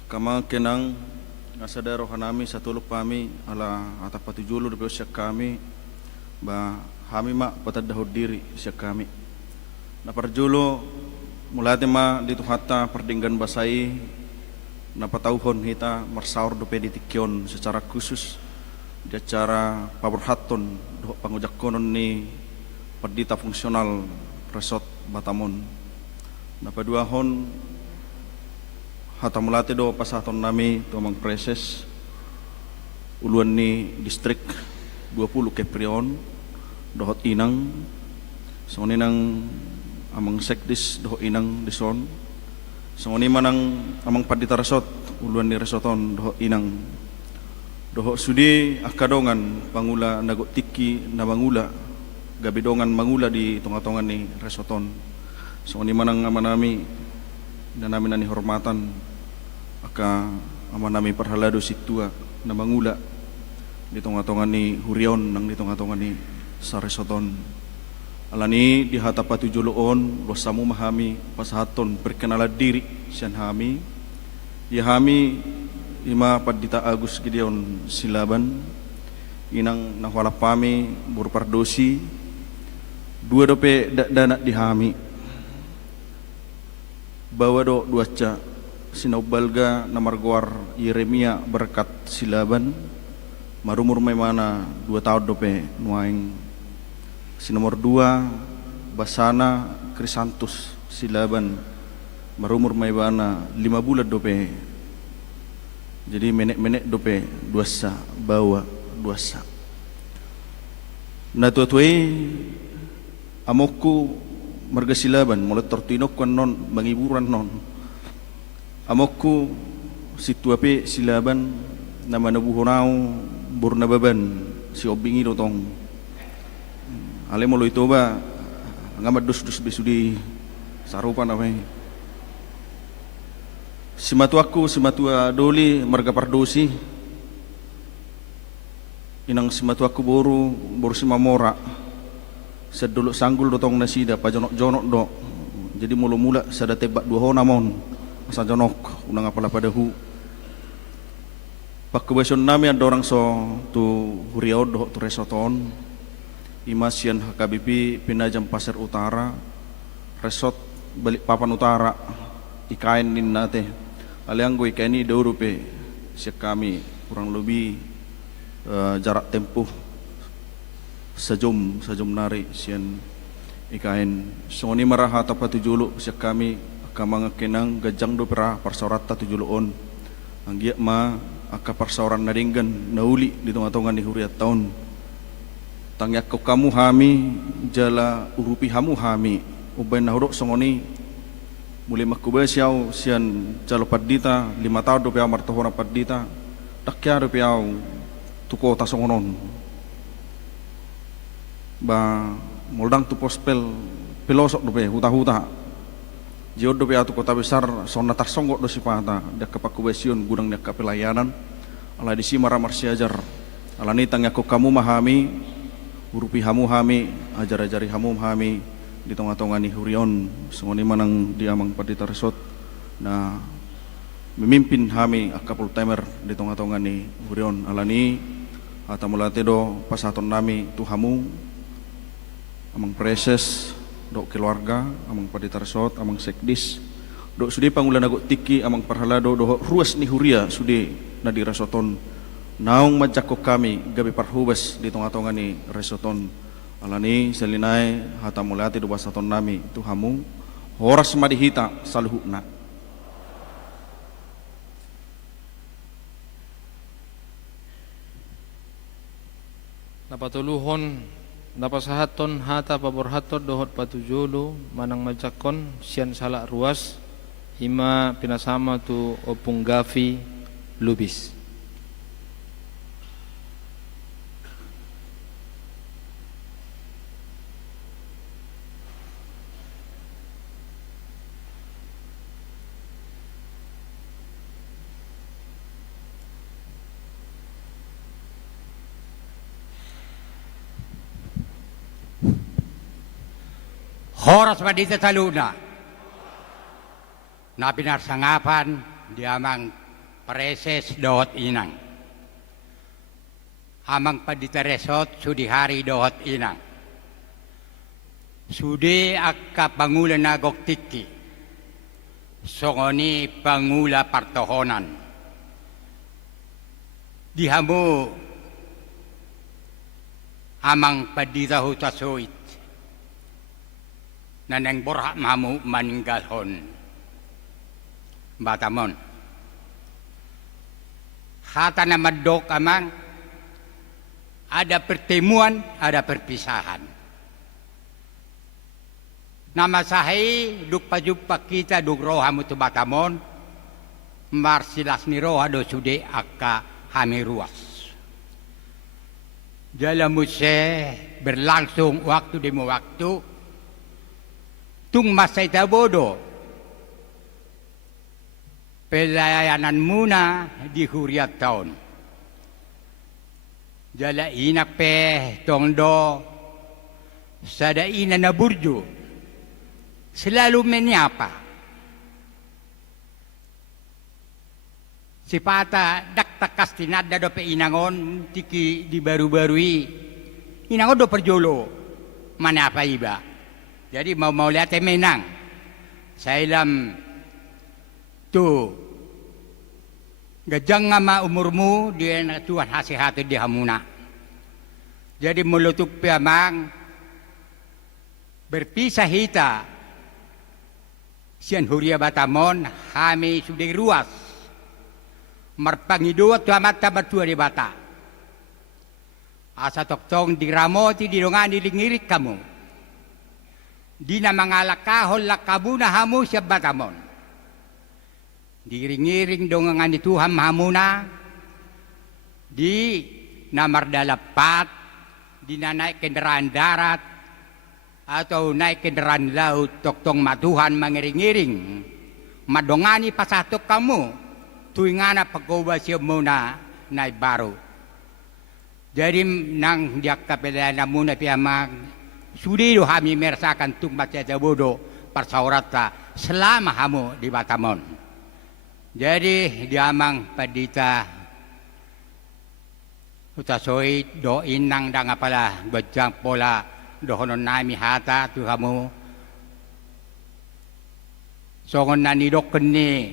kama kenang ngasadaro hanami satuluk pami ala atap patujulu de siak kami ba hami ma patadahud diri siak kami na parjulo mulate ma ditu hatta perdinggan basai na patauhon hita marsaur do peditikyon secara khusus di acara paburhaton do pangujakonon ni Padita fungsional Resort Batamon na paduahon hata mulate do pasaton nami to amang preses uluan ni distrik 20 Keprion dohot inang songoni nang amang sekdis dohot inang dison songoni manang amang Padita Resort uluan ni resoton dohot inang dohot sudi akadongan pangula nagot tiki na mangula gabidongan mangula di tonga-tongan ni resoton songoni manang amanami dan namin na ni hormatan aka ama nami parhalado situa na mangula ditong atongan ni Hurion nang ditong atongan ni Saresoton alani di hata patujuluon losamu mahami pasahaton perkenala diri sian hami ya hami ima Padita Agus Gideon Silaban inang nahwala pami burpardosi dua dope danak dihami bawa do dua ca sinaubalga namarguar Yeremia berkat silaban marumur may mana 2 tahun dope nuaing sinomor 2 Basana Krisantus silaban marumur may mana 5 bulan dope jadi menek dope 2 sa bawa 2 sa na tuatuay amokku marga silaban mulai tertinok kan non mangiburan non amokku situape silaban nama nabuhonau burnababan si obingi dotong ale molo itu ba ngamat dus besudi sarupa namai simatuaku simatua doli marga pardosi inang simatuaku boru simamora seduluk sanggul dotong nasida pajonok-jonok do jadi mula-mula sada tebak 2 honamon masa jonok unang apala padahu pakkebasion nami ada orang so tu huriaud tu resoton imasian HKBP Penajam Pasir Utara resort balik papan utara ikain ninnate aliang gue ikaini daurupe siak kami kurang lebih jarak tempuh sejum nari sian ikain songoni maraha tapatu julu siak kami akamang kenang gajang do pera parsorata tujuluon anggiak ma aka parsoran naringgan nauli di tengah-tengah ni huriat tahun tangyak ko kamu hami jala urupi hamu hami ubay nahurok songoni mulai makubasiaw sian jalo padita 5 tahun do piaw martohora padita takya do piaw tuko tasongonon ba moldang tu pospel pelosok do pe huta-huta Jod do piatu kota besar sonna tarsonggok do sipata dak kapakubesion gudang dak pelayanan ala di simara marsiajar ala ni tang yakko kamu mahami urupi hamu hami ajar-ajari hamu hami di tengah-tengah ni hurion songoni manang diamang padita resort na memimpin hami akapul timer di tengah-tengah ni hurion ala ni atamulate do pasaton nami tu hamu amang preses do keluarga amang padita resort amang sekdis do sudi pangulan agok tiki amang parhalado do ruas ni huria sudi na di resoton naong majako kami gabi parhubes di tengah-tengah ni resoton alani selinai hatamulati do basaton nami tu hamu horas madihita saluhna napatuluhon napasahaton hata paborhaton dohot patujulu manang majakon sian salak ruas hima pinasama tu opung gavi lubis. Horas madita taluna na pinarsangapan di amang preses dohot inang amang padita resot sudi hari dohot inang sudi akka pangula nagok tiki songoni pangula partohonan dihamu amang padita hutasuit naneng borhak mamu maninggalhon batamon hata na madok amang ada pertemuan ada perpisahan nama sahi duk pajumpa kita duk rohamu tu batamon marsilas ni roha do sude akka hami ruas dalam muse berlangsung waktu demi waktu tung masa itabodo pelayanan muna di huriat tahun jala inape tongdo sada ina na burju selalu menyapa Si pata daktakas tinada do pe inangon tiki di baru-barui. Inangon do perjolo. Mana apa iba. Jadi mau lihat menang. Saya lam tu gajang ngama umurmu dia Tuhan hati-hati di hamuna. Jadi melutuk piamang berpisah hita sian huria batamon kami sudah ruas marpangidua tu amat tabatua di bata asa toktong di ramoti di dongan di lingirik kamu di na mangalakahol lakabuna hamu siya batamon di ringiring dongangan di Tuhan hamuna di namardalapat di na naik kendaraan darat atau naik kendaraan laut toktong matuhan mengiring-iring madongani pasatok kamu tuingana pagkoba siya muna naik baru jadi nang diak kapelana muna piamang sudido kami merasakan tumat sa bodo parsaurata selama hamu di Batamon jadi diamang padita utasoi do inang danga pala gojang pola dohonon nami hata tu kamu songon nani dokeni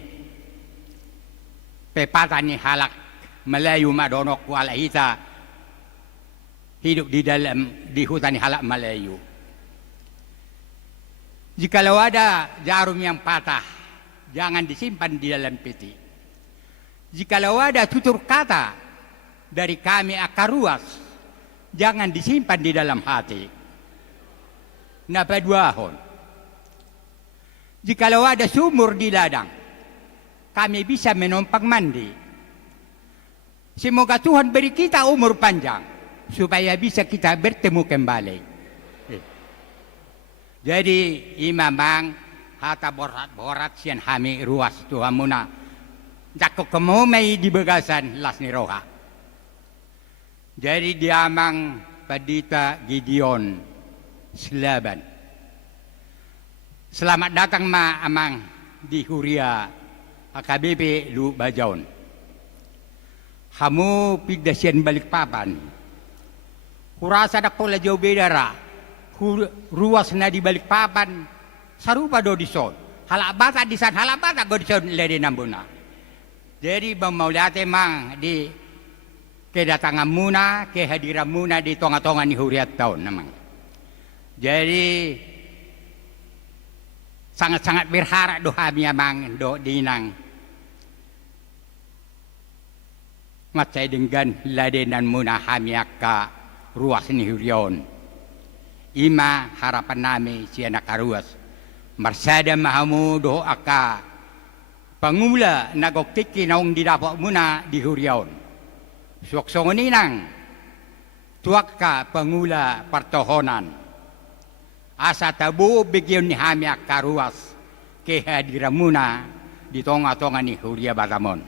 pepatani halak Melayu madonok wala hita hidup di hutan halak Melayu. Jikalau ada jarum yang patah jangan disimpan di dalam peti. Jikalau ada tutur kata dari kami akar ruas jangan disimpan di dalam hati. Napa dua hon. Jikalau ada sumur di ladang, kami bisa menumpang mandi. Semoga Tuhan beri kita umur panjang, supaya bisa kita bertemu kembali. Jadi imamang hata borat sian hami ruas Tuhan muna. Jakok kemomai di bagasan lasni roha. Jadi diamang padita Gideon Selaban. Selamat datang ma amang di Huria AKBP Lu Bajaon. Kamu pidasian balik papan. Kurasa dak pola jauh bedara. Ruas na di balik papan sarupa do dison. Halak bata di san halak bata go dison lede nambuna. Jadi bamauliate mang di kedatangan muna, kehadiran muna di tonga-tonga ni huriat tahun namang. Jadi sangat-sangat berharap do kami amang do dinang. Macai dengan ladenan muna kami akka ruas ni hurion. Ima harapan nami si anak ruas. Marsada mahamu do akka pangula nagoktik naung didapok muna di hurion. Suaksong ninang tuak ka pangula partohonan asa tabu bigyan ni hami akaruas kehadiran muna di tonga-tonga ni Huria Batamon.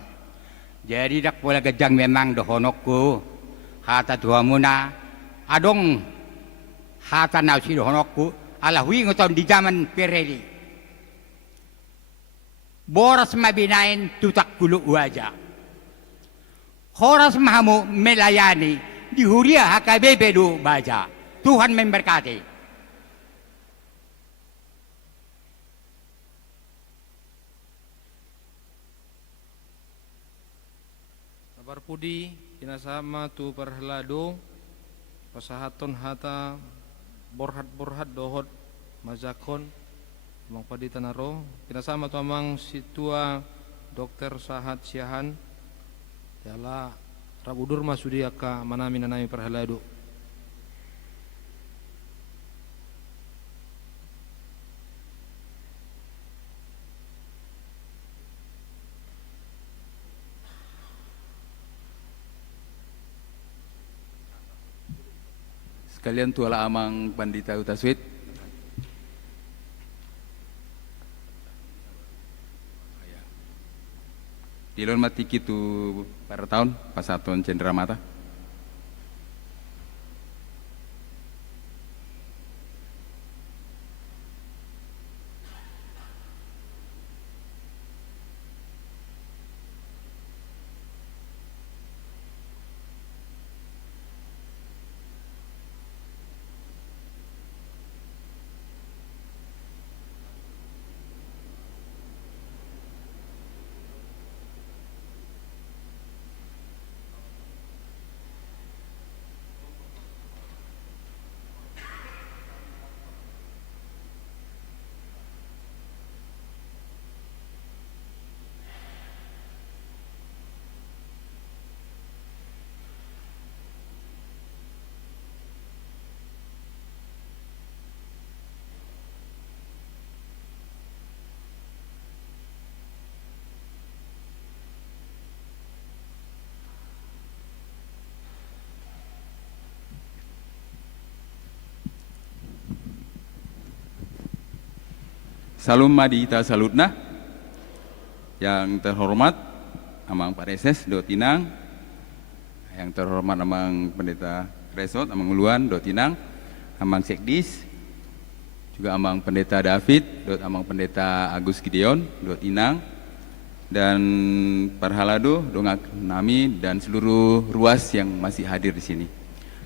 Jadi dak pola gajang memang dohonokku hata tua muna adong hata nau si dohonokku ala hui ngoton di zaman Pirelli boras mabinain tutak kulu wajah horas mahamu melayani di Huria HKBP do baja. Tuhan memberkati. Sabar pudi kinasama tu perhelado pasahaton hata borhat dohot majakon amang padi tanaro kinasama tu amang situa Dokter Sahat Siahan Yala rabudur masudi akka manami nanami perhelado. Sekalian tuala amang pandita utaswit. Dilon matiki tu para tahun pasaton cenderamata. Salum Madihita Salutna, yang terhormat Amang Pareses Do Tinang, yang terhormat Amang Pendeta Resot, Amang Uluan Do Tinang, Amang Sekdis, juga Amang Pendeta David, Amang Pendeta Agus Gideon, Do Tinang, dan Parhalado, Dongak Nami, dan seluruh ruas yang masih hadir di sini.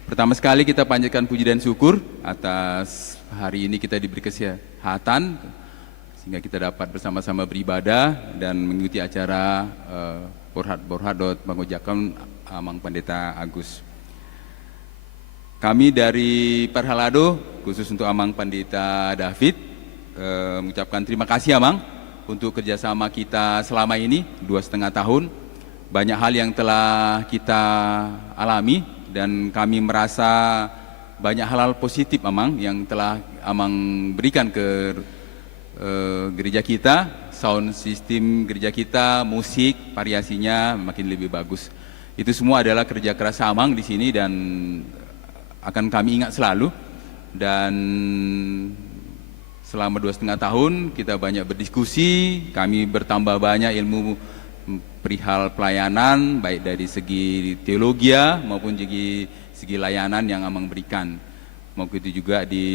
Pertama sekali kita panjatkan puji dan syukur atas hari ini kita diberi kesehatan sehingga kita dapat bersama-sama beribadah dan mengikuti acara Borhadot mengucapkan Amang Pendeta Agus. Kami dari Parhalado, khusus untuk Amang Pendeta David, mengucapkan terima kasih Amang untuk kerjasama kita selama ini 2,5 tahun. Banyak hal yang telah kita alami dan kami merasa banyak hal-hal positif Amang yang telah Amang berikan ke gereja kita. Sound system gereja kita, musik, variasinya makin lebih bagus. Itu semua adalah kerja keras Amang di sini dan akan kami ingat selalu. Dan selama 2,5 tahun kita banyak berdiskusi, kami bertambah banyak ilmu perihal pelayanan, baik dari segi teologi maupun segi layanan yang Amang berikan. Maupun itu juga di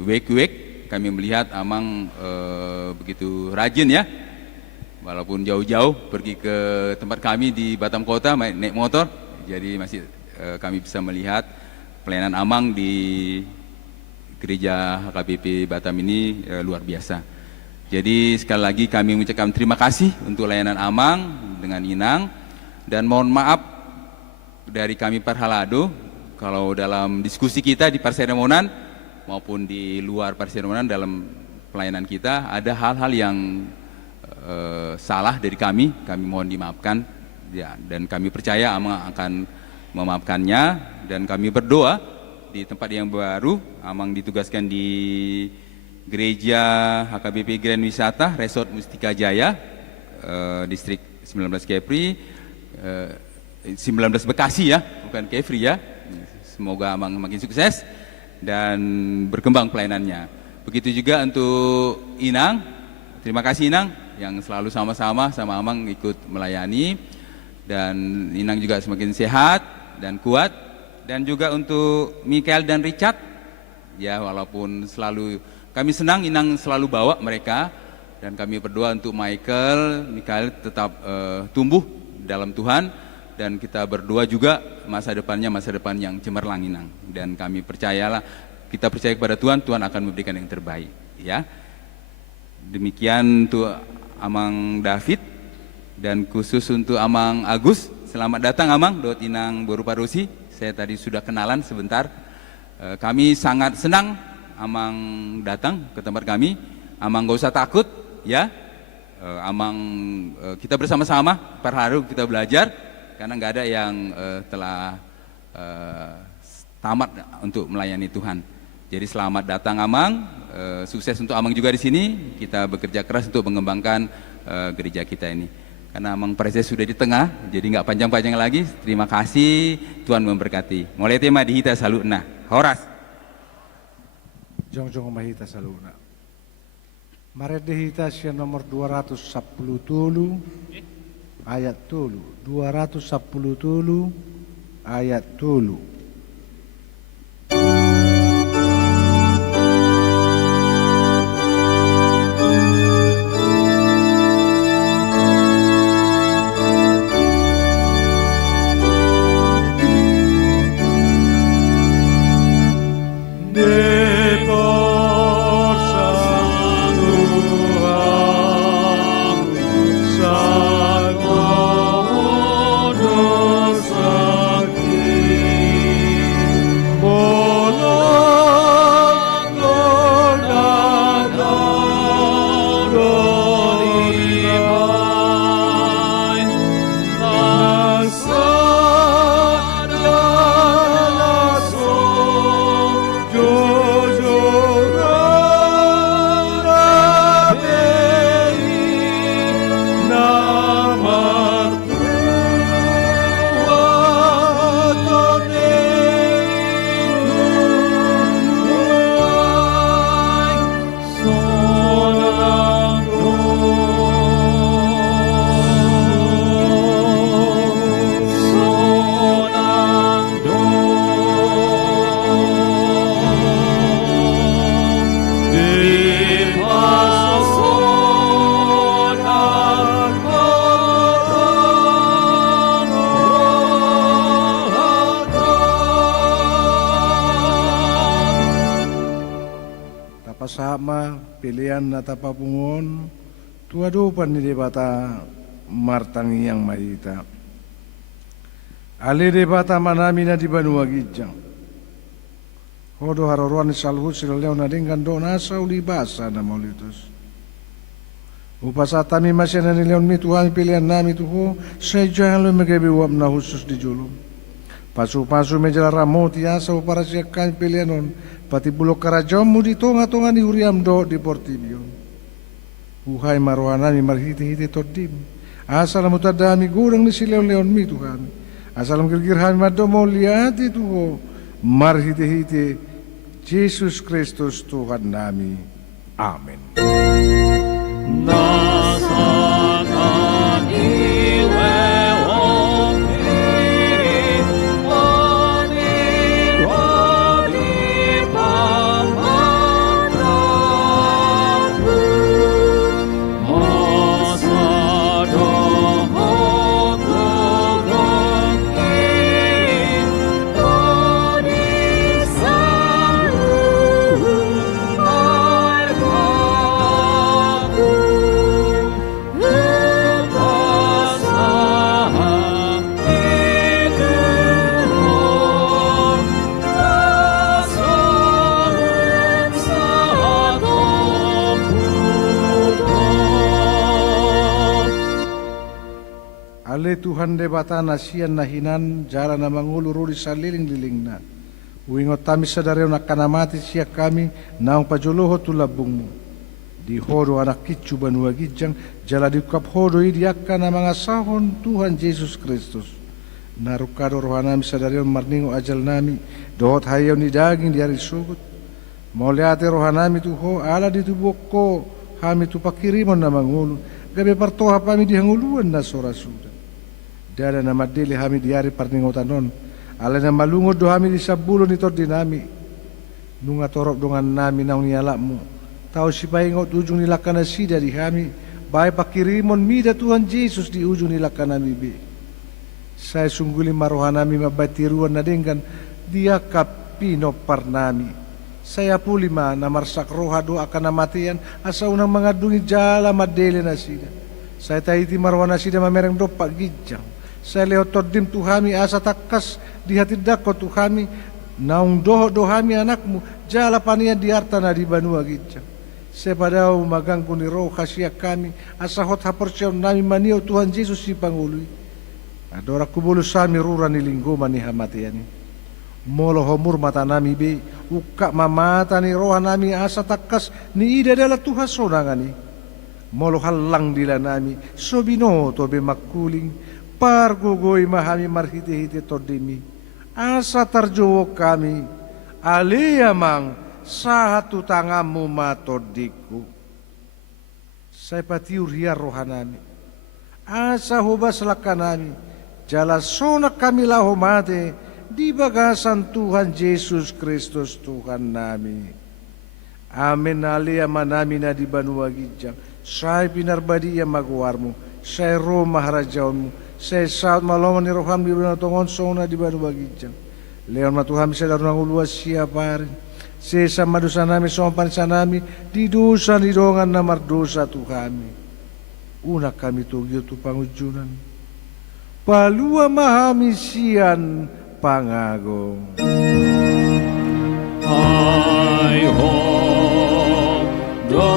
wek-wek kami melihat Amang begitu rajin ya, walaupun jauh-jauh pergi ke tempat kami di Batam Kota naik motor, jadi masih kami bisa melihat pelayanan Amang di gereja HKBP Batam ini luar biasa. Jadi sekali lagi kami mengucapkan terima kasih untuk layanan Amang dengan Inang, dan mohon maaf dari kami Parhalado kalau dalam diskusi kita di Parseremonan maupun di luar Parseremonan dalam pelayanan kita ada hal-hal yang salah dari kami mohon dimaafkan ya, dan kami percaya Amang akan memaafkannya, dan kami berdoa di tempat yang baru Amang ditugaskan di Gereja HKBP Grand Wisata Resort Mustika Jaya, Distrik 19 Kepri, 19 Bekasi ya, bukan Kepri ya. Semoga Amang makin sukses dan berkembang pelayanannya. Begitu juga untuk Inang, terima kasih Inang yang selalu sama-sama sama Amang ikut melayani, dan Inang juga semakin sehat dan kuat. Dan juga untuk Mikael dan Richard, ya walaupun selalu kami senang Inang selalu bawa mereka, dan kami berdoa untuk Mikael tetap tumbuh dalam Tuhan, dan kita berdoa juga masa depannya masa depan yang cemerlang Inang, dan kami kita percaya kepada Tuhan, Tuhan akan memberikan yang terbaik ya. Demikian untuk Amang David, dan khusus untuk Amang Agus, selamat datang Amang Dot Inang Boru Parusi. Saya tadi sudah kenalan sebentar. Kami sangat senang Amang datang ke tempat kami. Amang gak usah takut ya. Amang kita bersama-sama Parhalado kita belajar, karena nggak ada yang telah tamat untuk melayani Tuhan. Jadi selamat datang Amang, sukses untuk Amang juga di sini. Kita bekerja keras untuk mengembangkan gereja kita ini. Karena Amang Pareses sudah di tengah, jadi nggak panjang-panjang lagi. Terima kasih, Tuhan memberkati. Mulai tema dihita salutna. Horas. Jong mahita saluna. Maret dihita sia nomor 210 ayat 3. 210 ayat 3. Sakti pasama pilihan na tapapungon tuadupan ni debata martangi yang mahita. Ali debata manami na di Banua Gijang. Hodo haroruan salhu silaleo na dengan do nasa ulibasa na maulitus. Upasa tami masya na nileon mi Tuhan pilihan nami tuho saya jangan lo megabi wab na khusus di julum. Pasu-pasu meja ramoti asa upara siya kan pilihanon pati bulok karajamu di tonga-tonga di uriam do di portibion. Uhai marwanami marhiti-hiti todim. Asal mutadami gurang ni sileon-leon mi Tuhan. Asal mgirgirhami madomo liati tuho marhiti-hiti Yesus Kristus Tuhan nami. Amin. Ale Tuhan debata nasian nahinan jalan na mangulururi sa liling-liling na. Uingot tami sa dareo na kanamati siya kami naong pajoloho tulabong mo. Di hodo anak kitsu Banua Gijang jala di ukap hodo idiaka na mga sahon Tuhan Yesus Kristus. Narukado rohanami sa dareo marningo ajal nami dohot hayaw ni daging di hari sugut. Mauliate rohanami tuho ala di tubok ko hami tu pakirimon na mangulu. Gabi partoha pami di hanguluan na sorasuda. Dada na madili hami diari parningotanon. Ala na malungod do hami di sabulo nito dinami. Nunga torok dongan nami naong niyala mo. Tao si paingot ujung nila ka na sida di hami. Bahay pakirimon mida Tuhan Yesus di ujung nila ka nami be. Saya sungguli marohan nami mabatiruan na dengan dia kapino parnami. Saya pulima na marsak roha do akan namatian asa unang mga dungi jala madele na sida. Saya taiti marwana sida mamereng do pagijang. Saya leo todim Tuhami asa takas di hati dako Tuhami naung doho hami anakmu jala pania di harta na di Banua Gijang. Saya padau magang kuni roh khasya kami asa hot haporsiaw nami maniau Tuhan Yesus si pangului. Adora kubulu sami rura ni linggo mani hamatiani. Molo homur mata nami be uka mamata ni roha nami asa takas ni ida dala Tuhan sonangani. Molo halang dila nami sobino to be makuling pargugoi mahami marhiti-hiti todimi asa tarjowo kami aliyamang sahatu tangamu matodiku saya patiur hiar rohanami asa hubas lakanami jala sonak kami laho mate di bagasan Tuhan Yesus Kristus Tuhan nami. Amin aliyama nami na di Banua Gijang saya pinarbadi yang maguarmu saya roh maharajaunmu saya saat malam ni roham di bawah tongon sona di Banua Gijang. Leon matuham saya darunang uluas siapa rin. Saya sama dosa nami sompan sanami di dosa di dongan namar dosa Tuhami. Una kami tugyo tu pangujunan. Palua mahami sian pangagong. Hai ho do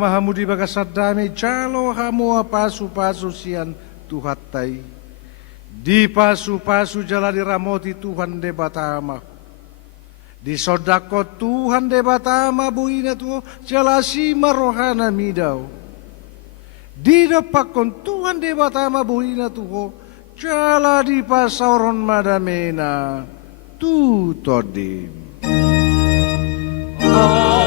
Mahamu di bagasadami jalo hamu pasu-pasu sian tuhatai di pasu-pasu jala di ramoti Tuhan debatama Di sodako Tuhan debatama buina tuho jalasi marohana midau. Di depakon Tuhan debatama buina tuho jala di pasauron madamena tu todim. Amen.